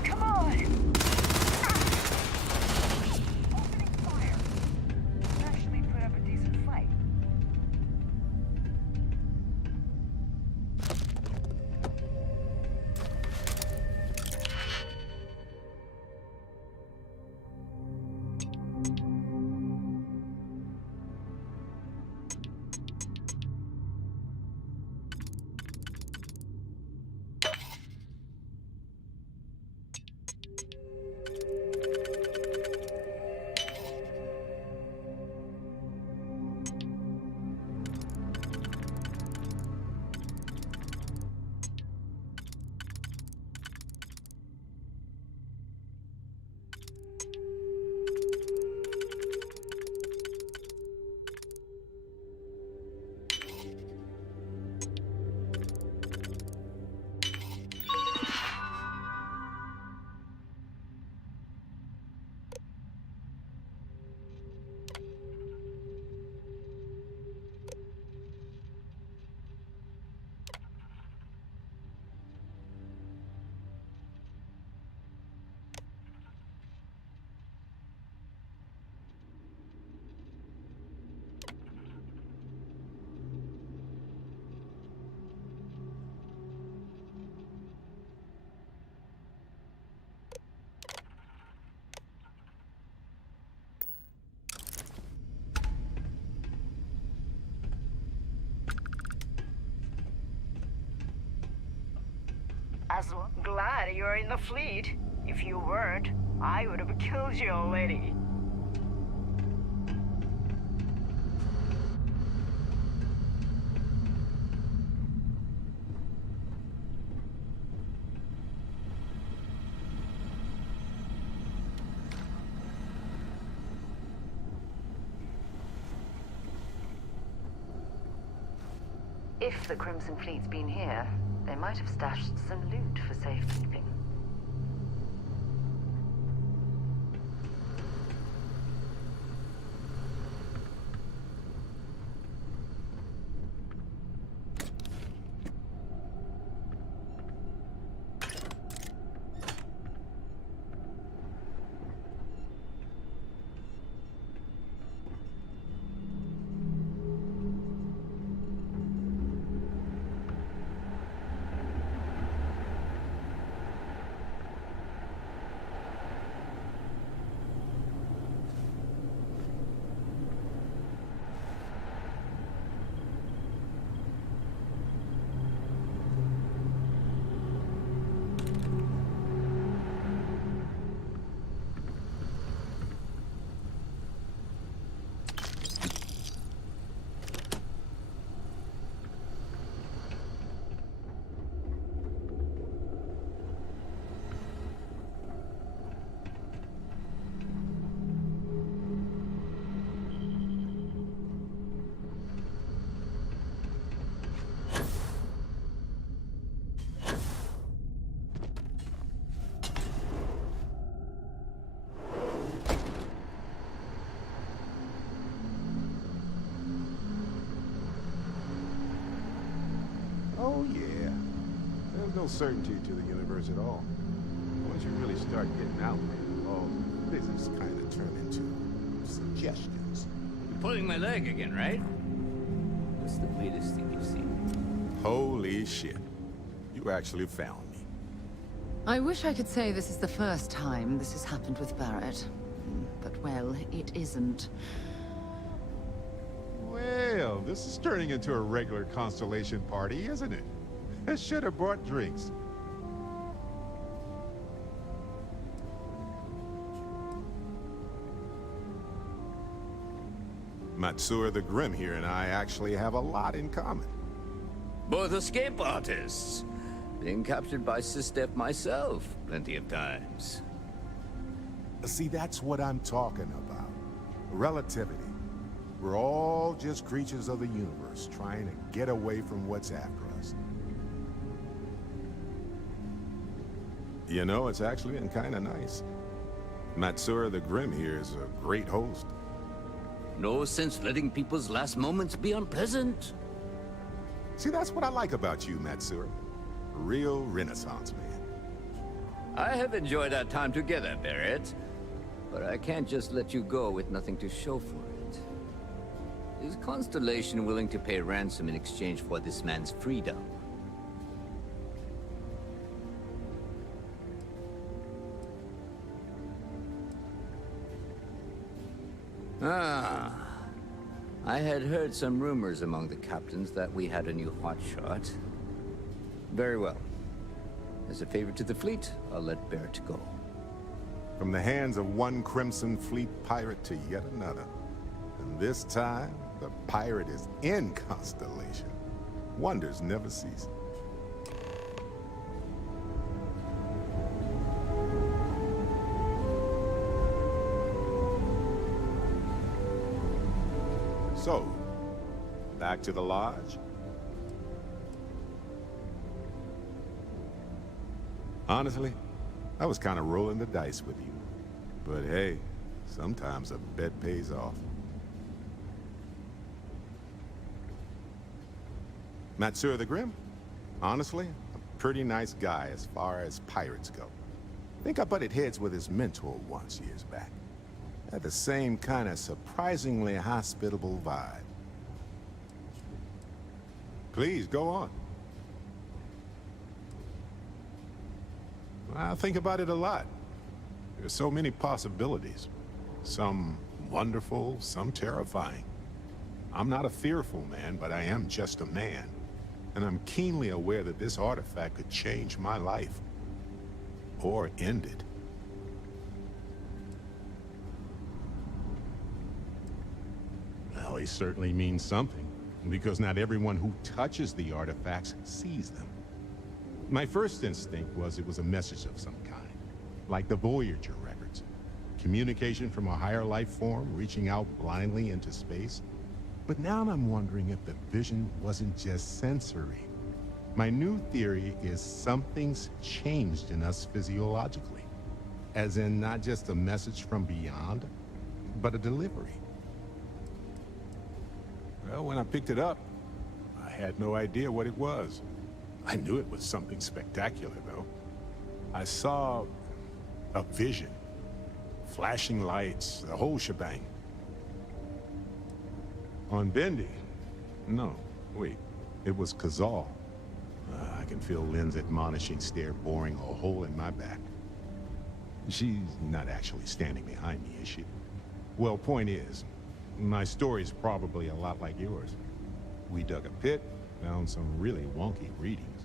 Come on! Opening fire. Actually put up a decent fight. Glad you're in the fleet. If you weren't, I would have killed you already. If the Crimson Fleet's been here, they might have stashed some loot for safekeeping. Oh, yeah. There's no certainty to the universe at all. Once you really start getting out there, all physics kind of turn into suggestions. You're pulling my leg again, right? What's the weirdest thing you've seen? Holy shit. You actually found me. I wish I could say this is the first time this has happened with Barrett. But, well, it isn't. Well, this is turning into a regular Constellation party, isn't it? I should have brought drinks. Matsura the Grim here and I actually have a lot in common. Both escape artists. Being captured by SysDef myself plenty of times. See, that's what I'm talking about. Relativity. We're all just creatures of the universe, trying to get away from what's after us. You know, it's actually been kind of nice. Matsura the Grim here is a great host. No sense letting people's last moments be unpleasant. See, that's what I like about you, Matsura. A real Renaissance man. I have enjoyed our time together, Barrett. But I can't just let you go with nothing to show for it. Is Constellation willing to pay ransom in exchange for this man's freedom? Ah. I had heard some rumors among the captains that we had a new hotshot. Very well. As a favor to the fleet, I'll let Barrett go. From the hands of one Crimson Fleet pirate to yet another. And this time, the pirate is in Constellation. Wonders never cease. So, back to the lodge? Honestly, I was kind of rolling the dice with you. But hey, sometimes a bet pays off. Matsura the Grim? Honestly, a pretty nice guy as far as pirates go. I think I butted heads with his mentor once years back. Had the same kind of surprisingly hospitable vibe. Please, go on. I think about it a lot. There's so many possibilities. Some wonderful, some terrifying. I'm not a fearful man, but I am just a man. And I'm keenly aware that this artifact could change my life. Or end it. Well, he certainly means something. Because not everyone who touches the artifacts sees them. My first instinct was it was a message of some kind. Like the Voyager records. Communication from a higher life form reaching out blindly into space. But now I'm wondering if the vision wasn't just sensory. My new theory is something's changed in us physiologically. As in not just a message from beyond, but a delivery. Well, when I picked it up, I had no idea what it was. I knew it was something spectacular, though. I saw a vision. Flashing lights, the whole shebang. On Bendy? No, wait. It was Kazal. I can feel Lynn's admonishing stare boring a hole in my back. She's not actually standing behind me, is she? Well, point is, my story's probably a lot like yours. We dug a pit, found some really wonky readings,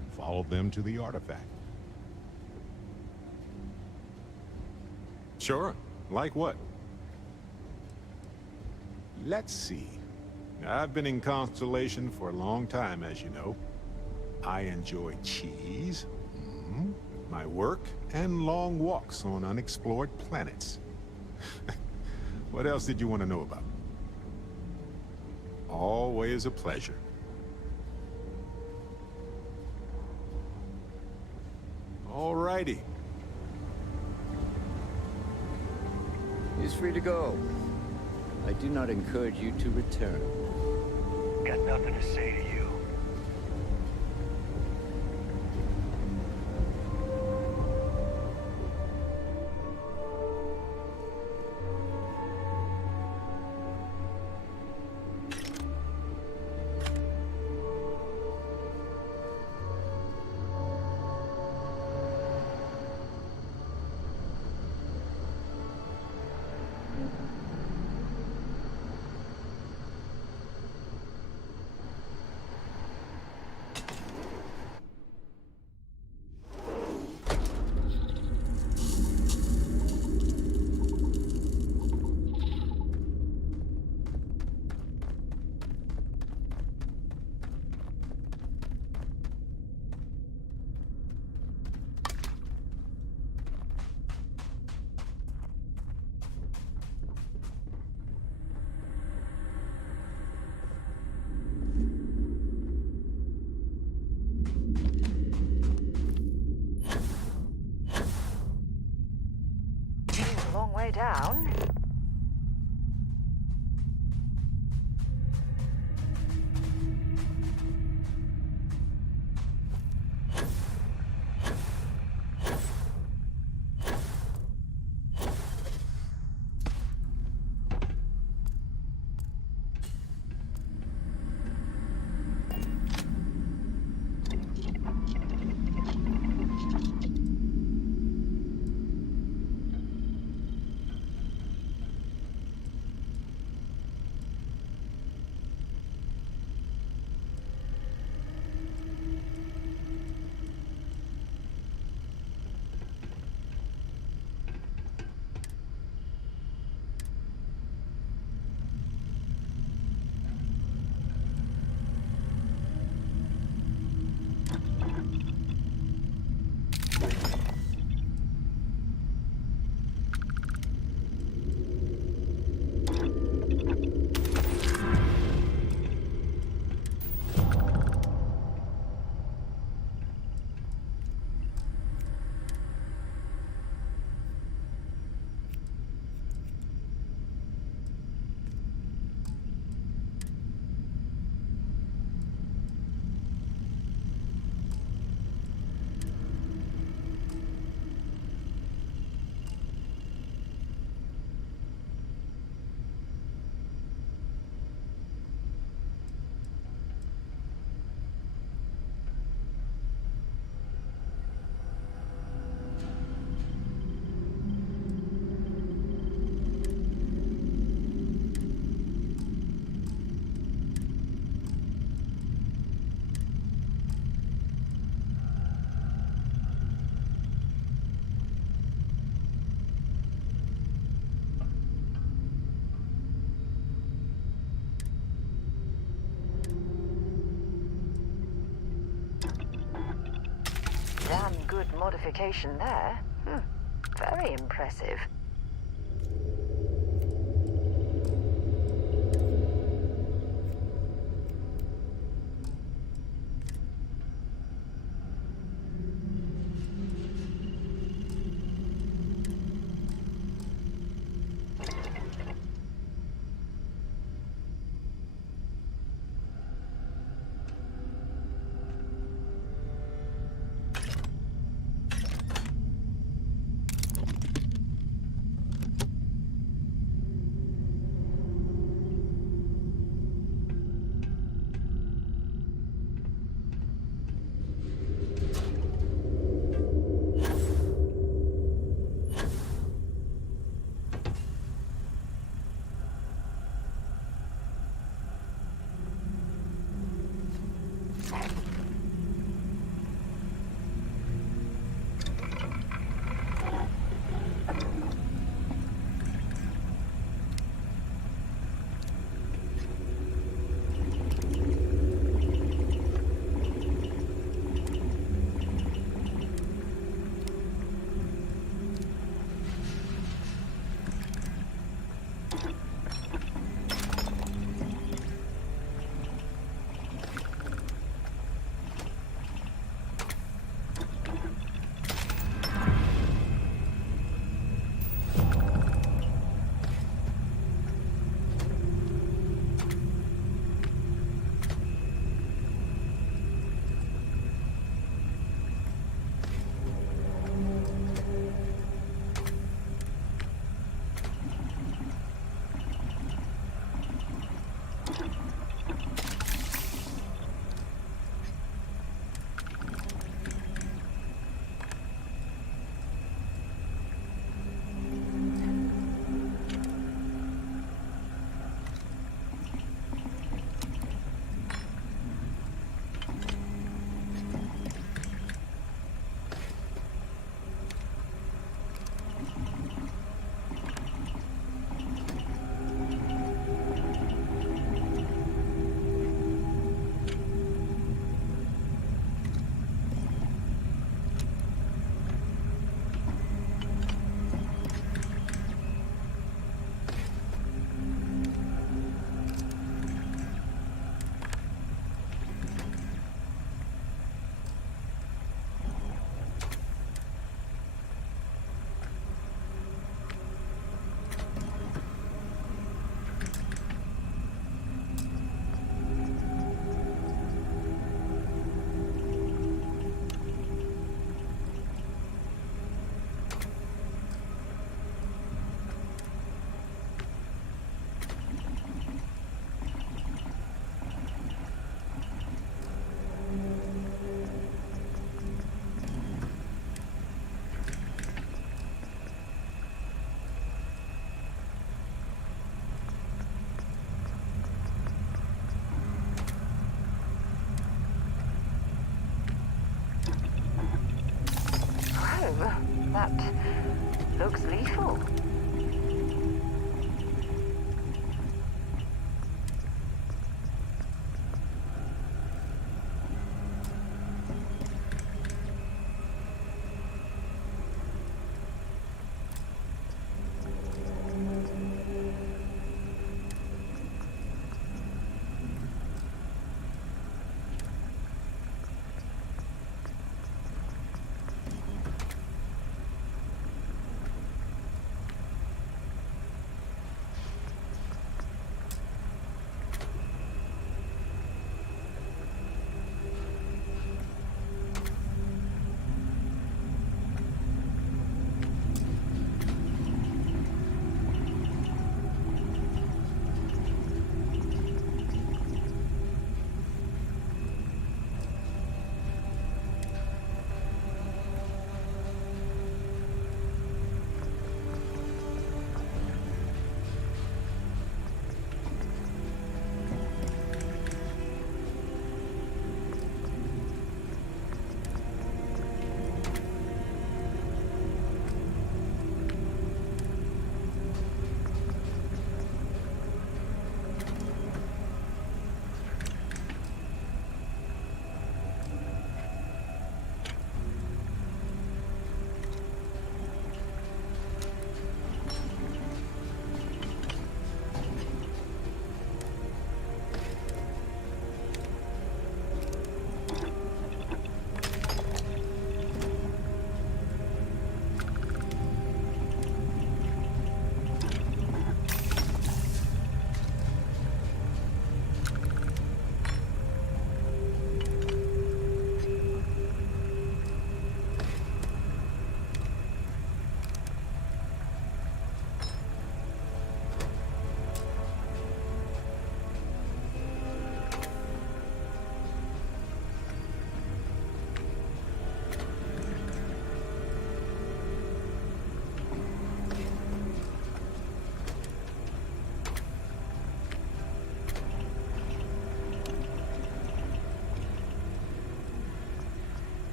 and followed them to the artifact. Sure. Like what? Let's see. I've been in Constellation for a long time, as you know. I enjoy cheese, my work, and long walks on unexplored planets. What else did you want to know about? Always a pleasure. Alrighty. He's free to go. I do not encourage you to return. Got nothing to say to you. lie down. Damn good modification there. Very impressive.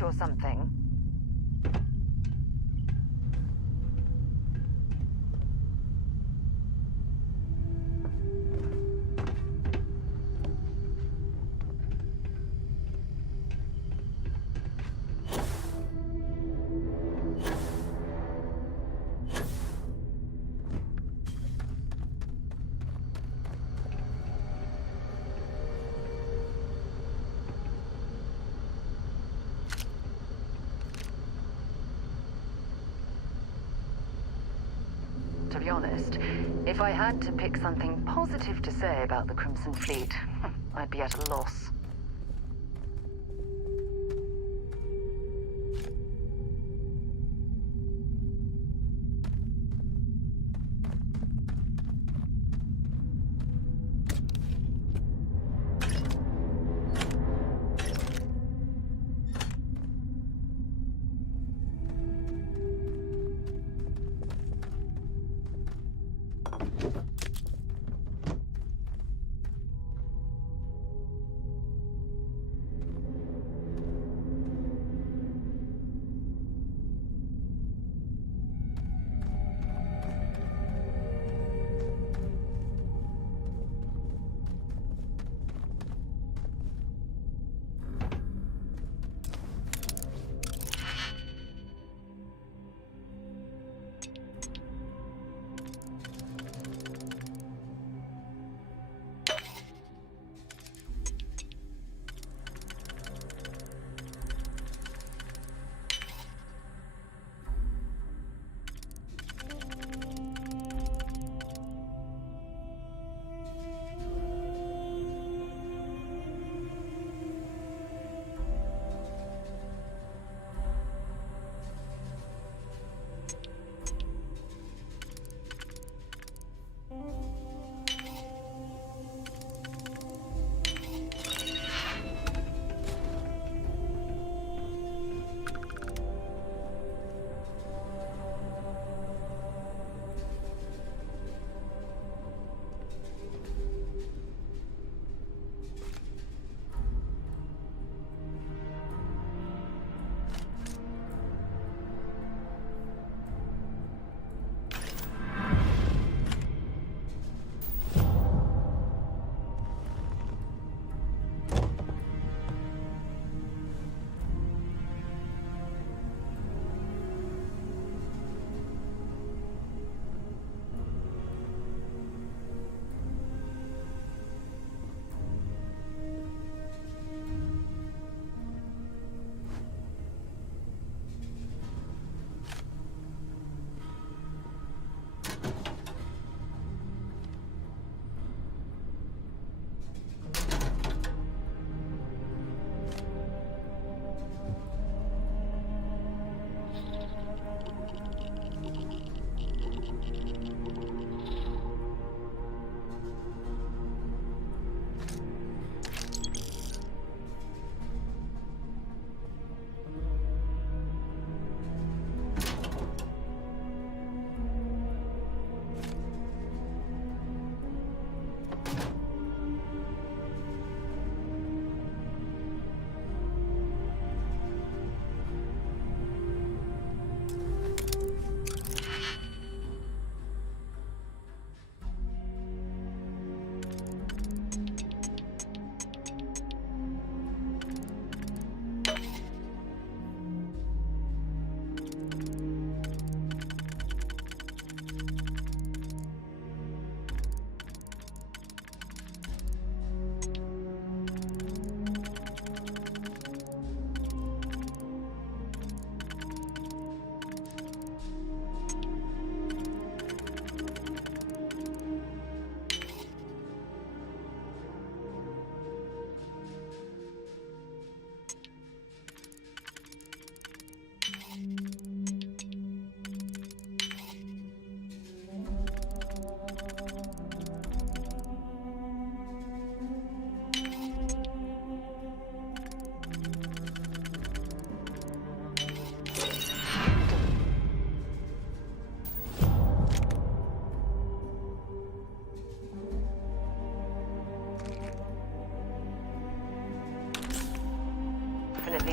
fish or something? To be honest, if I had to pick something positive to say about the Crimson Fleet, I'd be at a loss.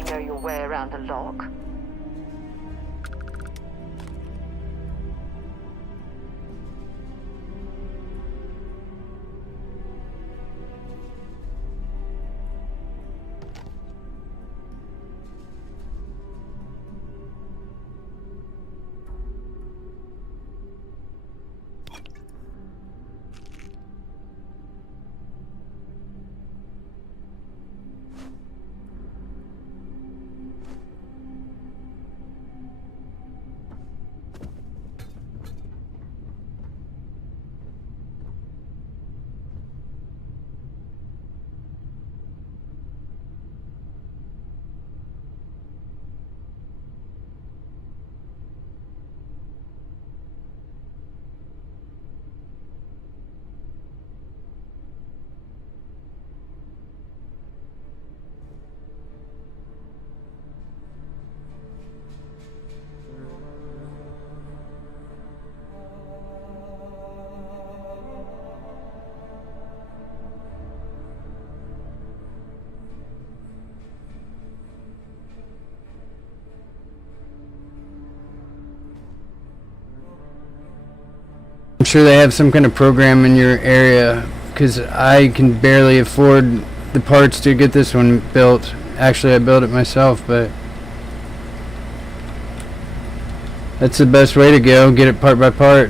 know your way around the lock? I'm sure they have some kind of program in your area, because I can barely afford the parts to get this one built. Actually, I built it myself, but that's the best way to go, get it part by part.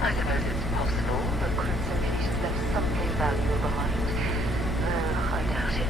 I suppose it's possible the Crimson Fleet has left something valuable behind. Though I doubt it.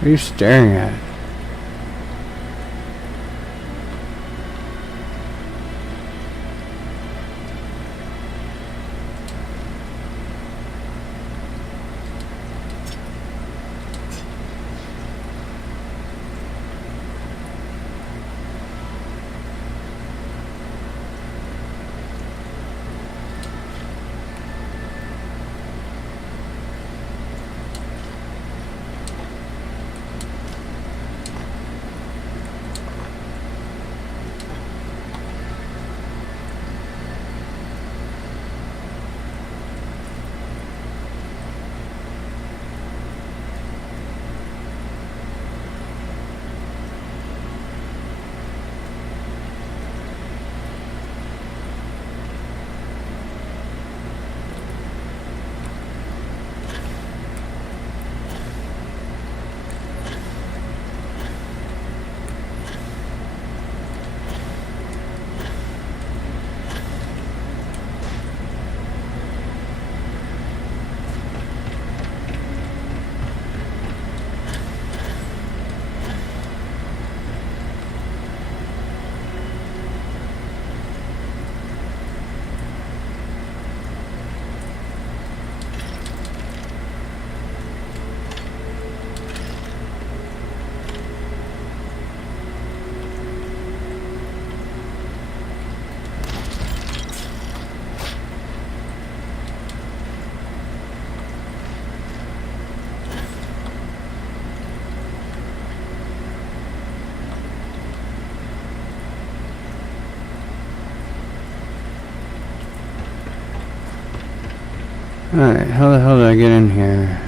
What are you staring at? Alright, how the hell did I get in here?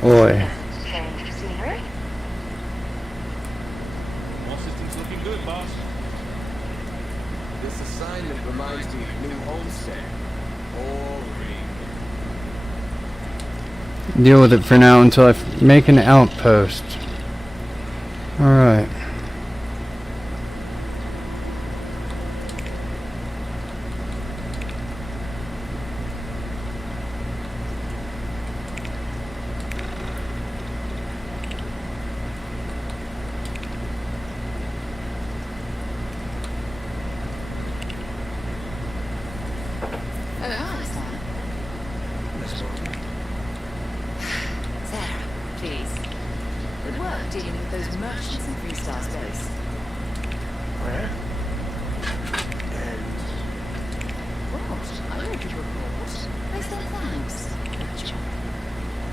Boy. All systems looking good, boss. This assignment reminds me of New Homestead. Boring. Deal with it for now until I make an outpost. Alright.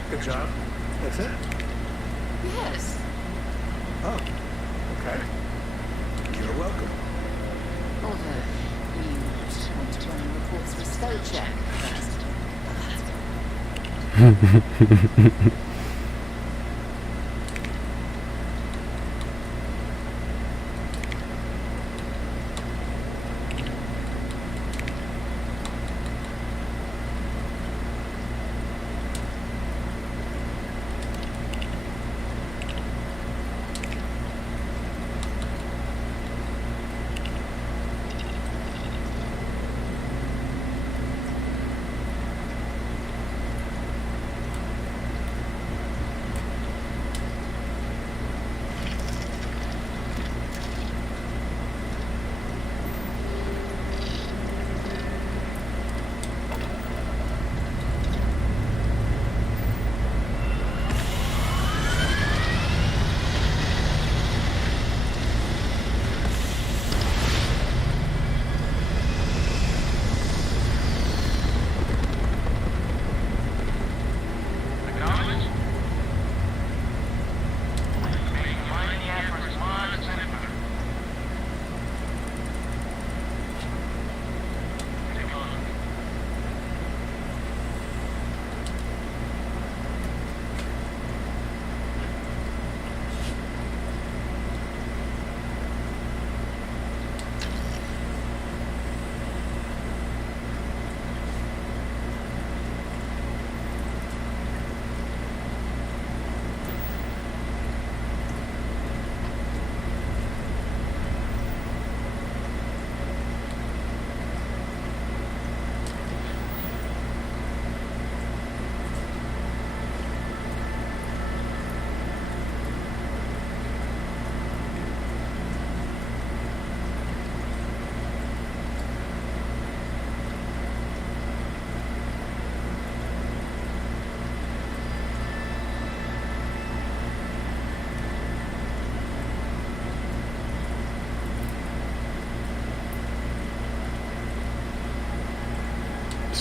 Good job. That's it? Yes. Oh, okay. You're welcome. Although, you want to run the reports for spell check first.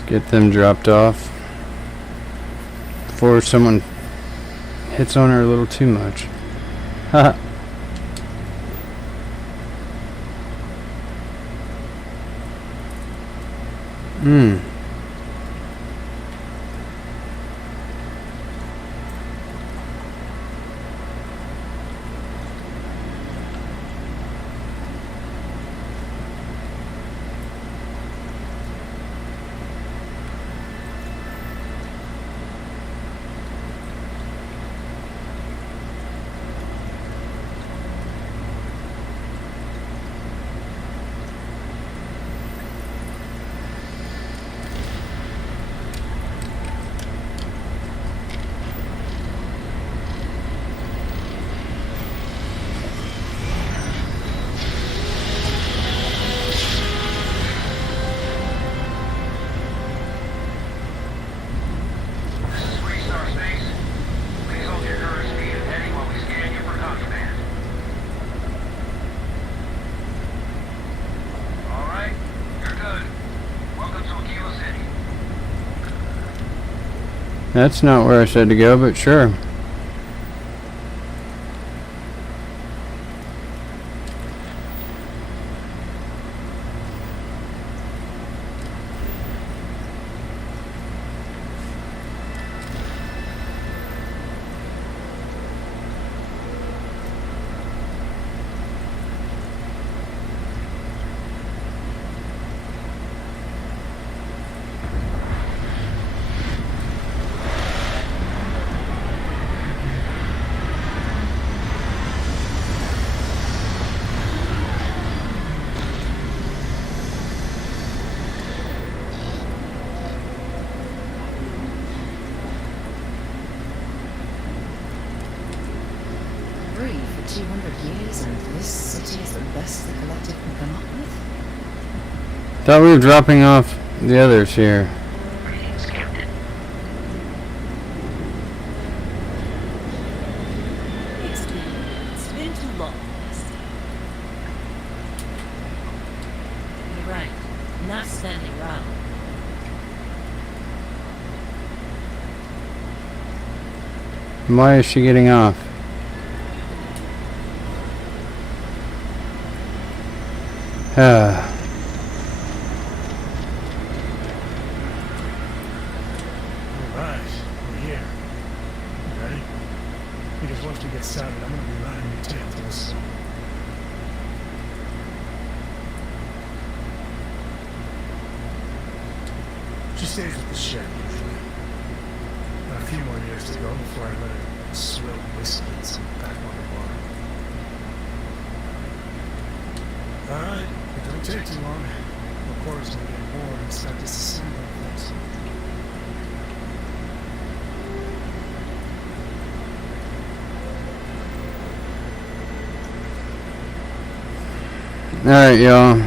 Get them dropped off before someone hits on her a little too much. Haha. That's not where I said to go, but sure. Free for 200 years, and this city is the best the Collective can come up with? Thought we were dropping off the others here. Greetings, Captain. It's been too long. You're right. Not standing around. Why is she getting off? Alright, we're here. You ready? Because once we get started, I'm gonna be running your tail to this. She stays with the ship usually. Got a few more years to go before I let her swill whiskey in some backwater water. Alright, it don't take too long. Of course, we get bored and start disassembling things. Alright, y'all.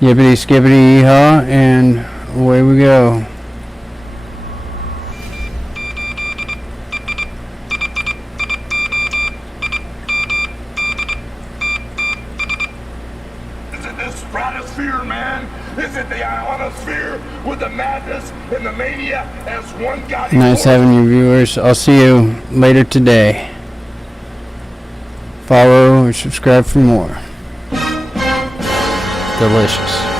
Yippity skippity yeehaw, and away we go. Is it the stratosphere, man? Is it the ionosphere with the madness and the mania as one goddamn? Nice having you, viewers. I'll see you later today. Follow or subscribe for more. Delicious.